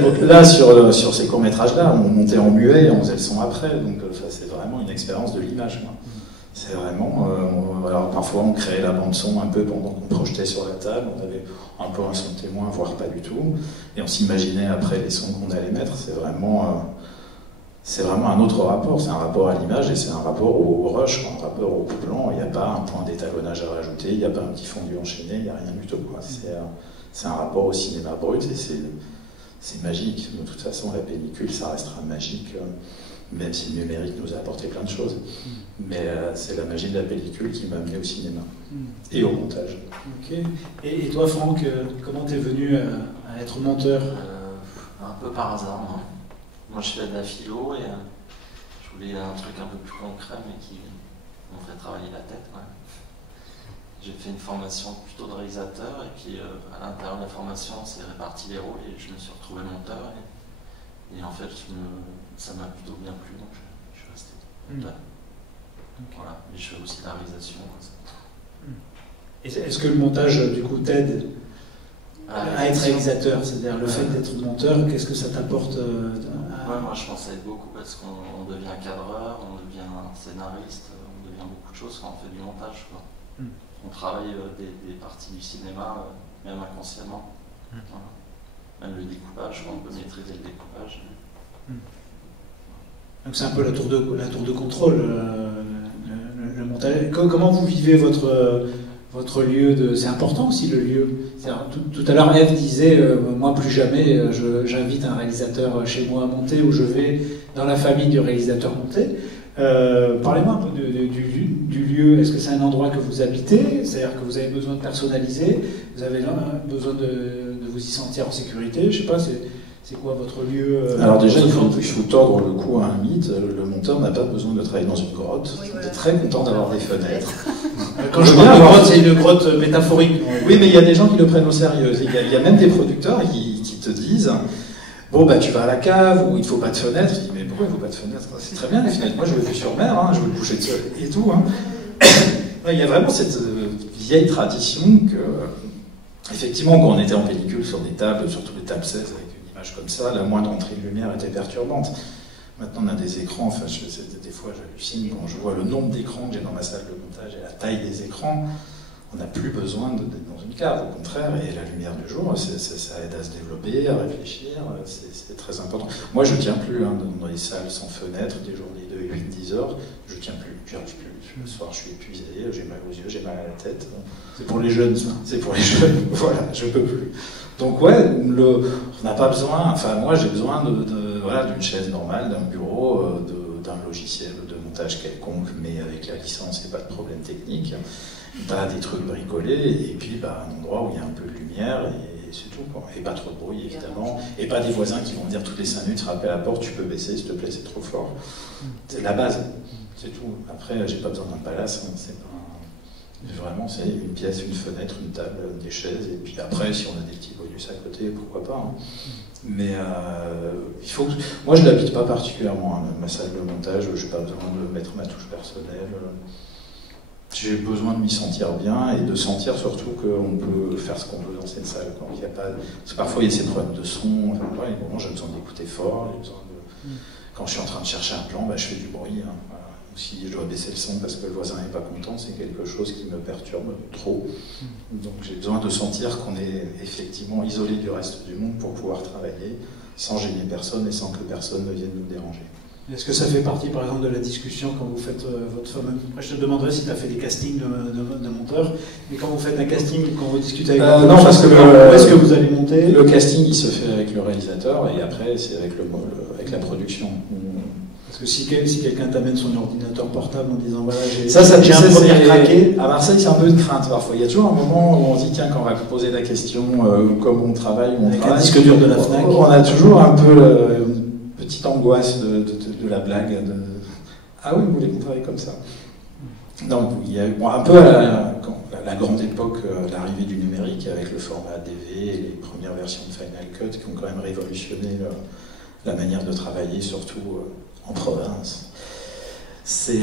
monte, là, sur ces courts-métrages-là, on montait en muet et on faisait le son après. Donc c'est vraiment une expérience de l'image. C'est vraiment... alors parfois, on créait la bande-son un peu pendant qu'on projetait sur la table. On avait un peu un son témoin, voire pas du tout. Et on s'imaginait après les sons qu'on allait mettre. C'est vraiment un autre rapport. C'est un rapport à l'image et c'est un rapport au rush, un rapport au plan. Il n'y a pas un point d'étalonnage à rajouter, il n'y a pas un petit fondu enchaîné, il n'y a rien du tout, quoi. C'est un rapport au cinéma brut et c'est magique. De toute façon, la pellicule, ça restera magique, même si le numérique nous a apporté plein de choses. Mais c'est la magie de la pellicule qui m'a amené au cinéma et au montage. Ok. Et toi, Franck, comment t'es venu à être monteur? Un peu par hasard, moi. Moi, je fais de la philo et je voulais un truc un peu plus concret, mais qui m'en ferait travailler la tête. Ouais. J'ai fait une formation plutôt de réalisateur, et puis à l'intérieur de la formation, on s'est réparti les rôles, et je me suis retrouvé monteur. Et en fait, ça m'a plutôt bien plu, donc je suis resté monteur. Okay. Voilà. Mais je fais aussi de la réalisation. Et est-ce que le montage, du coup, t'aide à être réalisateur? C'est-à-dire le fait d'être monteur, qu'est-ce que ça t'apporte Ouais, moi je pense que ça aide beaucoup parce qu'on devient cadreur, on devient scénariste, on devient beaucoup de choses quand on fait du montage, quoi. On travaille des parties du cinéma, même inconsciemment. Voilà. Même le découpage, on peut maîtriser le découpage. Donc c'est un peu la tour de contrôle, le montage. Comment vous vivez votre lieu de... C'est important aussi le lieu. Tout à l'heure, Ève disait, moi plus jamais, j'invite un réalisateur chez moi à monter, ou je vais dans la famille du réalisateur monter. Parlez-moi un peu du lieu. Est-ce que c'est un endroit que vous habitez? C'est-à-dire que vous avez besoin de personnaliser, vous avez besoin de vous y sentir en sécurité? Je sais pas, c'est quoi votre lieu? Alors déjà, il faut tordre le cou à un mythe. Le monteur n'a pas besoin de travailler dans une grotte. Oui, On voilà. est très content d'avoir des fenêtres. Quand je parle de grotte, c'est une grotte métaphorique. Oui, mais il y a des gens qui le prennent au sérieux. Il y a même des producteurs qui te disent bon, bah, tu vas à la cave où il ne faut pas de fenêtre. Je dis mais pourquoi il ne faut pas de fenêtre? C'est très bien les fenêtres. Moi, je veux vue sur mer, hein, je veux le coucher de soleil et tout. Hein. Il y a vraiment cette vieille tradition que, effectivement, quand on était en pellicule sur des tables, surtout les tables 16, avec une image comme ça, la moindre entrée de lumière était perturbante. Maintenant, on a des écrans. Enfin, des fois, j'hallucine quand je vois le nombre d'écrans que j'ai dans ma salle de montage et la taille des écrans. On n'a plus besoin d'être dans une cave, au contraire, et la lumière du jour, ça aide à se développer, à réfléchir, c'est très important. Moi, je ne tiens plus dans les salles sans fenêtre, des journées de 8-10 heures, je ne tiens plus, j'y arrive plus. Le soir, je suis épuisé, j'ai mal aux yeux, j'ai mal à la tête. C'est pour les jeunes, ça. C'est pour les jeunes, voilà, je ne peux plus. Donc ouais, on n'a pas besoin, enfin moi j'ai besoin d'une chaise normale, d'un bureau, d'un logiciel de montage quelconque, mais avec la licence et pas de problème technique. Pas des trucs bricolés, et puis un endroit où il y a un peu de lumière, et c'est tout, quoi. Et pas trop de bruit, évidemment, et pas des voisins qui vont dire toutes les 5 minutes, frapper à la porte, tu peux baisser, s'il te plaît, c'est trop fort. C'est la base, c'est tout. Après, j'ai pas besoin d'un palace, c'est pas... Vraiment, c'est une pièce, une fenêtre, une table, des chaises, et puis après, si on a des petits bonus à côté, pourquoi pas. Hein. Mais il faut que... Moi, je l'habite pas particulièrement, hein, ma salle de montage, je n'ai pas besoin de mettre ma touche personnelle. J'ai besoin de m'y sentir bien et de sentir surtout qu'on peut faire ce qu'on veut dans cette salle. Quand il y a pas... Parce que parfois il y a ces problèmes de son, enfin, voilà, j'ai besoin d'écouter fort, j'ai besoin de... Quand je suis en train de chercher un plan, je fais du bruit. Hein, voilà. Ou si je dois baisser le son parce que le voisin n'est pas content, c'est quelque chose qui me perturbe trop. Donc j'ai besoin de sentir qu'on est effectivement isolé du reste du monde pour pouvoir travailler sans gêner personne et sans que personne ne vienne nous déranger. Est-ce que ça fait partie, par exemple, de la discussion quand vous faites votre fameux... Après, je te demanderai si tu as fait des castings de monteurs, mais quand vous faites un casting, quand vous discutez avec non, parce que où est-ce que vous allez monter? Le casting, il se fait avec le réalisateur, et après, c'est avec la production. Parce que si quelqu'un t'amène son ordinateur portable en disant voilà, j'ai un premier craqué. À Marseille, c'est un peu une crainte parfois. Il y a toujours un moment où on se dit tiens, quand on va poser la question, comme on travaille, Avec un disque dur de la Fnac. On a toujours un peu une petite angoisse de la blague. Ah oui, vous voulez qu'on travaille comme ça? Donc il y a un peu à la grande époque, l'arrivée du numérique avec le format DV et les premières versions de Final Cut qui ont quand même révolutionné la manière de travailler, surtout en province. C'est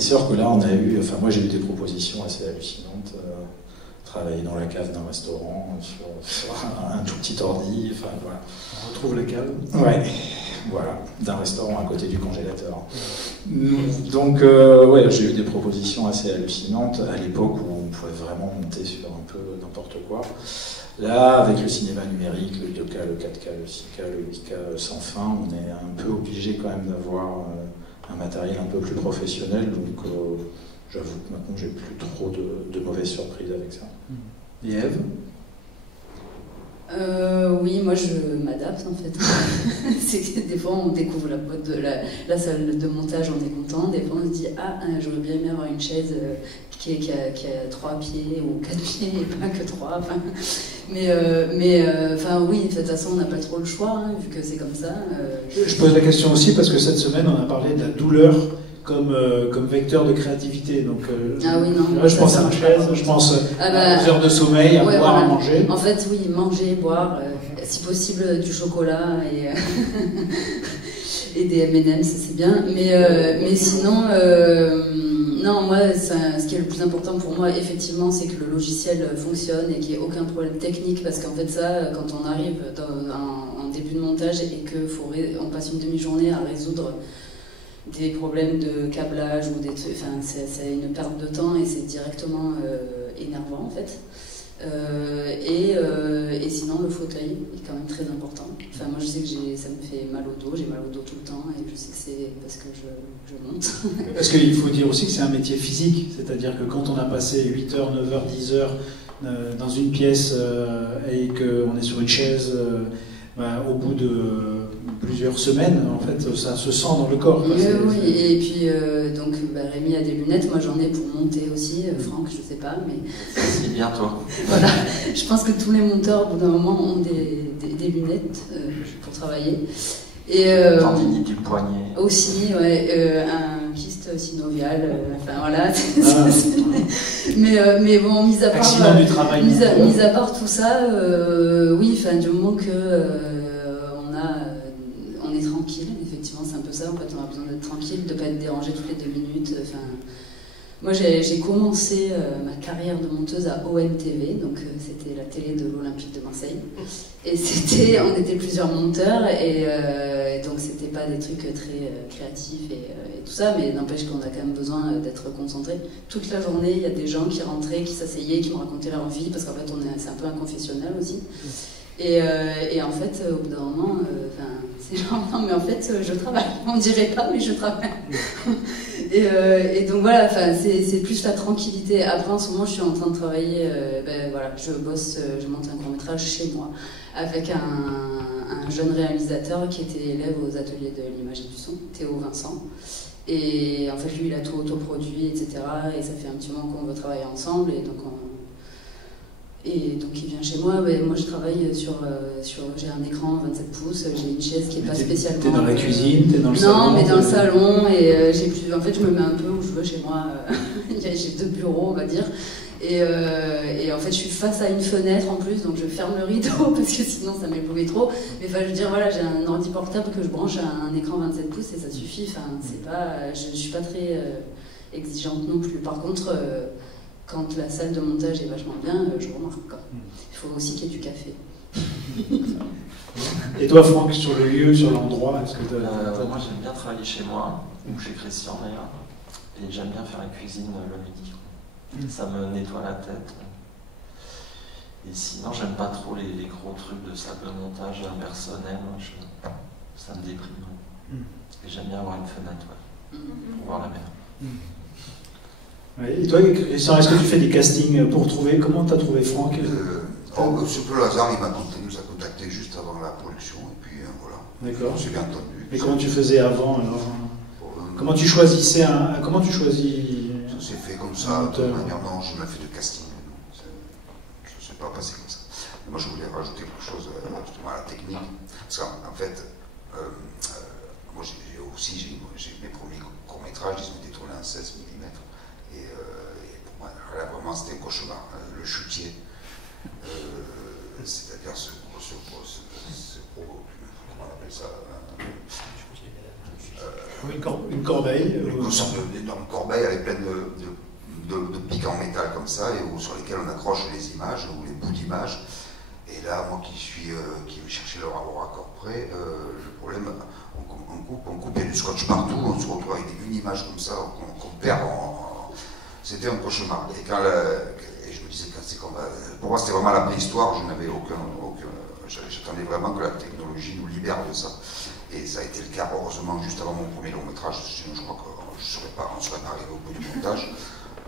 sûr que là, on a eu... Enfin, moi, j'ai eu des propositions assez hallucinantes. Travailler dans la cave d'un restaurant, sur un tout petit ordi, enfin, voilà. On retrouve la cave. Ouais, voilà, d'un restaurant à côté du congélateur. Donc, ouais, j'ai eu des propositions assez hallucinantes à l'époque où on pouvait vraiment monter sur un peu n'importe quoi. Là, avec le cinéma numérique, le 2K, le 4K, le 6K, le 8K sans fin, on est un peu obligé quand même d'avoir un matériel un peu plus professionnel. Donc, j'avoue que maintenant, j'ai plus trop de mauvaises surprises avec ça. Et Ève? Oui, moi je m'adapte en fait. C'est que des fois on découvre la boîte de la salle de montage, on est content. Des fois on se dit ah, j'aurais bien aimé avoir une chaise qui a 3 pieds ou 4 pieds et pas que 3. Enfin, enfin oui, de toute façon on n'a pas trop le choix hein, vu que c'est comme ça. Je pose la question aussi parce que cette semaine on a parlé de la douleur comme vecteur de créativité. Donc, ah oui, non. Là, je pense à ma chaise, je pense à 2 heures de sommeil, à boire, voilà. À manger. En fait, oui, manger, boire, si possible du chocolat et des M&M's, c'est bien. Mais sinon, Non, moi, ce qui est le plus important pour moi, effectivement, c'est que le logiciel fonctionne et qu'il n'y ait aucun problème technique, parce qu'en fait, ça, quand on arrive en début de montage et qu'on passe une demi-journée à résoudre des problèmes de câblage ou des trucs, enfin, c'est une perte de temps et c'est directement énervant, en fait. Et sinon, le fauteuil est quand même très important. Enfin, moi, je sais que ça me fait mal au dos, j'ai mal au dos tout le temps, et je sais que c'est parce que je monte. Parce qu'il faut dire aussi que c'est un métier physique, c'est-à-dire que quand on a passé 8 heures, 9 heures, 10 heures dans une pièce et qu'on est sur une chaise, au bout de plusieurs semaines, en fait, ça se sent dans le corps. Quoi. Oui, et puis donc Rémi a des lunettes, moi j'en ai pour monter aussi, Franck, je sais pas, mais... C'est bientôt. Voilà, je pense que tous les monteurs, au bout d'un moment, ont des lunettes pour travailler. Et tendinite du poignet. Aussi, ouais, un kyste synovial, enfin voilà. Mais bon, mis à part... Accident du travail. Mis à part tout ça, oui, enfin, du moment que on est tranquille, effectivement, c'est un peu ça, en fait, on a besoin d'être tranquille, de ne pas être dérangé toutes les 2 minutes, enfin... Moi, j'ai commencé ma carrière de monteuse à OMTV, donc c'était la télé de l'Olympique de Marseille. Et on était plusieurs monteurs, et donc c'était pas des trucs très créatifs et tout ça, mais n'empêche qu'on a quand même besoin d'être concentré. Toute la journée, il y a des gens qui rentraient, qui s'asseyaient, qui me racontaient leur vie, parce qu'en fait, c'est un peu un confessionnal aussi. Et en fait, au bout d'un moment, c'est genre, non mais en fait, je travaille. On dirait pas, mais je travaille. Et donc voilà, c'est plus la tranquillité. Après, en ce moment, je suis en train de travailler, voilà, je monte un court-métrage chez moi, avec un jeune réalisateur qui était élève aux ateliers de l'image et du son, Théo Vincent. Et en fait, lui, il a tout autoproduit, etc. Et ça fait un petit moment qu'on veut travailler ensemble, et donc il vient chez moi, moi je travaille j'ai un écran 27 pouces, j'ai une chaise qui n'est pas spécialement... T'es dans la cuisine, t'es dans le salon? Non, mais dans le salon, et en fait je me mets un peu où je veux chez moi, j'ai 2 bureaux on va dire, et en fait je suis face à une fenêtre en plus, donc je ferme le rideau parce que sinon ça m'éblouit trop, mais je veux dire voilà, j'ai un ordi portable que je branche à un écran 27 pouces et ça suffit, c'est pas, je suis pas très exigeante non plus. Par contre... quand la salle de montage est vachement bien, je remarque. Quoi. Il faut aussi qu'il y ait du café. Et toi, Franck, sur le lieu, sur l'endroit, est-ce que moi, j'aime bien travailler chez moi, ou chez Christian d'ailleurs, et j'aime bien faire la cuisine le midi. Ça me nettoie la tête. Et sinon, j'aime pas trop les gros trucs de salle de montage impersonnel. Ça me déprime. Et j'aime bien avoir une fenêtre pour voir la mer. Et toi, Christian, est-ce que tu fais des castings pour trouver... Comment tu as trouvé Franck? Sur le hasard, il nous a contacté juste avant la production, et puis voilà. D'accord. On s'est bien entendu. Mais comment tu faisais avant alors? Comment tu choisissais Comment tu choisis... Ça s'est fait comme ça, de manière... Non, je me fait de casting. Ça ne s'est pas passé comme ça. Moi, je voulais rajouter quelque chose justement à la technique. Parce qu'en fait, moi j'ai mes premiers courts-métrages, ils ont été tournés en 16 mm. Et pour moi, là, vraiment, c'était un cauchemar. Le chutier, c'est-à-dire comment on appelle ça, une corbeille. Une sorte d'énorme corbeille, elle est pleine de pics en métal comme ça, et sur lesquels on accroche les images, ou les bouts d'images. Et là, moi qui vais chercher leur raccord près, le problème, on coupe, il y a du scotch partout, on se retrouve avec une image comme ça qu'on perd C'était un cauchemar. Et je me disais, pour moi, c'était vraiment la préhistoire, je n'avais j'attendais vraiment que la technologie nous libère de ça. Et ça a été le cas, heureusement, juste avant mon premier long métrage, sinon je crois qu'on ne serait pas arrivé au bout du montage.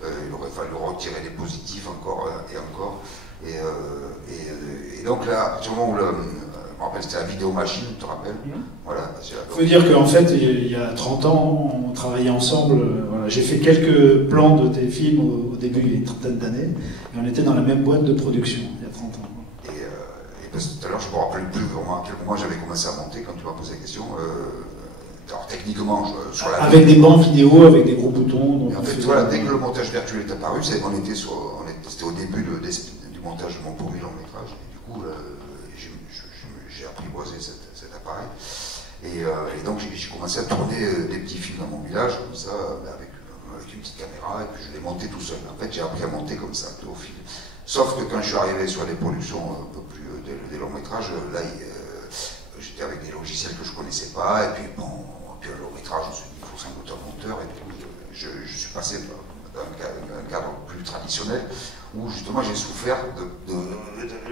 Il aurait fallu retirer les positifs encore et encore. Et donc là, à partir du moment où je me rappelle, c'était la vidéo machine, tu te rappelles? Voilà. Il faut dire qu'en fait, il y a 30 ans, on travaillait ensemble. Voilà. J'ai fait quelques plans de tes films au début, il y a une trentaine d'années, et on était dans la même boîte de production, il y a 30 ans. Et parce que tout à l'heure, je ne me rappelle plus vraiment à quel moment j'avais commencé à monter quand tu m'as posé la question. Alors techniquement, avec des bancs vidéo, avec des gros boutons. Donc en fait, voilà, dès que le montage virtuel est apparu, c'était au début du montage de mon premier long métrage. Et du coup, j'ai apprivoisé cet appareil. Et donc j'ai commencé à tourner des petits films dans mon village, comme ça, avec une petite caméra et puis je l'ai monté tout seul. En fait, j'ai appris à monter comme ça, au fil. Sauf que quand je suis arrivé sur des productions un peu plus des longs métrages, là, j'étais avec des logiciels que je connaissais pas, et puis bon, puis un long métrage, je me suis dit, il faut 5 auteurs-monteurs, et puis je suis passé dans un cadre plus traditionnel, où justement j'ai souffert de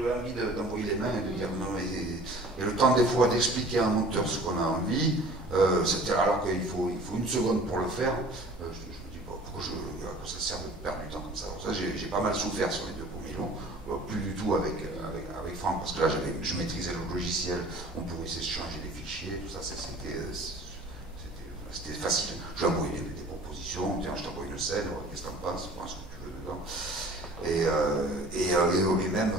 l'envie d'envoyer les mains et de dire non, mais et le temps des fois d'expliquer à un monteur ce qu'on a envie, alors qu'il faut 1 seconde pour le faire, je me dis bon, pourquoi ça sert de perdre du temps comme ça. Alors ça, j'ai pas mal souffert sur les 2 premiers longs, plus du tout avec Franck, parce que là je maîtrisais le logiciel, on pouvait s'échanger des fichiers, tout ça, c'était facile. J'ai envoyé des propositions, tiens, je t'envoie une scène, qu'est-ce que t'en penses, prends ce que tu veux dedans. Et même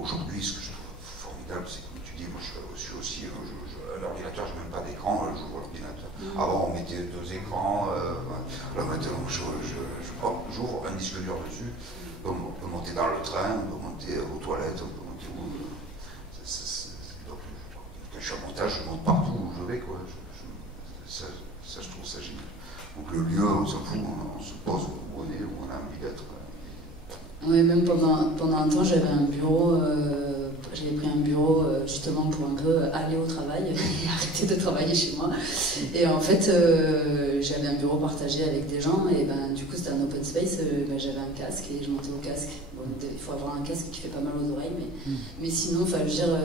aujourd'hui, ce que je trouve formidable, c'est comme tu dis, moi je suis aussi un ordinateur, je n'ai même pas d'écran, j'ouvre l'ordinateur. Avant on mettait 2 écrans, là maintenant j'ouvre un disque dur dessus, on peut monter dans le train, on peut monter aux toilettes, on peut monter où. Donc, quand je suis en montage, je monte partout où je vais, quoi. Ça, je trouve ça génial. Donc le lieu, on s'en fout, on se pose où on est, où on a envie d'être. Oui, même pendant un temps, j'avais un bureau, j'avais pris un bureau justement pour un peu aller au travail et arrêter de travailler chez moi. Et en fait, j'avais un bureau partagé avec des gens, et ben, du coup, c'était un open space, j'avais un casque et je montais au casque. Bon, il faut avoir un casque qui fait pas mal aux oreilles, mais sinon, enfin, je veux dire,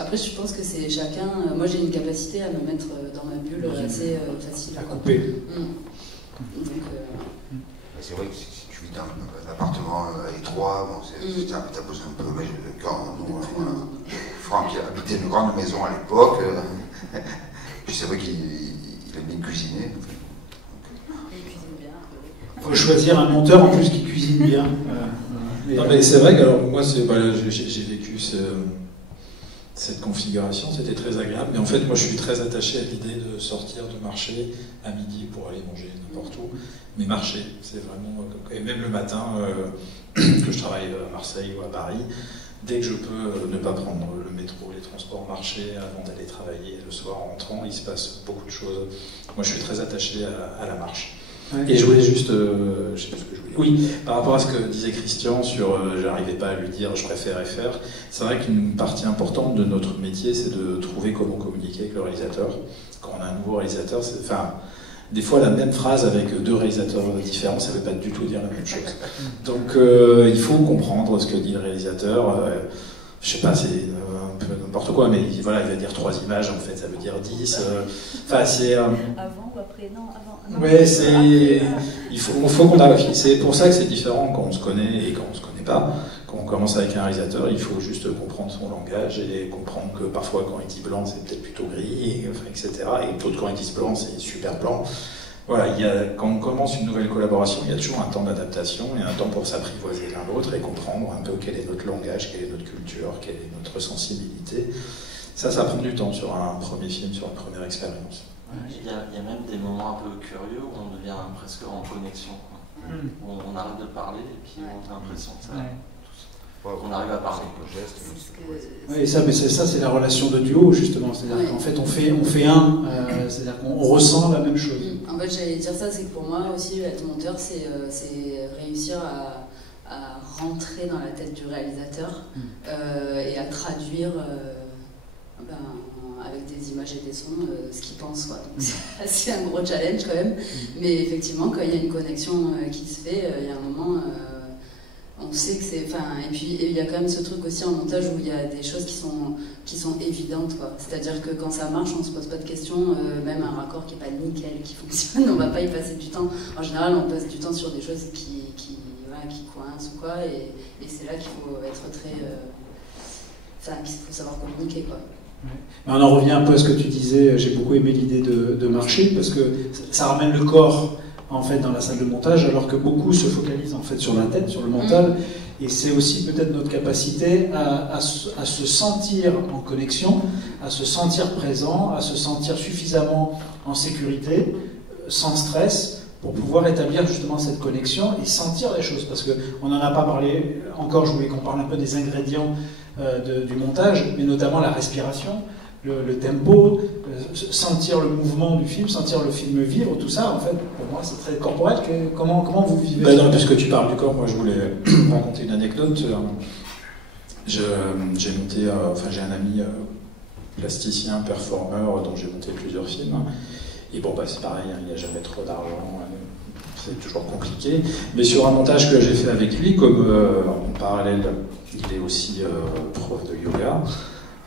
après, je pense que c'est chacun. Moi, j'ai une capacité à me mettre dans ma bulle assez facile. À couper. Donc, c'est vrai que si tu vis dans un appartement étroit, bon, t'as besoin un peu. Mais quand Franck habitait une grande maison à l'époque, puis c'est vrai qu'il aime bien cuisiner. il cuisine bien. Il faut choisir un monteur en plus qui cuisine bien. Non, mais c'est vrai que alors, moi, j'ai vécu cette configuration, c'était très agréable, mais en fait, moi, je suis très attaché à l'idée de sortir, de marcher à midi pour aller manger n'importe où, mais marcher, c'est vraiment, et même le matin, que je travaille à Marseille ou à Paris, dès que je peux ne pas prendre le métro, les transports, marcher avant d'aller travailler le soir en rentrant, il se passe beaucoup de choses. Moi, je suis très attaché à la marche. Ouais. Et je voulais juste, je sais pas ce que je voulais. Oui, par rapport à ce que disait Christian sur, j'arrivais pas à lui dire, je préférais faire. C'est vrai qu'une partie importante de notre métier, c'est de trouver comment communiquer avec le réalisateur. Quand on a un nouveau réalisateur, enfin, des fois la même phrase avec 2 réalisateurs différents, ça ne veut pas du tout dire la même chose. Donc, il faut comprendre ce que dit le réalisateur. Je sais pas, c'est un peu n'importe quoi, mais voilà, il va dire 3 images, en fait, ça veut dire 10. Enfin, c'est. Avant ou après? Non, avant. Ouais, c'est. Il faut qu'on arrive. C'est pour ça que c'est différent quand on se connaît et quand on se connaît pas. Quand on commence avec un réalisateur, il faut juste comprendre son langage et comprendre que parfois, quand il dit blanc, c'est peut-être plutôt gris, etc. Et d'autres, quand ils disent blanc, c'est super blanc. Voilà, quand on commence une nouvelle collaboration, il y a toujours un temps d'adaptation et un temps pour s'apprivoiser l'un l'autre et comprendre un peu quel est notre langage, quelle est notre culture, quelle est notre sensibilité. Ça prend du temps sur un premier film, sur une première expérience. Il y a même des moments un peu curieux où on devient presque en connexion. Où on arrête de parler et puis on a l'impression que ça... On arrive à parler. Oui, ça, c'est la relation de duo, justement. C'est-à-dire qu'en fait, on fait un, c'est-à-dire qu'on ressent la même chose. En fait, j'allais dire ça, c'est que pour moi aussi, être monteur, c'est réussir à rentrer dans la tête du réalisateur et à traduire avec des images et des sons ce qu'il pense. Donc c'est un gros challenge quand même. Mais effectivement, quand il y a une connexion qui se fait, il y a un moment... on sait que c'est... Et puis il y a quand même ce truc aussi en montage où il y a des choses qui sont évidentes, quoi. C'est-à-dire que quand ça marche, on ne se pose pas de questions, même un raccord qui n'est pas nickel, qui fonctionne, on ne va pas y passer du temps. En général, on passe du temps sur des choses qui coincent ou quoi, et c'est là qu'il faut être très... qu'il faut savoir communiquer, quoi. Mais on en revient un peu à ce que tu disais, j'ai beaucoup aimé l'idée de marcher, parce que ça ramène le corps en fait dans la salle de montage, alors que beaucoup se focalisent en fait sur la tête, sur le mental, et c'est aussi peut-être notre capacité à se sentir en connexion, à se sentir présent, à se sentir suffisamment en sécurité, sans stress, pour pouvoir établir justement cette connexion et sentir les choses, parce qu'on n'en a pas parlé encore, je voulais qu'on parle un peu des ingrédients du montage, mais notamment la respiration. le tempo, sentir le mouvement du film, sentir le film vivre, tout ça, en fait, pour moi, c'est très corporel. Comment vous vivez Ben non, puisque tu parles du corps, moi je voulais raconter une anecdote. J'ai monté, j'ai un ami plasticien, performeur, dont j'ai monté plusieurs films. Et bon, c'est pareil, hein, il n'y a jamais trop d'argent, c'est toujours compliqué. Mais sur un montage que j'ai fait avec lui, comme en parallèle, il est aussi prof de yoga.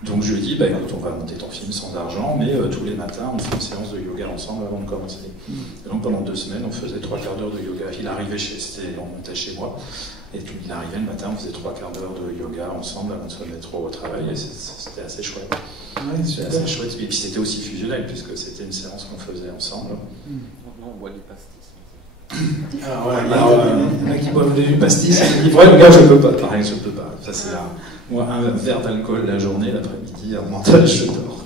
Donc je lui ai dit, écoute, on va monter ton film sans argent, mais tous les matins, on fait une séance de yoga ensemble avant de commencer. Et donc pendant 2 semaines, on faisait 3/4 d'heure de yoga. Il arrivait on montait chez moi, et puis il arrivait le matin, on faisait 3/4 d'heure de yoga ensemble avant de se mettre au travail, et c'était assez chouette. Ouais, c'était assez chouette. Et puis c'était aussi fusionnel, puisque c'était une séance qu'on faisait ensemble. Non, on boit des pastis. Alors voilà, il y en a qui boivent du pastis. Moi, je peux pas, pareil, je peux pas. Ça, c'est moi, un verre d'alcool la journée, l'après-midi, en montage, je dors.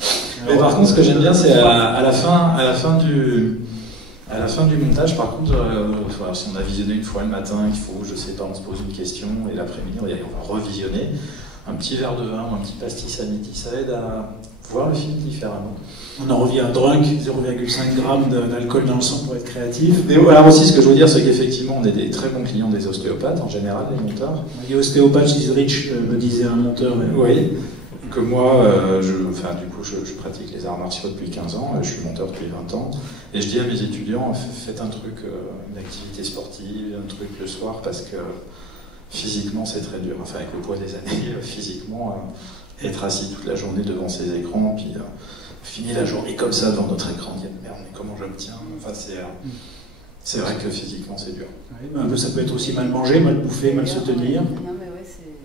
Mais par contre, ce que j'aime bien, c'est à la fin du montage, par contre, si on a visionné une fois le matin, il faut, je sais pas, on se pose une question, et l'après-midi, on va revisionner. Un petit verre de vin ou un petit pastis à midi, ça aide à voir le film différemment. On en revient à Drunk, 0,5 g d'alcool dans le sang pour être créatif. Mais voilà aussi, ce que je veux dire, c'est qu'effectivement, on est des très bons clients des ostéopathes, en général, les monteurs. Les ostéopathes is rich, me disait un monteur. Oui, que moi, je pratique les arts martiaux depuis 15 ans, je suis monteur depuis 20 ans, et je dis à mes étudiants, faites un truc, une activité sportive, un truc le soir, parce que physiquement, c'est très dur. Enfin, avec le poids des années, physiquement, être assis toute la journée devant ces écrans, puis finir la journée comme ça devant notre écran, dire merde, mais comment je me tiens? Enfin, c'est vrai que physiquement, c'est dur. Oui, ça peut être aussi mal manger, mal bouffer, mal se tenir. Non, mais ouais, c'est.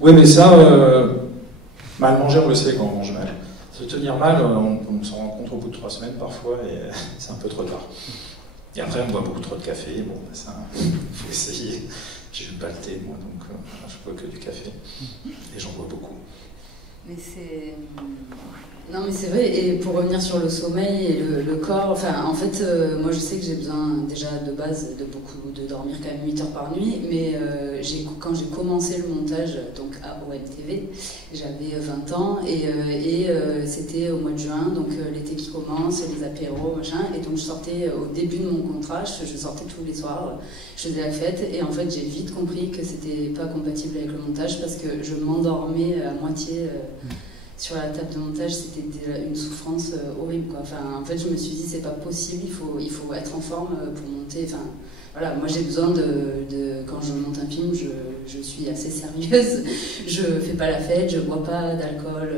Oui, mais ça, mal manger, on le sait quand on mange mal. Se tenir mal, on s'en rend compte au bout de 3 semaines parfois, et c'est un peu trop tard. Et après, on boit beaucoup trop de café, bon, ça, faut essayer. J'aime pas le thé, moi, donc je bois que du café. Et j'en bois beaucoup. Mais c'est. Non, mais c'est vrai, et pour revenir sur le sommeil et le corps, enfin, en fait, moi je sais que j'ai besoin déjà de base de dormir quand même 8 heures par nuit, mais quand j'ai commencé le montage, donc à OMTV, j'avais 20 ans, et c'était au mois de juin, donc l'été qui commence, les apéros, machin, et donc je sortais au début de mon contrat, je sortais tous les soirs, je faisais la fête, et en fait j'ai vite compris que c'était pas compatible avec le montage, parce que je m'endormais à moitié. Sur la table de montage, c'était une souffrance horrible, quoi. Enfin, en fait, je me suis dit, c'est pas possible, il faut être en forme pour monter. Enfin, voilà, moi j'ai besoin quand je monte un film, je suis assez sérieuse. Je fais pas la fête, je bois pas d'alcool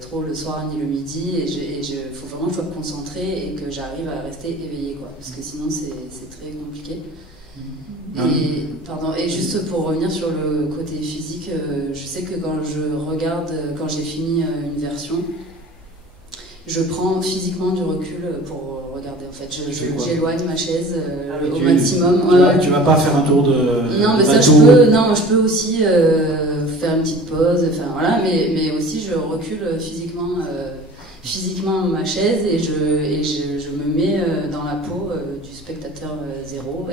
trop le soir ni le midi, et il faut vraiment que je sois concentrée et que j'arrive à rester éveillée, quoi. Parce que sinon, c'est très compliqué. Et juste pour revenir sur le côté physique, je sais que quand j'ai fini une version, je prends physiquement du recul pour regarder. En fait, j'éloigne ma chaise au maximum. Tu vas pas faire un tour de. Non, mais ça je peux aussi faire une petite pause. Enfin voilà, mais aussi je recule physiquement ma chaise et je me mets dans la peau du spectateur zéro.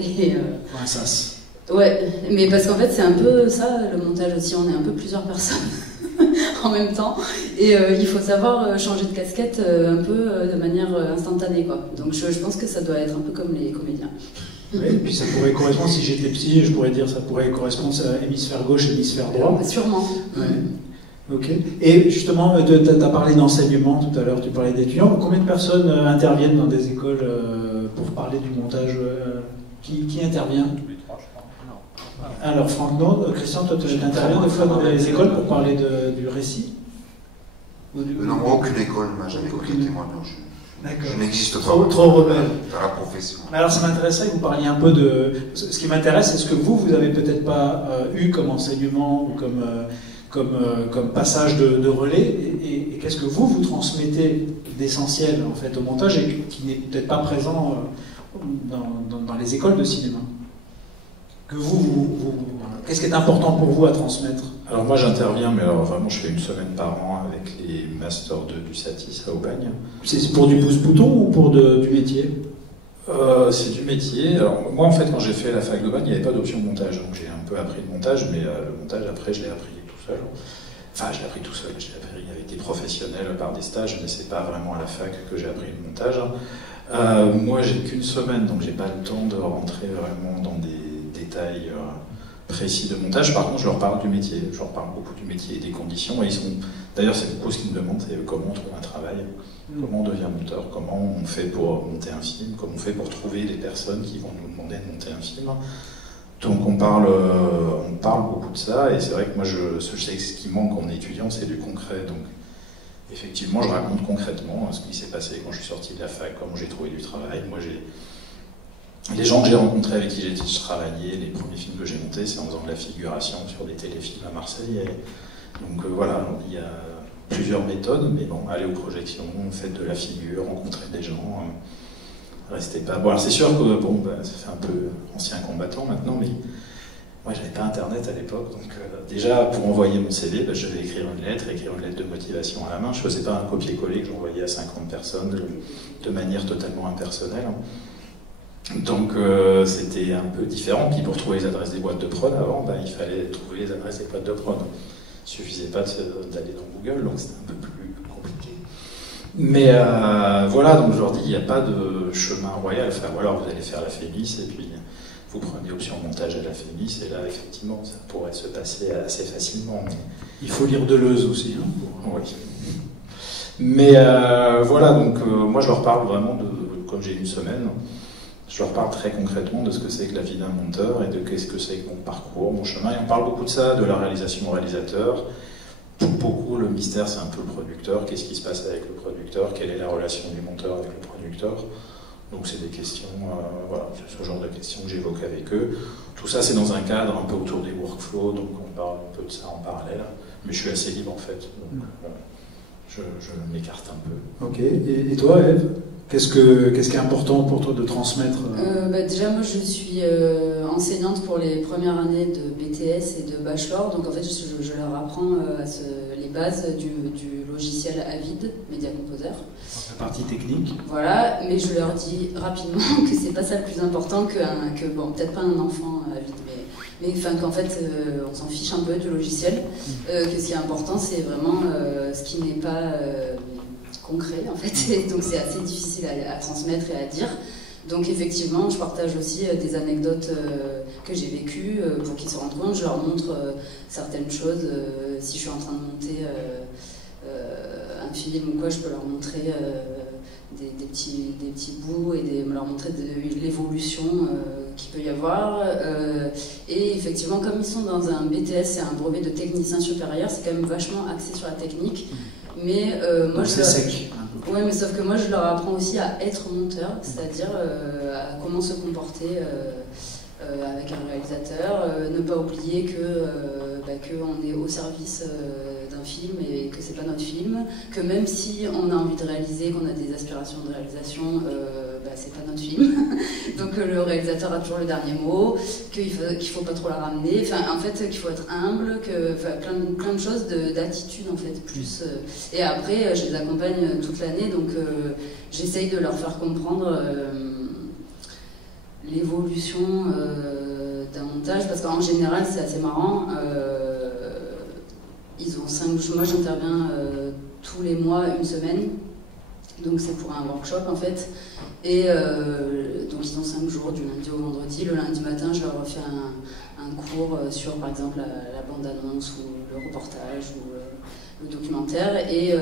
Un sas. Ouais, mais parce qu'en fait c'est un peu ça le montage aussi, on est un peu plusieurs personnes en même temps et il faut savoir changer de casquette un peu de manière instantanée, quoi. Donc je pense que ça doit être un peu comme les comédiens. Oui, et puis ça pourrait correspondre, si j'étais psy, je pourrais dire ça pourrait correspondre à hémisphère gauche, hémisphère droit. Sûrement. Ouais. Ok. Et justement, tu as parlé d'enseignement tout à l'heure, tu parlais d'étudiants. Combien de personnes interviennent dans des écoles pour parler du montage qui intervient? Tous les 3, je crois. Alors, Franck, non. Christian, toi, tu interviens des fois dans les écoles pour parler du récit? Non, moi, aucune école ne m'a jamais contacté, moi, non. Je n'existe pas. Trop rebelle. Dans la profession. Alors, ça m'intéresserait que vous parliez un peu de. Ce qui m'intéresse, c'est ce que vous avez peut-être pas eu comme enseignement ou comme passage de relais, et qu'est-ce que vous transmettez d'essentiel en fait au montage et qui n'est peut-être pas présent dans les écoles de cinéma. Que qu'est-ce qui est important pour vous à transmettre? Alors moi j'interviens, mais alors vraiment je fais une semaine par an avec les Masters 2 du Satis à Aubagne. C'est pour du pouce-bouton ou pour du métier? C'est du métier. Alors moi en fait quand j'ai fait la fac d'Aubagne il n'y avait pas d'option de montage, donc j'ai un peu appris le montage, mais le montage après je l'ai appris tout seul. Enfin, je l'ai appris tout seul, je l'ai appris avec des professionnels par des stages, mais c'est pas vraiment à la fac que j'ai appris le montage. Moi, j'ai qu'une semaine, donc j'ai pas le temps de rentrer vraiment dans des détails précis de montage. Par contre, je leur parle du métier, je leur parle beaucoup du métier et des conditions. Et ils sont, d'ailleurs, c'est beaucoup ce qu'ils me demandent, c'est comment on trouve un travail, comment on devient monteur, comment on fait pour monter un film, comment on fait pour trouver les personnes qui vont nous demander de monter un film. Donc on parle beaucoup de ça, et c'est vrai que moi je sais que ce qui manque en étudiant, c'est du concret. Donc effectivement, je raconte concrètement ce qui s'est passé quand je suis sorti de la fac, comment j'ai trouvé du travail. Moi, les gens que j'ai rencontrés avec qui j'ai travaillé, les premiers films que j'ai montés, c'est en faisant de la figuration sur des téléfilms à Marseille. Donc voilà, il y a plusieurs méthodes, mais bon, aller aux projections, faites de la figure, rencontrer des gens. Restez pas. Bon, alors c'est sûr que ça fait un peu ancien combattant maintenant, mais moi j'avais pas internet à l'époque, donc déjà pour envoyer mon CV, je devais écrire une lettre de motivation à la main. Je faisais pas un copier-coller que j'envoyais à 50 personnes de manière totalement impersonnelle. Donc c'était un peu différent. Puis pour trouver les adresses des boîtes de prod avant, il fallait trouver les adresses des boîtes de prod. Il suffisait pas d'aller dans Google, donc c'était un peu plus compliqué. Mais voilà, donc je leur dis, il n'y a pas de chemin royal. Enfin, ou alors vous allez faire la FEMIS et puis vous prenez option montage à la FEMIS, et là, effectivement, ça pourrait se passer assez facilement. Mais... Il faut lire Deleuze aussi. Hein, pour... Oui. Mais voilà, donc moi je leur parle vraiment comme j'ai une semaine, je leur parle très concrètement de ce que c'est que la vie d'un monteur et de qu'est-ce que c'est que mon parcours, mon chemin. Et on parle beaucoup de ça, de la réalisation au réalisateur. Pour beaucoup, le mystère, c'est un peu le producteur. Qu'est-ce qui se passe avec le producteur? Quelle est la relation du monteur avec le producteur? Donc c'est des questions, voilà, c'est ce genre de questions que j'évoque avec eux. Tout ça, c'est dans un cadre un peu autour des workflows, donc on parle un peu de ça en parallèle. Mais je suis assez libre en fait, donc je m'écarte un peu. Ok, et toi, Ève? Qu'est-ce qui est important pour toi de transmettre? Déjà, moi, je suis enseignante pour les premières années de BTS et de Bachelor. Donc, en fait, je leur apprends les bases du logiciel Avid, Media Composer. La partie technique. Voilà, mais je leur dis rapidement que c'est pas ça le plus important que bon, peut-être pas un enfant Avid, mais enfin, qu'en fait, on s'en fiche un peu du logiciel. Que ce qui est important, c'est vraiment ce qui n'est pas... concret en fait, et donc c'est assez difficile à transmettre et à dire. Donc effectivement, je partage aussi des anecdotes que j'ai vécues pour qu'ils se rendent compte. Je leur montre certaines choses. Si je suis en train de monter un film ou quoi, je peux leur montrer des petits bouts et leur montrer l'évolution qu'il peut y avoir. Et effectivement, comme ils sont dans un BTS, c'est un brevet de technicien supérieur, c'est quand même vachement axé sur la technique. Mais moi, c'est sec. Ouais, mais sauf que moi, je leur apprends aussi à être monteur, c'est-à-dire à comment se comporter avec un réalisateur, ne pas oublier qu'on est au service d'un film et que c'est pas notre film, que même si on a envie de réaliser, qu'on a des aspirations de réalisation, c'est pas notre film. Donc le réalisateur a toujours le dernier mot, qu'il faut pas trop la ramener, en fait qu'il faut être humble, plein de choses d'attitude en fait, plus. Et après, je les accompagne toute l'année, donc j'essaye de leur faire comprendre l'évolution d'un montage, parce qu'en général c'est assez marrant. Ils ont 5 jours, moi j'interviens tous les mois, une semaine, donc c'est pour un workshop en fait, et donc ils ont 5 jours du lundi au vendredi. Le lundi matin je leur refais un cours sur par exemple la bande-annonce ou le reportage ou le documentaire, et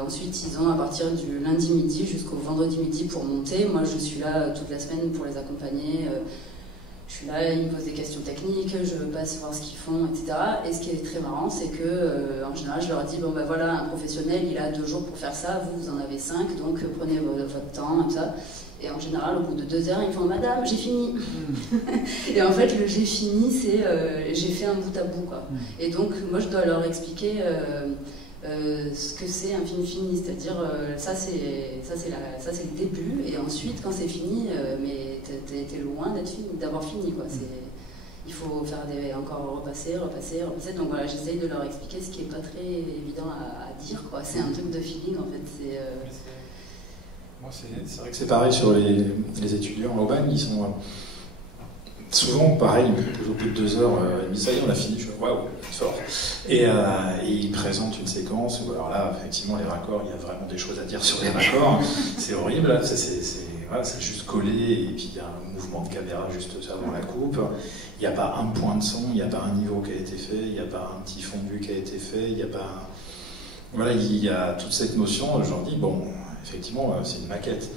ensuite ils ont à partir du lundi midi jusqu'au vendredi midi pour monter. Moi je suis là toute la semaine pour les accompagner. Je suis là, ils me posent des questions techniques, je passe voir ce qu'ils font, etc. Et ce qui est très marrant, c'est que en général, je leur dis bon ben voilà, un professionnel, il a 2 jours pour faire ça, vous en avez 5, donc prenez votre temps, comme ça. Et en général, au bout de 2 heures, ils font madame, j'ai fini. Et en fait, le j'ai fini, c'est j'ai fait un bout à bout, quoi. Et donc, moi, je dois leur expliquer ce que c'est un film fini, c'est-à-dire ça c'est le début, et ensuite quand c'est fini, mais t'es loin d'avoir fini, quoi. Il faut faire encore repasser, donc voilà, j'essaye de leur expliquer ce qui est pas très évident à dire, quoi. C'est un truc de feeling en fait. Moi c'est vrai que c'est pareil sur les étudiants en Aubagne, ils sont souvent, pareil, au bout de 2 heures, il me dit ça y est, on a fini, je fais waouh, fort. Et il présente une séquence où, alors là, effectivement, les raccords, il y a vraiment des choses à dire sur les raccords, c'est horrible, voilà, c'est juste collé, et puis il y a un mouvement de caméra juste avant la coupe, il n'y a pas un point de son, il n'y a pas un niveau qui a été fait, il n'y a pas un petit fondu qui a été fait, il n'y a pas un... Voilà, il y a toute cette notion, je leur dis, bon, effectivement, c'est une maquette,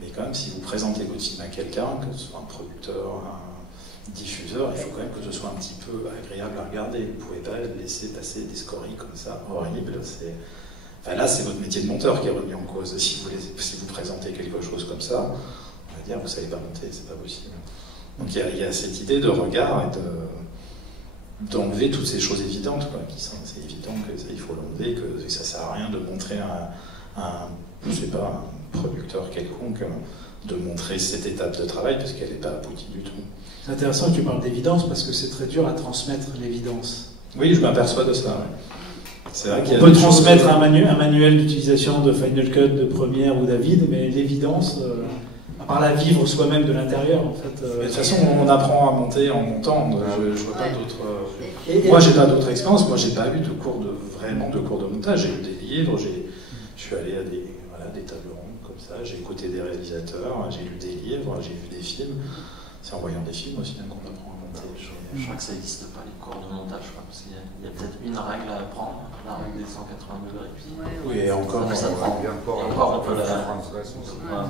mais quand même, si vous présentez votre film à quelqu'un, que ce soit un producteur, un diffuseur, il faut quand même que ce soit un petit peu agréable à regarder. Vous ne pouvez pas laisser passer des scories comme ça, horribles. Enfin, là, c'est votre métier de monteur qui est remis en cause. Si vous présentez quelque chose comme ça, on va dire, vous ne savez pas monter, c'est pas possible. Donc il y a cette idée de regard et d'enlever toutes ces choses évidentes, quoi, qui sont, c'est évident qu'il faut l'enlever, que ça ne sert à rien de montrer je sais pas, un producteur quelconque, de montrer cette étape de travail, parce qu'elle n'est pas aboutie du tout. C'est intéressant que tu parles d'évidence, parce que c'est très dur à transmettre l'évidence. Oui, je m'aperçois de ça. Ouais. C'est vrai qu'il y a on peut transmettre un manuel d'utilisation de Final Cut, de Premiere ou d'Avid, mais l'évidence, à part la vivre soi-même de l'intérieur, en fait... De toute façon, on apprend à monter en montant. Je vois pas d'autres... Moi, j'ai pas d'autres expériences. Moi, j'ai pas eu vraiment de cours de montage. J'ai eu des livres, je suis allé à des tables rondes comme ça, j'ai écouté des réalisateurs, j'ai lu des livres, j'ai vu des films. C'est en voyant des films aussi qu'on apprend à monter. Je crois que ça n'existe pas, les cours de montage, parce qu'il y a peut-être une règle à apprendre, la règle des 180 degrés. Puis oui, et encore, on peut la...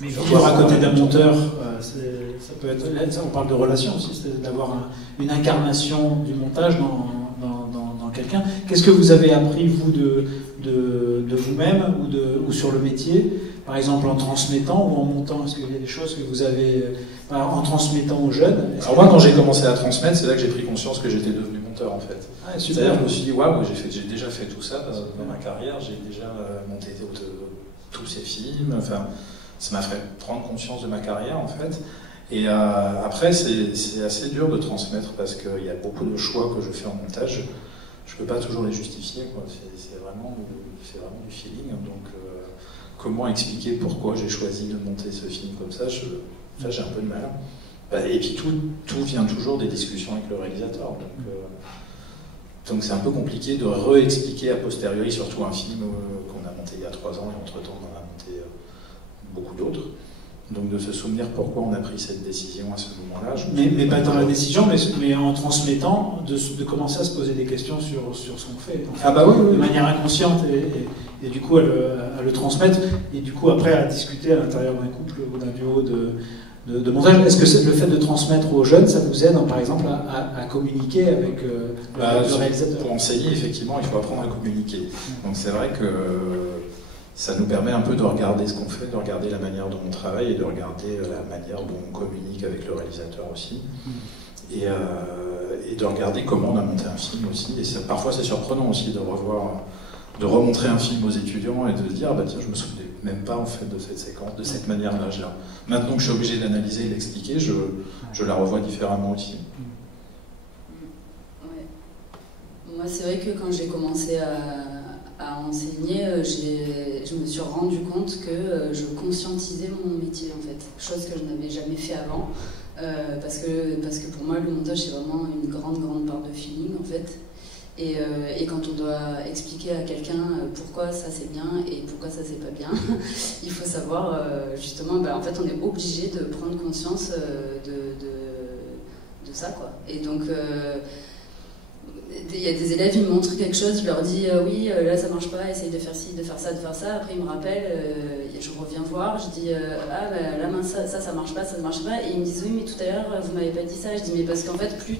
Mais vivre à côté d'un monteur, ça peut être... Là, on parle de relation aussi, c'est d'avoir une incarnation du montage dans quelqu'un. Qu'est-ce que vous avez appris, vous, de vous-même ou sur le métier, par exemple en transmettant ou en montant? Est-ce qu'il y a des choses que vous avez en transmettant aux jeunes? Alors moi, quand j'ai commencé à transmettre, c'est là que j'ai pris conscience que j'étais devenu monteur, en fait. Ah, c'est-à-dire que je me suis dit, waouh, j'ai déjà fait tout ça dans ma carrière, j'ai déjà monté tous ces films, enfin, ça m'a fait prendre conscience de ma carrière, en fait. Et après, c'est assez dur de transmettre parce qu'il y a beaucoup de choix que je fais en montage. Je ne peux pas toujours les justifier, c'est vraiment du feeling. Donc, comment expliquer pourquoi j'ai choisi de monter ce film comme ça, j'ai un peu de mal. Et puis tout vient toujours des discussions avec le réalisateur. Donc c'est un peu compliqué de réexpliquer a posteriori, surtout un film qu'on a monté il y a 3 ans et entre-temps on en a monté beaucoup d'autres. Donc de se souvenir pourquoi on a pris cette décision à ce moment-là. Mais pas dans la décision, mais en transmettant, de commencer à se poser des questions sur ce qu'on fait. En fait, oui. De manière inconsciente, et du coup à le transmettre, et du coup après à discuter à l'intérieur d'un couple ou d'un duo de montage. Est-ce que le fait de transmettre aux jeunes, ça vous aide, par exemple, à communiquer avec le réalisateur? Pour enseigner, effectivement, il faut apprendre à communiquer. Donc c'est vrai que ça nous permet un peu de regarder ce qu'on fait, de regarder la manière dont on travaille et de regarder la manière dont on communique avec le réalisateur aussi. Et de regarder comment on a monté un film aussi. Et parfois c'est surprenant aussi de remontrer un film aux étudiants et de se dire, ah bah tiens, je me souvenais même pas en fait de cette séquence, de cette manière-là. Maintenant que je suis obligé d'analyser et d'expliquer, je la revois différemment aussi. Ouais. Moi c'est vrai que quand j'ai commencé à enseigner, je me suis rendu compte que je conscientisais mon métier en fait, chose que je n'avais jamais fait avant, parce que pour moi le montage c'est vraiment une grande part de feeling en fait, et quand on doit expliquer à quelqu'un pourquoi ça c'est bien et pourquoi ça c'est pas bien, il faut savoir justement, en fait on est obligé de prendre conscience de ça quoi, et donc il y a des élèves, ils me montrent quelque chose, je leur dis oui, là ça marche pas, essaye de faire ci, de faire ça, après ils me rappellent, je reviens voir, je dis ah bah là ça marche pas, ça ne marche pas, et ils me disent oui mais tout à l'heure vous m'avez pas dit ça, je dis mais parce qu'en fait plus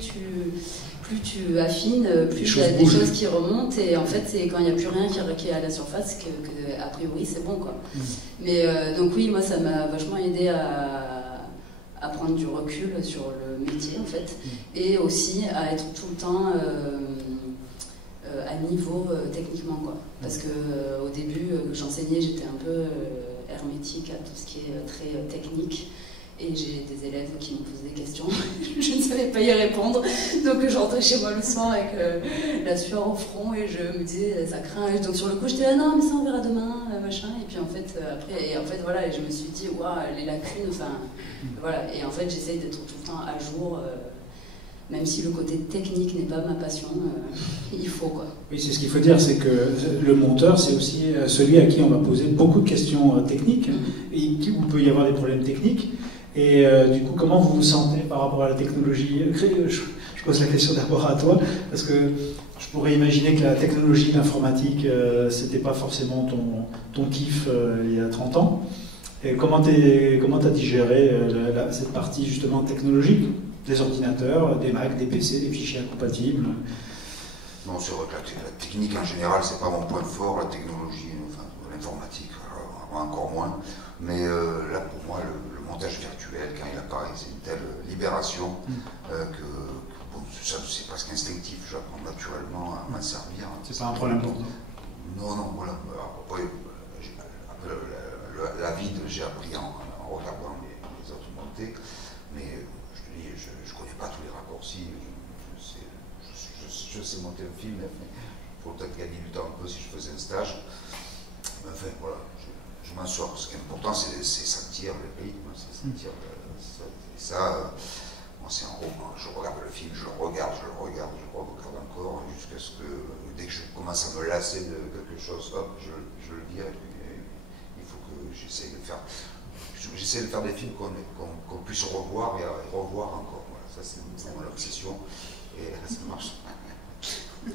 tu affines, plus il y a des choses qui remontent, et en fait c'est quand il n'y a plus rien qui est à la surface que a priori c'est bon quoi. Mais donc oui, moi ça m'a vachement aidé à prendre du recul sur le métier en fait, et aussi à être tout le temps à niveau techniquement quoi, parce que au début j'enseignais, j'étais un peu hermétique à tout ce qui est très technique, Et j'ai des élèves qui me posent des questions, je ne savais pas y répondre. Donc je rentrais chez moi le soir avec la sueur au front et je me disais ça craint. Et donc sur le coup j'étais là non mais ça on verra demain, machin. Et puis en fait voilà, et je me suis dit waouh les lacunes, enfin voilà. Et en fait j'essaye d'être tout le temps à jour. Même si le côté technique n'est pas ma passion, il faut quoi. Oui, c'est ce qu'il faut dire, c'est que le monteur, c'est aussi celui à qui on va poser beaucoup de questions techniques, et où il peut y avoir des problèmes techniques. Et du coup, comment vous vous sentez par rapport à la technologie? Je pose la question d'abord à toi, parce que je pourrais imaginer que la technologie, l'informatique, c'était pas forcément ton kiff il y a 30 ans. Et comment t'as digéré cette partie justement technologique? Des ordinateurs, des Mac, des PC, des fichiers incompatibles. Non, c'est vrai que la technique en général, c'est pas mon point fort, la technologie, enfin l'informatique, encore moins. Mais là, pour moi, le montage virtuel, quand il apparaît, c'est une telle libération que bon, ça, c'est presque instinctif. J'apprends naturellement à m'en servir. C'est pas un problème pour toi? Non, voilà. Après, la vide, j'ai appris en regardant les autres monter, mais je connais pas tous les raccourcis, je sais monter un film, il faut peut-être gagner du temps un peu si je faisais un stage. Enfin voilà, je m'en sors. Ce qui est important, c'est sentir le rythme, c'est sentir ça. Bon, c'est un roman, je regarde le film, je le regarde encore, jusqu'à ce que, dès que je commence à me lasser de quelque chose, hop, je le vire, et puis il faut que j'essaie de faire des films qu'on puisse revoir et revoir encore. Voilà, ça c'est mon obsession et ça marche. Bon,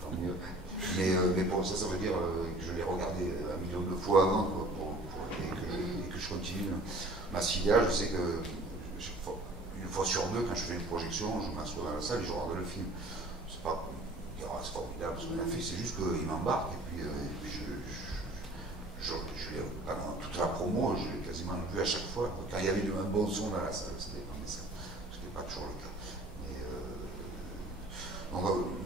tant mieux. Mais bon, ça veut dire que je l'ai regardé 1 million de fois avant et que je continue. Ma filiale, je sais que une fois sur deux, quand je fais une projection, je m'assois dans la salle et je regarde le film. C'est pas c'est formidable ce qu'on a fait, c'est juste qu'il m'embarque et puis pendant toute la promo, je l'ai quasiment vu à chaque fois. Quand il y avait un bon son dans la salle, c'était comme ça. Ce qui n'est pas toujours le cas.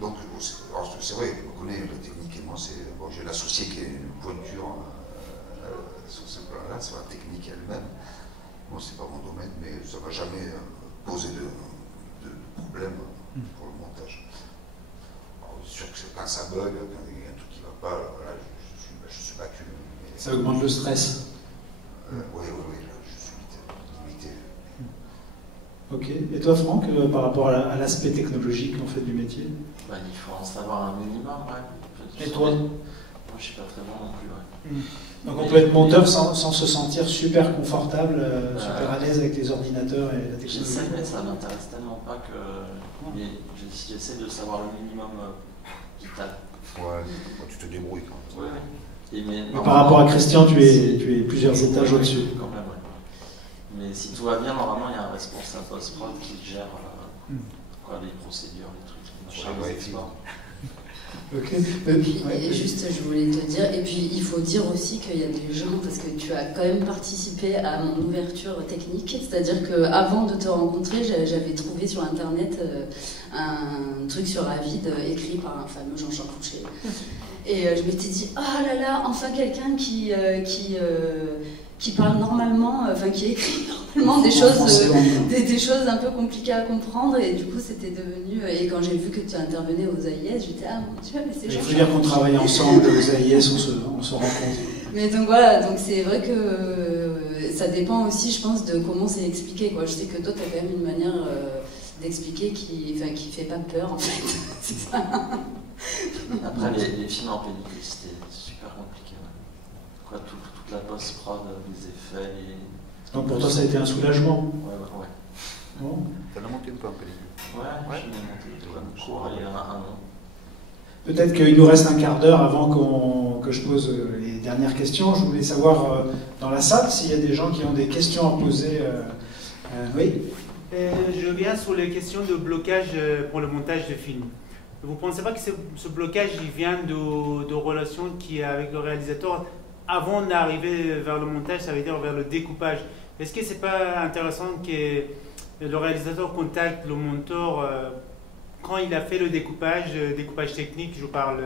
Donc c'est vrai, je connais la technique et moi, bon, j'ai l'associé qui est une pointure sur ce plan-là, sur la technique elle-même. Bon, c'est pas mon domaine, mais ça ne va jamais poser de problème pour le montage. Alors, c'est sûr que quand ça bug, quand il y a un truc qui ne va pas, alors là, je suis battu. Ça augmente le stress. Oui, là, je suis limité. Ok. Et toi, Franck, par rapport à l'aspect technologique en fait du métier? Il faut en savoir un minimum, ouais. Et toi? Moi, je suis pas très bon non plus, ouais. Donc on peut être monteur sans se sentir super confortable, super à l'aise avec les ordinateurs et la technologie. J'essaie, mais ça m'intéresse tellement pas que. Mais j'essaie de savoir le minimum vital. Ouais, tu te débrouilles quand même. Ouais. Mais par rapport à Christian, tu es plusieurs étages au-dessus. Quand même, ouais. Mais si tout va bien, normalement, il y a un responsable post-prod qui gère les procédures, les trucs. Okay. Et juste, je voulais te dire, et puis il faut dire aussi qu'il y a des gens, parce que tu as quand même participé à mon ouverture technique, c'est-à-dire qu'avant de te rencontrer, j'avais trouvé sur internet un truc sur Avid écrit par un fameux Jean-Charles Fouché. Et je m'étais dit, oh là là, enfin quelqu'un qui parle normalement, enfin qui écrit normalement des choses un peu compliquées à comprendre, et du coup c'était devenu, et quand j'ai vu que tu intervenais aux AIS, j'étais ah mon Dieu, mais c'est Il faut dire qu'on travaille ensemble aux AIS, on se rencontre. Mais donc voilà, donc c'est vrai que ça dépend aussi, je pense, de comment c'est expliqué, quoi. Je sais que toi tu as quand même une manière d'expliquer qui fait pas peur en fait. C'est ça. Après les films en pellicule c'était super compliqué. Ouais. Quoi, toute la post-prod, les effets, Donc pour toi ça a été un soulagement? Ouais. Bon. T'en as monté un peu en pellicule? Ouais, je l'ai monté un cours il y a un an. Peut-être qu'il nous reste un quart d'heure avant que je pose les dernières questions. Je voulais savoir dans la salle s'il y a des gens qui ont des questions à poser. Oui. Je viens sur les questions de blocage pour le montage de films. Vous ne pensez pas que ce blocage il vient de relations qui avec le réalisateur avant d'arriver vers le montage, ça veut dire vers le découpage? Est-ce que c'est pas intéressant que le réalisateur contacte le monteur quand il a fait le découpage technique, je parle,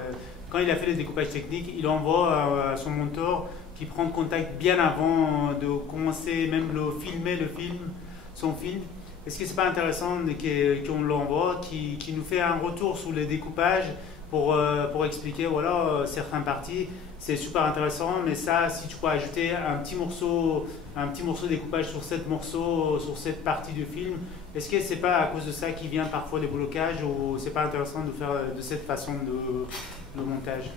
quand il a fait le découpage technique, il envoie à son monteur qui prend contact bien avant de commencer même son film. Est-ce que c'est pas intéressant qu'on l'envoie, qui nous fait un retour sur le découpage pour expliquer, voilà, certaines parties, c'est super intéressant, mais ça, si tu peux ajouter un petit morceau de découpage sur cette partie du film, est-ce que c'est pas à cause de ça qui vient parfois les blocages, ou c'est pas intéressant de faire de cette façon le montage?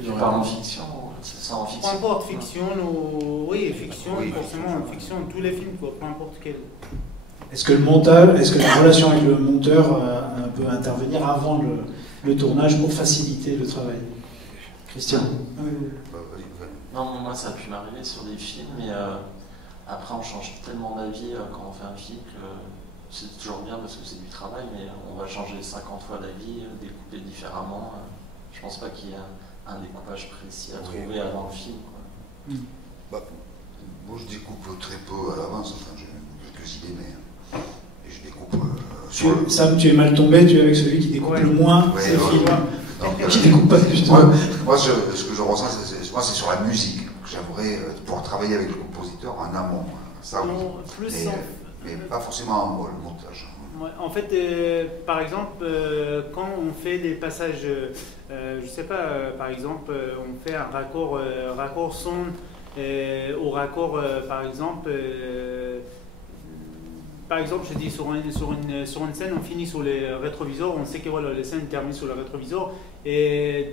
Tu parles en fiction, c'est ça, en fiction? Peu importe, fiction ou... Oui, fiction, forcément, fiction, tous les films, quoi, peu importe quel. Est-ce que la relation avec le monteur peut intervenir avant le tournage pour faciliter le travail? Christian? Non, moi ça a pu m'arriver sur des films, mais après on change tellement d'avis quand on fait un film que c'est toujours bien parce que c'est du travail, mais on va changer 50 fois d'avis, découper différemment. Je pense pas qu'il y ait un découpage précis à trouver avant le film, quoi. Moi je découpe très peu à l'avance, enfin, j'ai quelques idées, mais et je découpe Sam, tu es mal tombé, tu es avec celui qui découpe le moins ses films, qui découpe pas du tout. Moi, ce que je ressens, c'est sur la musique, que j'aimerais pouvoir travailler avec le compositeur en amont. Ça, oui. Mais pas forcément le montage. Ouais, en fait, par exemple, quand on fait des passages, je sais pas, par exemple, on fait un raccord son au raccord, par exemple, je dis sur une scène, on finit sur les rétroviseurs, on sait que voilà, les scènes terminent sur le rétroviseur, et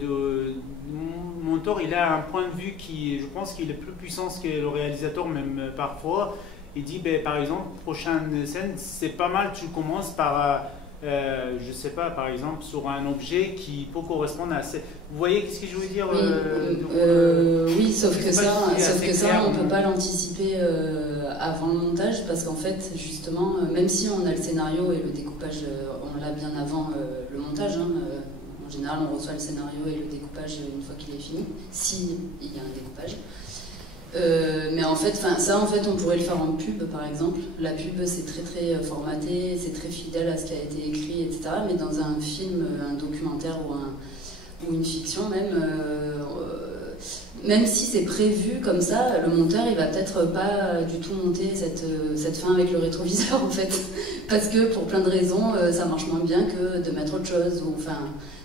mon monteur, il a un point de vue qui, je pense qu'il est plus puissant que le réalisateur, même parfois. Il dit, par exemple, prochaine scène, c'est pas mal, tu commences par, je sais pas, par exemple, sur un objet qui peut correspondre à... Vous voyez ce que je veux dire? Oui, sauf que ça, on ne peut pas l'anticiper avant le montage, parce qu'en fait, justement, même si on a le scénario et le découpage, on l'a bien avant le montage, hein, en général, on reçoit le scénario et le découpage une fois qu'il est fini, s'il y a un découpage. Mais en fait, ça, on pourrait le faire en pub, par exemple. La pub, c'est très très formaté, c'est très fidèle à ce qui a été écrit, etc. Mais dans un film, un documentaire ou une fiction, même si c'est prévu comme ça, le monteur, il va peut-être pas du tout monter cette fin avec le rétroviseur, en fait. Parce que pour plein de raisons, ça marche moins bien que de mettre autre chose.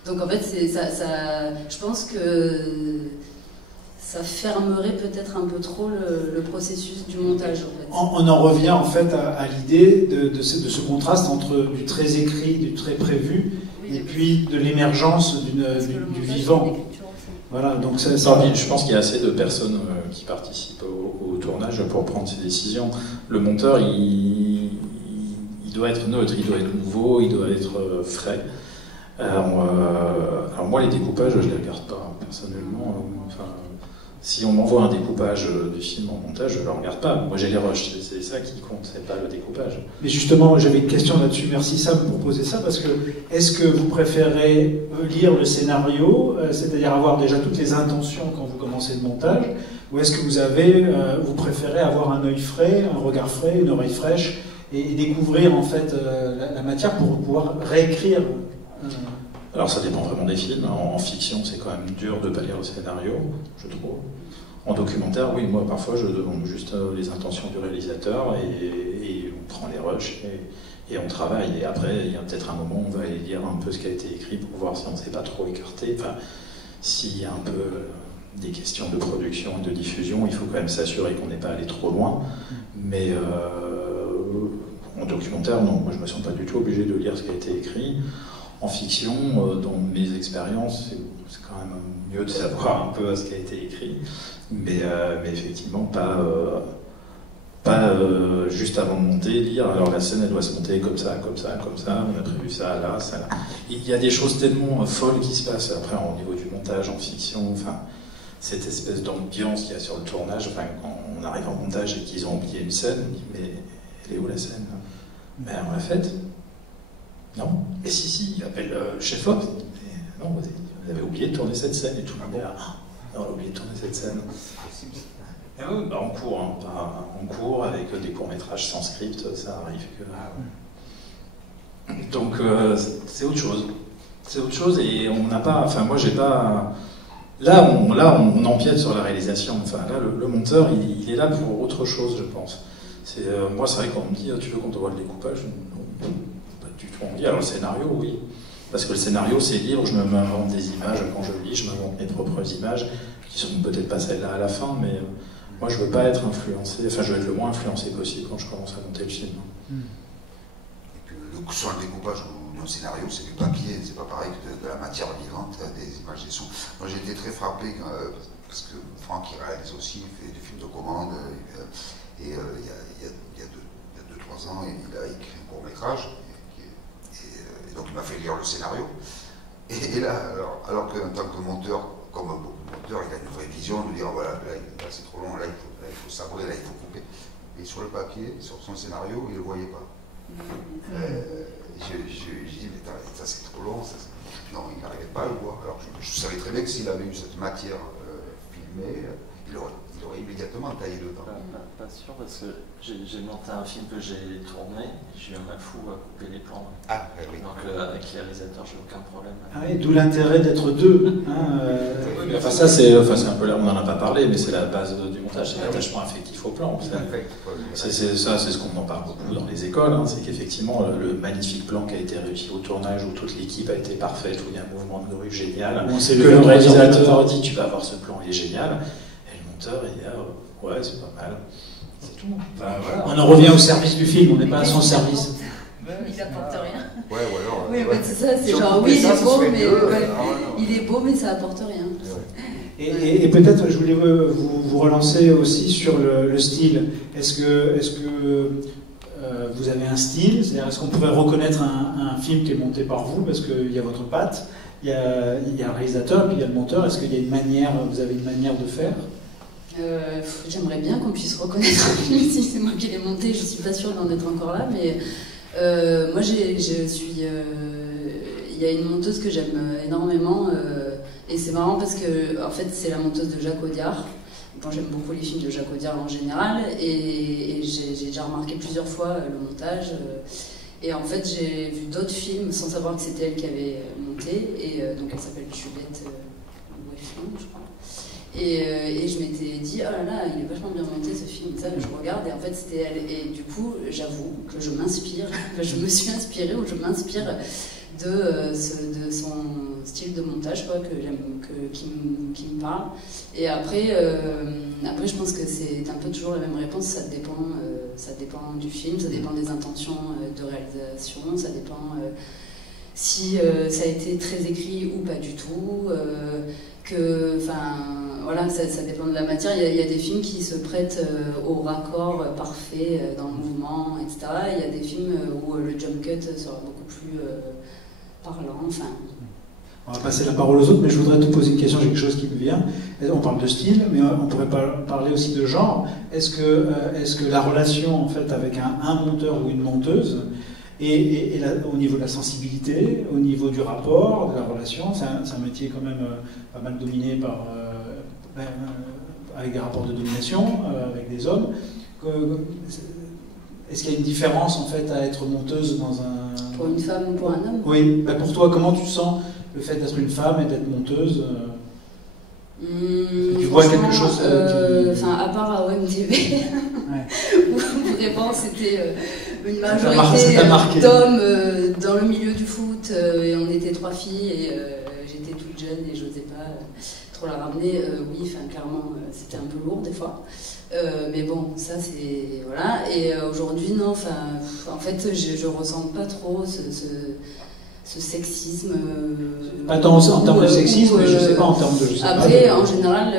Donc en fait, je pense que ça fermerait peut-être un peu trop le processus du montage. En fait. On en revient en fait à l'idée de ce contraste entre du très écrit, du très prévu, et puis de l'émergence du vivant. Voilà, donc je pense qu'il y a assez de personnes qui participent au tournage pour prendre ces décisions. Le monteur, il doit être neutre, il doit être nouveau, il doit être frais. Alors moi, les découpages, je les regarde pas personnellement. Si on m'envoie un découpage du film en montage, je ne le regarde pas. Moi, j'ai les rushs, c'est ça qui compte, c'est pas le découpage. Mais justement, j'avais une question là-dessus. Merci Sam pour poser ça, parce que est-ce que vous préférez lire le scénario, c'est-à-dire avoir déjà toutes les intentions quand vous commencez le montage, ou est-ce que vous préférez avoir un œil frais, un regard frais, une oreille fraîche, et découvrir en fait la matière pour pouvoir réécrire Alors ça dépend vraiment des films. En fiction, c'est quand même dur de ne pas lire le scénario, je trouve. En documentaire, oui, moi parfois je demande juste les intentions du réalisateur et on prend les rushs et on travaille. Et après, il y a peut-être un moment où on va aller lire un peu ce qui a été écrit pour voir si on ne s'est pas trop écarté. Enfin, s'il y a un peu des questions de production et de diffusion, il faut quand même s'assurer qu'on n'est pas allé trop loin. Mais en documentaire, non, moi je ne me sens pas du tout obligé de lire ce qui a été écrit. En fiction, dans mes expériences, c'est quand même mieux de savoir un peu ce qui a été écrit, mais effectivement pas juste avant de monter, lire, alors la scène elle doit se monter comme ça, comme ça, comme ça, on a prévu ça, là, ça, là. Il y a des choses tellement folles qui se passent après au niveau du montage en fiction, enfin, cette espèce d'ambiance qu'il y a sur le tournage, enfin, quand on arrive en montage et qu'ils ont oublié une scène, on dit mais elle est où la scène? Ben on l'a faite. Non. Et si, il appelle le chef-op. Non, vous avez oublié de tourner cette scène et tout le monde est là. On a oublié de tourner cette scène. Et oui, en cours, hein, en cours, avec des courts-métrages sans script, ça arrive que. Donc, c'est autre chose. C'est autre chose et on n'a pas. Enfin, moi, j'ai pas. Là, on empiète sur la réalisation. Enfin, là, le monteur, il est là pour autre chose, je pense. Moi, c'est vrai quand on me dit tu veux qu'on te voit le découpage, non, pas du tout envie. Alors le scénario, oui, parce que le scénario c'est libre. Je m'invente des images quand je lis, je m'invente mes propres images qui seront peut-être pas celles-là à la fin, mais moi je veux pas être influencé. Enfin, je veux être le moins influencé possible quand je commence à monter le film. Et puis sur le découpage ou le scénario, c'est du papier, c'est pas pareil que de la matière vivante, des images, des sons. Moi j'ai été très frappé parce que Franck il réalise aussi, il fait des films de commande. Et il y a 2-3 ans, il a écrit un court-métrage, et donc il m'a fait lire le scénario. Et là, alors qu'en tant que monteur, comme beaucoup de monteurs, il a une vraie vision de dire voilà, là c'est trop long, là il faut sabrer, là il faut couper. Et sur le papier, sur son scénario, il ne le voyait pas. J'ai dit, mais ça c'est trop long. Non, il n'arrivait pas à le voir. Alors je savais très bien que s'il avait eu cette matière filmée, il aurait immédiatement taillé dedans. Pas sûr, parce que j'ai monté un film que j'ai tourné, et j'ai eu un mal fou à couper les plans. Ah, oui. Donc avec les réalisateurs, j'ai aucun problème. Ah oui, d'où l'intérêt d'être deux. Enfin, ça, c'est un peu là, on n'en a pas parlé, mais c'est la base du montage, c'est l'attachement affectif au plan. C'est ce qu'on en parle beaucoup dans les écoles, hein, c'est qu'effectivement, le magnifique plan qui a été réussi au tournage, où toute l'équipe a été parfaite, où il y a un mouvement de grue génial, que le réalisateur dit tu vas avoir ce plan, il est génial. Il est là, ouais, c'est pas mal. C'est tout. Enfin, voilà. On en revient au service du film, on n'est pas à son service. Il apporte rien. Ouais, ou alors. Oui, c'est ça, c'est genre, oui, il est beau, mais ça apporte rien. Et peut-être, je voulais vous relancer aussi sur le style. Est-ce que vous avez un style? C'est-à-dire, est-ce qu'on pourrait reconnaître un film qui est monté par vous, parce qu'il y a votre patte, il y a un réalisateur, puis il y a le monteur. Est-ce qu'il y a une manière, vous avez une manière de faire? J'aimerais bien qu'on puisse reconnaître un film si c'est moi qui l'ai monté. Je suis pas sûre d'en être encore là, mais moi il y a une monteuse que j'aime énormément, et c'est marrant parce que en fait c'est la monteuse de Jacques Audiard. Bon, j'aime beaucoup les films de Jacques Audiard en général, et j'ai déjà remarqué plusieurs fois le montage. Et en fait, j'ai vu d'autres films sans savoir que c'était elle qui avait monté, et donc elle s'appelle Juliette Wefflin, je crois. Et je m'étais dit, oh là là, il est vachement bien monté ce film, ça, je regarde, et en fait c'était elle. Et du coup, j'avoue que je m'inspire, je me suis inspirée, ou je m'inspire de son style de montage, quoi, que j'aime, qui me parle. Et après, je pense que c'est un peu toujours la même réponse, ça dépend du film, ça dépend des intentions de réalisation, ça dépend si ça a été très écrit ou pas du tout. Voilà, ça dépend de la matière. Il y a des films qui se prêtent au raccord parfait dans le mouvement, etc. Il y a des films où le jump cut sera beaucoup plus parlant. Enfin. On va passer la parole aux autres, mais je voudrais te poser une question, j'ai quelque chose qui me vient. On parle de style, mais on pourrait parler aussi de genre. Est-ce que la relation en fait avec un monteur ou une monteuse et au niveau de la sensibilité, au niveau du rapport, de la relation, c'est un métier quand même pas mal dominé avec des rapports de domination, avec des hommes. Est-ce qu'il y a une différence en fait à être monteuse dans un... Pour une femme ou pour un homme? Oui, pour toi, comment tu sens le fait d'être une femme et d'être monteuse? Tu vois quelque chose à part à OMTV, où vraiment c'était une majorité d'hommes dans le milieu du foot, et on était 3 filles, et j'étais toute jeune et je n'osais pas trop la ramener. Oui, clairement, c'était un peu lourd des fois. Mais bon, ça c'est... Voilà. Et aujourd'hui, non, en fait, je ressens pas trop ce sexisme. Pas tant en termes de sexisme, mais je sais pas en termes de... Après, en général,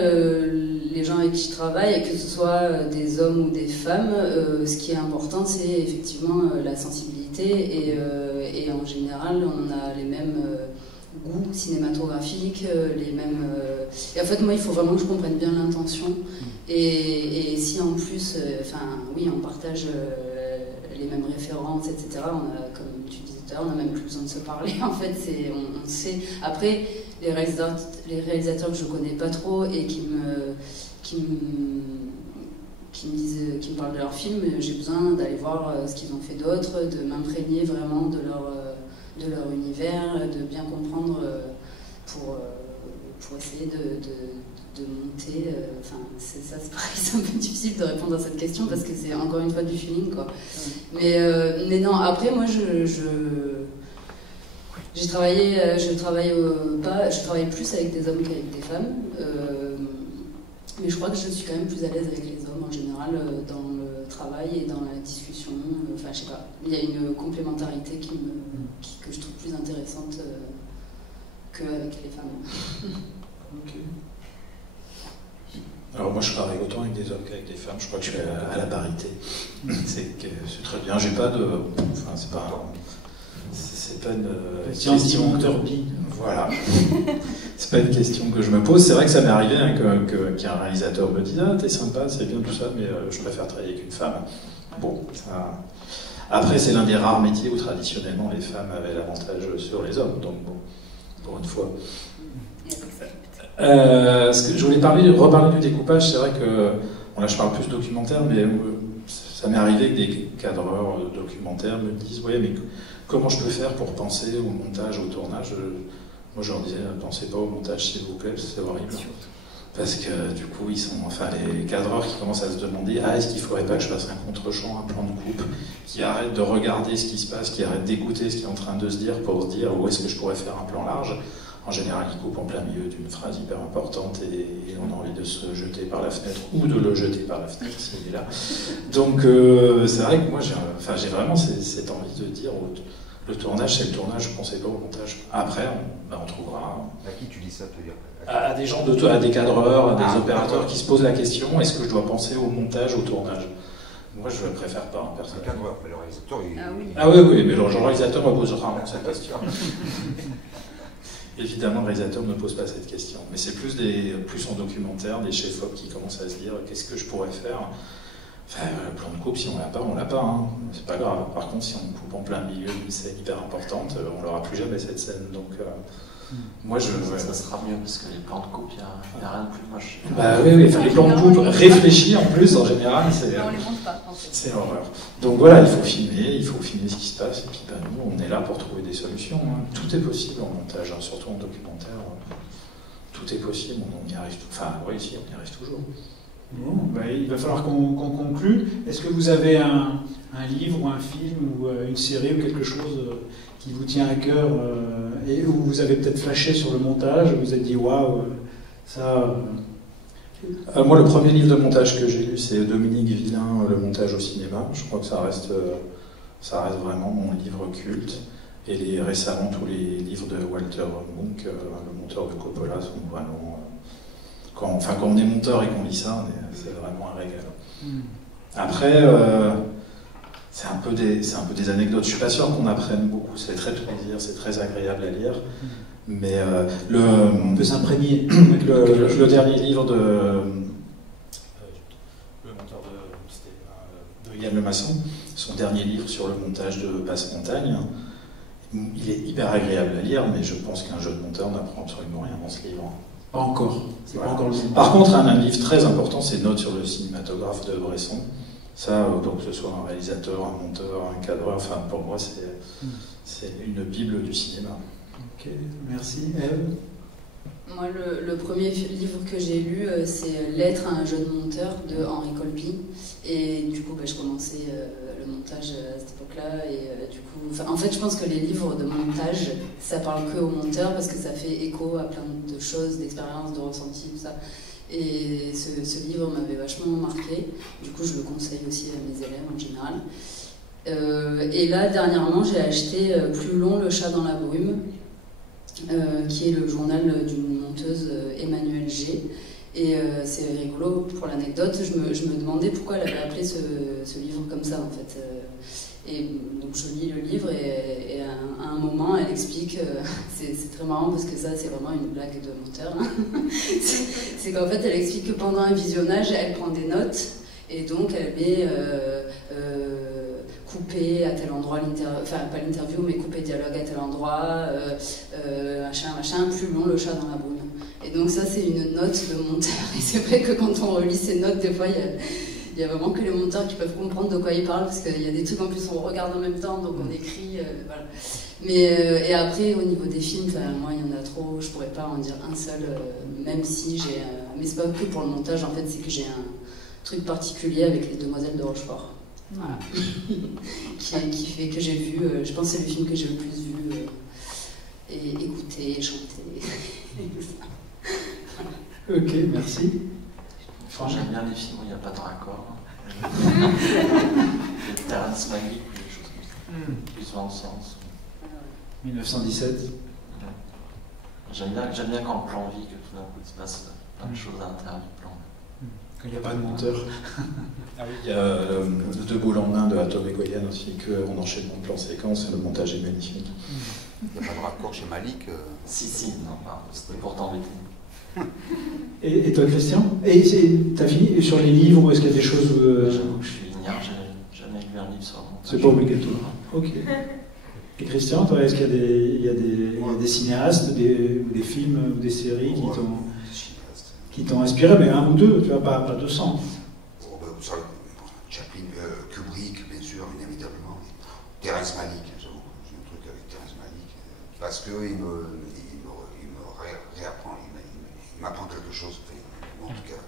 les gens avec qui je travaille, que ce soit des hommes ou des femmes, ce qui est important, c'est effectivement la sensibilité, et en général, on a les mêmes goûts cinématographiques, les mêmes... Et en fait, moi, il faut vraiment que je comprenne bien l'intention. Et si en plus, oui, on partage les mêmes références, etc., on a, comme tu disais tout à l'heure, on n'a même plus besoin de se parler, en fait, on sait. Après, les réalisateurs que je connais pas trop et qui me parlent de leurs films, j'ai besoin d'aller voir ce qu'ils ont fait d'autre, de m'imprégner vraiment de leur univers, de bien comprendre pour essayer de monter. Enfin, c'est pareil, c'est un peu difficile de répondre à cette question parce que c'est encore une fois du feeling, quoi. Mais non, après, moi, je travaille plus avec des hommes qu'avec des femmes. Mais je crois que je suis quand même plus à l'aise avec les hommes en général dans le travail et dans la discussion. Enfin, je sais pas. Il y a une complémentarité que je trouve plus intéressante qu'avec les femmes. Ok. Alors moi je travaille autant avec des hommes qu'avec des femmes, je crois que je suis à la parité. C'est très bien, j'ai pas de... Enfin c'est pas une question monteur bi. Voilà. C'est pas une question que je me pose. C'est vrai que ça m'est arrivé hein, qu'un réalisateur me dise « Ah t'es sympa, c'est bien tout ça, mais je préfère travailler avec une femme ». Bon, ça... Après c'est l'un des rares métiers où traditionnellement les femmes avaient l'avantage sur les hommes, donc bon, pour une fois. Ce que je voulais reparler du découpage, c'est vrai que, bon là je parle plus documentaire, mais ça m'est arrivé que des cadreurs documentaires me disent « Ouais, mais comment je peux faire pour penser au montage, au tournage ?» Moi je leur disais « Pensez pas au montage s'il vous plaît, c'est horrible. » Parce que du coup, les cadreurs qui commencent à se demander « Ah, est-ce qu'il ne faudrait pas que je fasse un contre-champ, un plan de coupe ?» qui arrête de regarder ce qui se passe, qui arrête d'écouter ce qui est en train de se dire pour se dire « Où est-ce que je pourrais faire un plan large ?» En général, il coupe en plein milieu d'une phrase hyper importante et on a envie de se jeter par la fenêtre ou de le jeter par la fenêtre s'il est là. Donc c'est vrai que moi j'ai vraiment cette envie de dire le tournage c'est le tournage, je ne pensais pas au montage. Après on trouvera... À qui tu dis ça, te dire à des gens, à des cadreurs, à des opérateurs qui se posent la question, est-ce que je dois penser au montage, au tournage? Moi je ne préfère pas, personnellement. Le cadreur, le réalisateur, Ah oui, mais le réalisateur me pose rarement cette question. Évidemment, le réalisateur ne pose pas cette question, mais c'est plus en documentaire, des chefs-op qui commencent à se dire qu'est-ce que je pourrais faire. Enfin, le plan de coupe, si on l'a pas, hein. C'est pas grave. Par contre, si on coupe en plein milieu d'une scène hyper importante, on l'aura plus jamais cette scène. Donc, moi, ça sera mieux parce que les plans de coupe, il n'y a rien de plus moche. Bah oui, enfin, les plans de coupe réfléchis en plus, en général, c'est. On les monte pas, en fait. C'est l'horreur. Donc voilà, il faut filmer ce qui se passe, et puis nous, on est là pour trouver des solutions. Hein. Tout est possible en montage, hein, surtout en documentaire. Tout est possible, on y arrive. Enfin, oui, si, on y arrive toujours. Bon, il va falloir qu'on conclue. Est-ce que vous avez un livre ou un film ou une série ou quelque chose qui vous tient à cœur et où vous avez peut-être flashé sur le montage, vous vous êtes dit waouh, ça. Moi, le premier livre de montage que j'ai lu, c'est Dominique Villain, Le montage au cinéma. Je crois que ça reste vraiment mon livre culte. Et récemment, tous les livres de Walter Munk, le monteur de Coppola, sont vraiment. Quand on est monteur et qu'on lit ça, c'est vraiment un régal. Après, c'est un peu des anecdotes. Je suis pas sûr qu'on apprenne beaucoup. C'est très plaisir, c'est très agréable à lire. Mais on peut s'imprégner avec le dernier livre de le monteur de Yann Lemasson, son dernier livre sur le montage de Passe-Montagne. Il est hyper agréable à lire, mais je pense qu'un jeune monteur n'apprend absolument rien dans ce livre. Pas encore. C'est voilà. Pas encore le moment. Par contre, un livre très important, c'est Notes sur le cinématographe de Bresson. Ça, donc que ce soit un réalisateur, un monteur, un cadreur, enfin pour moi c'est une bible du cinéma. Ok, merci. Ève? Moi, le premier livre que j'ai lu, c'est Lettre à un jeune monteur de Henri Colby. Et du coup, je commençais le montage à cette époque-là. Et du coup, en fait, je pense que les livres de montage, ça parle que aux monteurs parce que ça fait écho à plein de choses, d'expériences, de ressentis, tout ça. Et ce livre m'avait vachement marqué. Du coup, je le conseille aussi à mes élèves en général. Et là, dernièrement, j'ai acheté Plus long, le chat dans la brume. Qui est le journal d'une monteuse Emmanuelle G. Et c'est rigolo pour l'anecdote, je me demandais pourquoi elle avait appelé ce livre comme ça en fait. Et donc je lis le livre et à un moment elle explique, c'est très marrant parce que ça c'est vraiment une blague de monteur, hein. C'est qu'en fait elle explique que pendant un visionnage elle prend des notes et donc elle met couper à tel endroit enfin pas l'interview mais couper dialogue à tel endroit, machin, plus long le chat dans la brume. Et donc ça c'est une note de monteur et c'est vrai que quand on relit ces notes des fois il y a vraiment que les monteurs qui peuvent comprendre de quoi ils parlent parce qu'il y a des trucs en plus on regarde en même temps donc on écrit, voilà. Et après, au niveau des films, moi, il y en a trop, je pourrais pas en dire un seul, même si j'ai... mais c'est pas que pour le montage, en fait, c'est que j'ai un truc particulier avec les Demoiselles de Rochefort. Voilà. qui fait que j'ai vu, je pense que c'est le film que j'ai le plus vu, et écouté, et chanté. Ok, merci. J'aime bien les films où il n'y a pas de raccord. Les Terrence Malick ou des choses comme ça. Plus dans le sens. 1917. J'aime bien quand le plan vit, que tout d'un coup il se passe plein de choses à l'intérieur du plan. Quand il n'y a pas de monteur. Il y a De Beau lendemain de Atom et Goyan aussi, qu'on enchaîne en plan séquence et le montage est magnifique. Il n'y a pas de raccord chez Malik. Si, non, c'était pour t'embêter. Et toi, Christian? Et t'as fini sur les livres ou est-ce qu'il y a des choses J'avoue que je suis ignare, j'ai jamais lu un livre sur le montage. C'est pas obligatoire. Ok. Et Christian, toi, est-ce qu'il y a des cinéastes, des films ou des séries qui t'ont inspiré, mais un ou deux, tu vois, pas 200. Chaplin, Kubrick, bien sûr, inévitablement. Terrence Malick, j'avoue, j'ai un truc avec Terrence Malick, parce qu'il réapprend, il m'apprend quelque chose, en tout cas,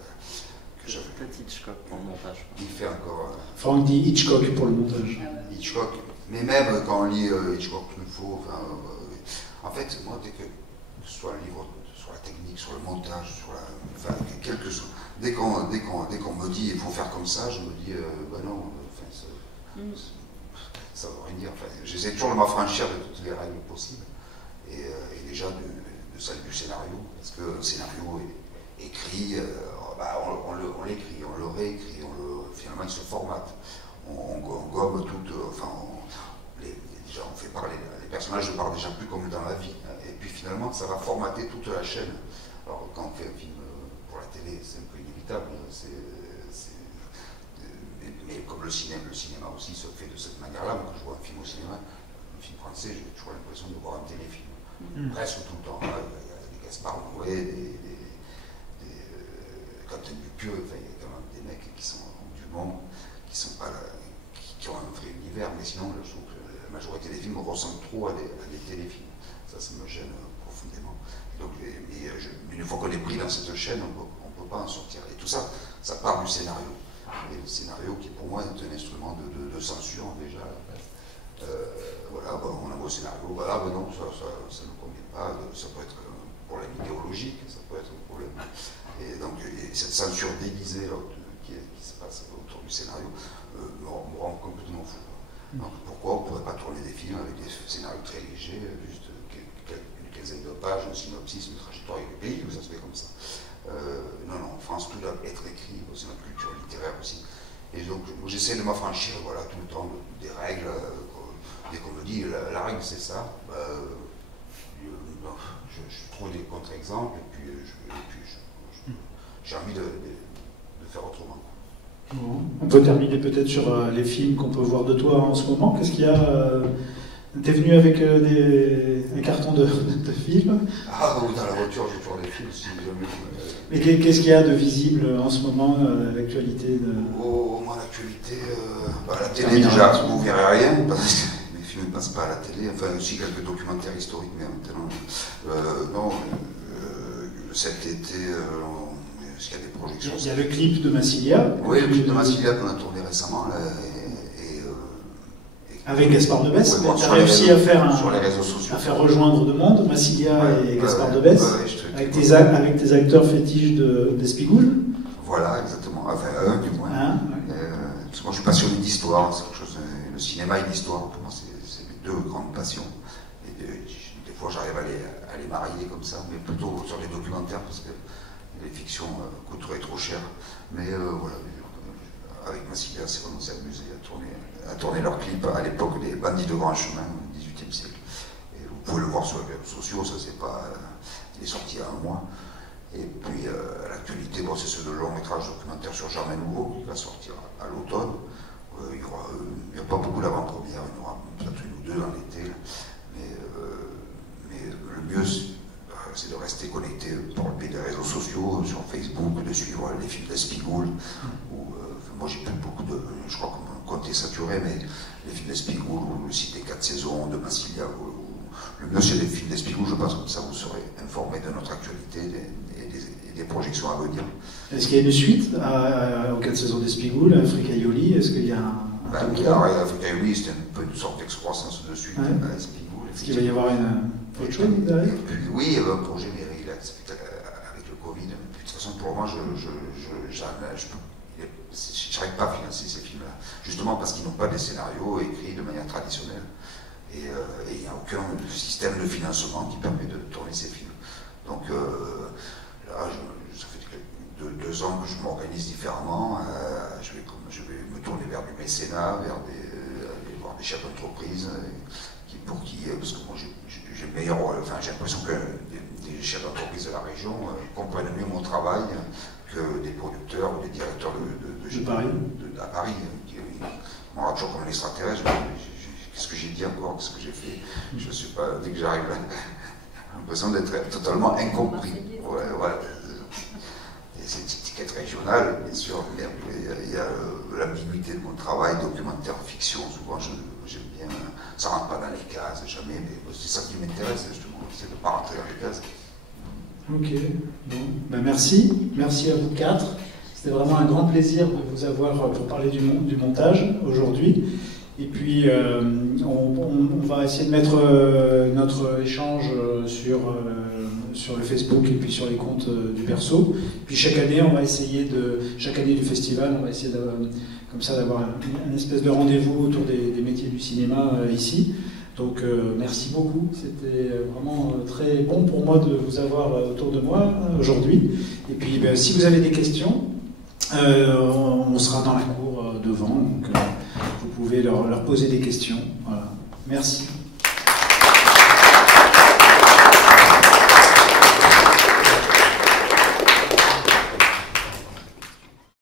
que j'avais. Peut-être Hitchcock pour le montage. Il fait encore. Franck dit Hitchcock pour le montage. Hitchcock, mais même quand on lit Hitchcock, Truffaut, en fait, moi, dès que ce soit un livre sur la technique, sur le montage, sur la. Enfin, quel que soit. Dès qu'on me dit il faut faire comme ça, je me dis non, ça veut rien dire. Enfin, j'essaie toujours de m'affranchir de toutes les règles possibles et déjà de celle du scénario, parce que le scénario est écrit, on l'écrit, on le réécrit, finalement il se formate, on gomme tout, déjà on fait parler, les personnages ne parlent déjà plus comme dans la vie, et puis finalement ça va formater toute la chaîne. Alors quand on fait un film pour la télé, c'est un peu inévitable, mais comme le cinéma aussi se fait de cette manière-là. Quand je vois un film au cinéma, un film français, j'ai toujours l'impression de voir un téléfilm. Presque tout le temps. Là, il y a des Gaspard Noé, des Quentin Dupieux, il y a quand même des mecs qui sont du monde, qui sont pas là, qui ont un vrai univers, mais sinon, je trouve que la majorité des films ressemblent trop à des téléfilms. Ça me gêne profondément. Donc, une fois qu'on est pris dans cette chaîne, on ne peut pas en sortir. Et tout ça, ça part du scénario. Et le scénario qui pour moi est un instrument de censure déjà. Voilà, on a beau scénario, voilà, non, ça ne convient pas, ça peut être un problème idéologique, ça peut être un problème. Et donc cette censure déguisée là, qui se passe autour du scénario me rend complètement fou. Donc pourquoi on ne pourrait pas tourner des films avec des scénarios très légers, juste une quinzaine de pages, un synopsis, une trajectoire du pays, où ça se fait comme ça. Non, en France, tout doit être écrit, c'est notre culture littéraire aussi. Et donc, j'essaie de m'affranchir, voilà, tout le temps des règles. Dès qu'on me dit la règle c'est ça, je trouve des contre-exemples et puis j'ai envie de faire autrement. Bon. On peut terminer peut-être sur les films qu'on peut voir de toi en ce moment. Qu'est-ce qu'il y a T'es venu avec un carton de films? Ah, dans la voiture, j'ai toujours des films. Si mais qu'est-ce qu'il y a de visible en ce moment à l'actualité Moi, l'actualité, la télé déjà, vous ne verrez rien, parce que mes films ne passent pas à la télé, enfin aussi quelques documentaires historiques, mais maintenant, non, cet été, est-ce qu'il y a des projections? Il y a le clip de Massilia. Oui, le clip de Massilia qu'on a tourné récemment, là, avec Gaspard Debès, tu as réussi à faire rejoindre de monde, Massilia et Gaspard Debès, avec tes acteurs fétiches d'Espigoul. Voilà, exactement, enfin un du moins. Parce que moi je suis passionné d'histoire, c'est quelque chose, le cinéma et l'histoire, pour moi c'est mes deux grandes passions. Et des fois j'arrive à les marier comme ça, mais plutôt sur les documentaires, parce que les fictions coûteraient trop cher. Mais voilà, avec Massilia, c'est vraiment s'amuser à tourner leurs clips à l'époque des bandits de grand chemin au XVIIIe siècle. Et vous pouvez le voir sur les réseaux sociaux, ça c'est pas. Il est sorti il y a un mois. Et puis à l'actualité, c'est ce long métrage documentaire sur Germain Nouveau qui va sortir à l'automne. Il n'y a pas beaucoup d'avant-première, il y en aura peut-être une ou deux dans l'été. Mais le mieux, c'est de rester connecté par le biais des réseaux sociaux, sur Facebook, de suivre les films d'Espigoul. Moi j'ai plus beaucoup de. Je crois que mon compte est saturé, mais les films d'Espigoul, ou le site des 4 saisons, de Massilia, ou Le mieux, c'est les films d'Espigou, je pense, comme ça vous serez informé de notre actualité et des projections à venir. Est-ce qu'il y a une suite aux 4 saisons d'Espigou, Africa Ioli? Est-ce qu'il y a un tome 3? Africa Ioli, c'était un peu une sorte d'excroissance de suite à Espigou. Est-ce qu'il va y avoir autre chose derrière? Oui, il y avait un projet, mais avec le Covid. De toute façon, pour le moment, je n'arrive pas à financer ces films-là. Justement parce qu'ils n'ont pas des scénarios écrits de manière traditionnelle. Et il n'y a aucun système de financement qui permet de tourner ces films. Donc là, ça fait 2 ans que je m'organise différemment. Je vais me tourner vers du mécénat, vers aller voir des chefs d'entreprise, parce que moi j'ai le meilleur rôle. Enfin, j'ai l'impression que des chefs d'entreprise de la région comprennent mieux mon travail que des producteurs ou des directeurs de Paris. À Paris. Moi, toujours comme l'extraterrestre, qu'est-ce que j'ai dit encore, qu'est-ce que j'ai fait? Je ne sais pas, dès que j'arrive là, j'ai l'impression d'être totalement incompris. Voilà. Et c'est une étiquette régionale, bien sûr, mais il y a l'ambiguïté de mon travail, documentaire, fiction, souvent j'aime bien, ça ne rentre pas dans les cases, jamais, mais c'est ça qui m'intéresse, justement, c'est de ne pas rentrer dans les cases. Ok, bon. Ben merci à vous 4. C'était vraiment un grand plaisir de vous avoir pour parler du montage aujourd'hui. Et puis, on va essayer de mettre notre échange sur le Facebook et puis sur les comptes du Berceau. Puis chaque année du festival, on va essayer comme ça d'avoir une espèce de rendez-vous autour des métiers du cinéma ici. Donc merci beaucoup, c'était vraiment très bon pour moi de vous avoir autour de moi aujourd'hui. Et puis si vous avez des questions, on sera dans la cour devant, donc vous pouvez leur poser des questions. Voilà. Merci.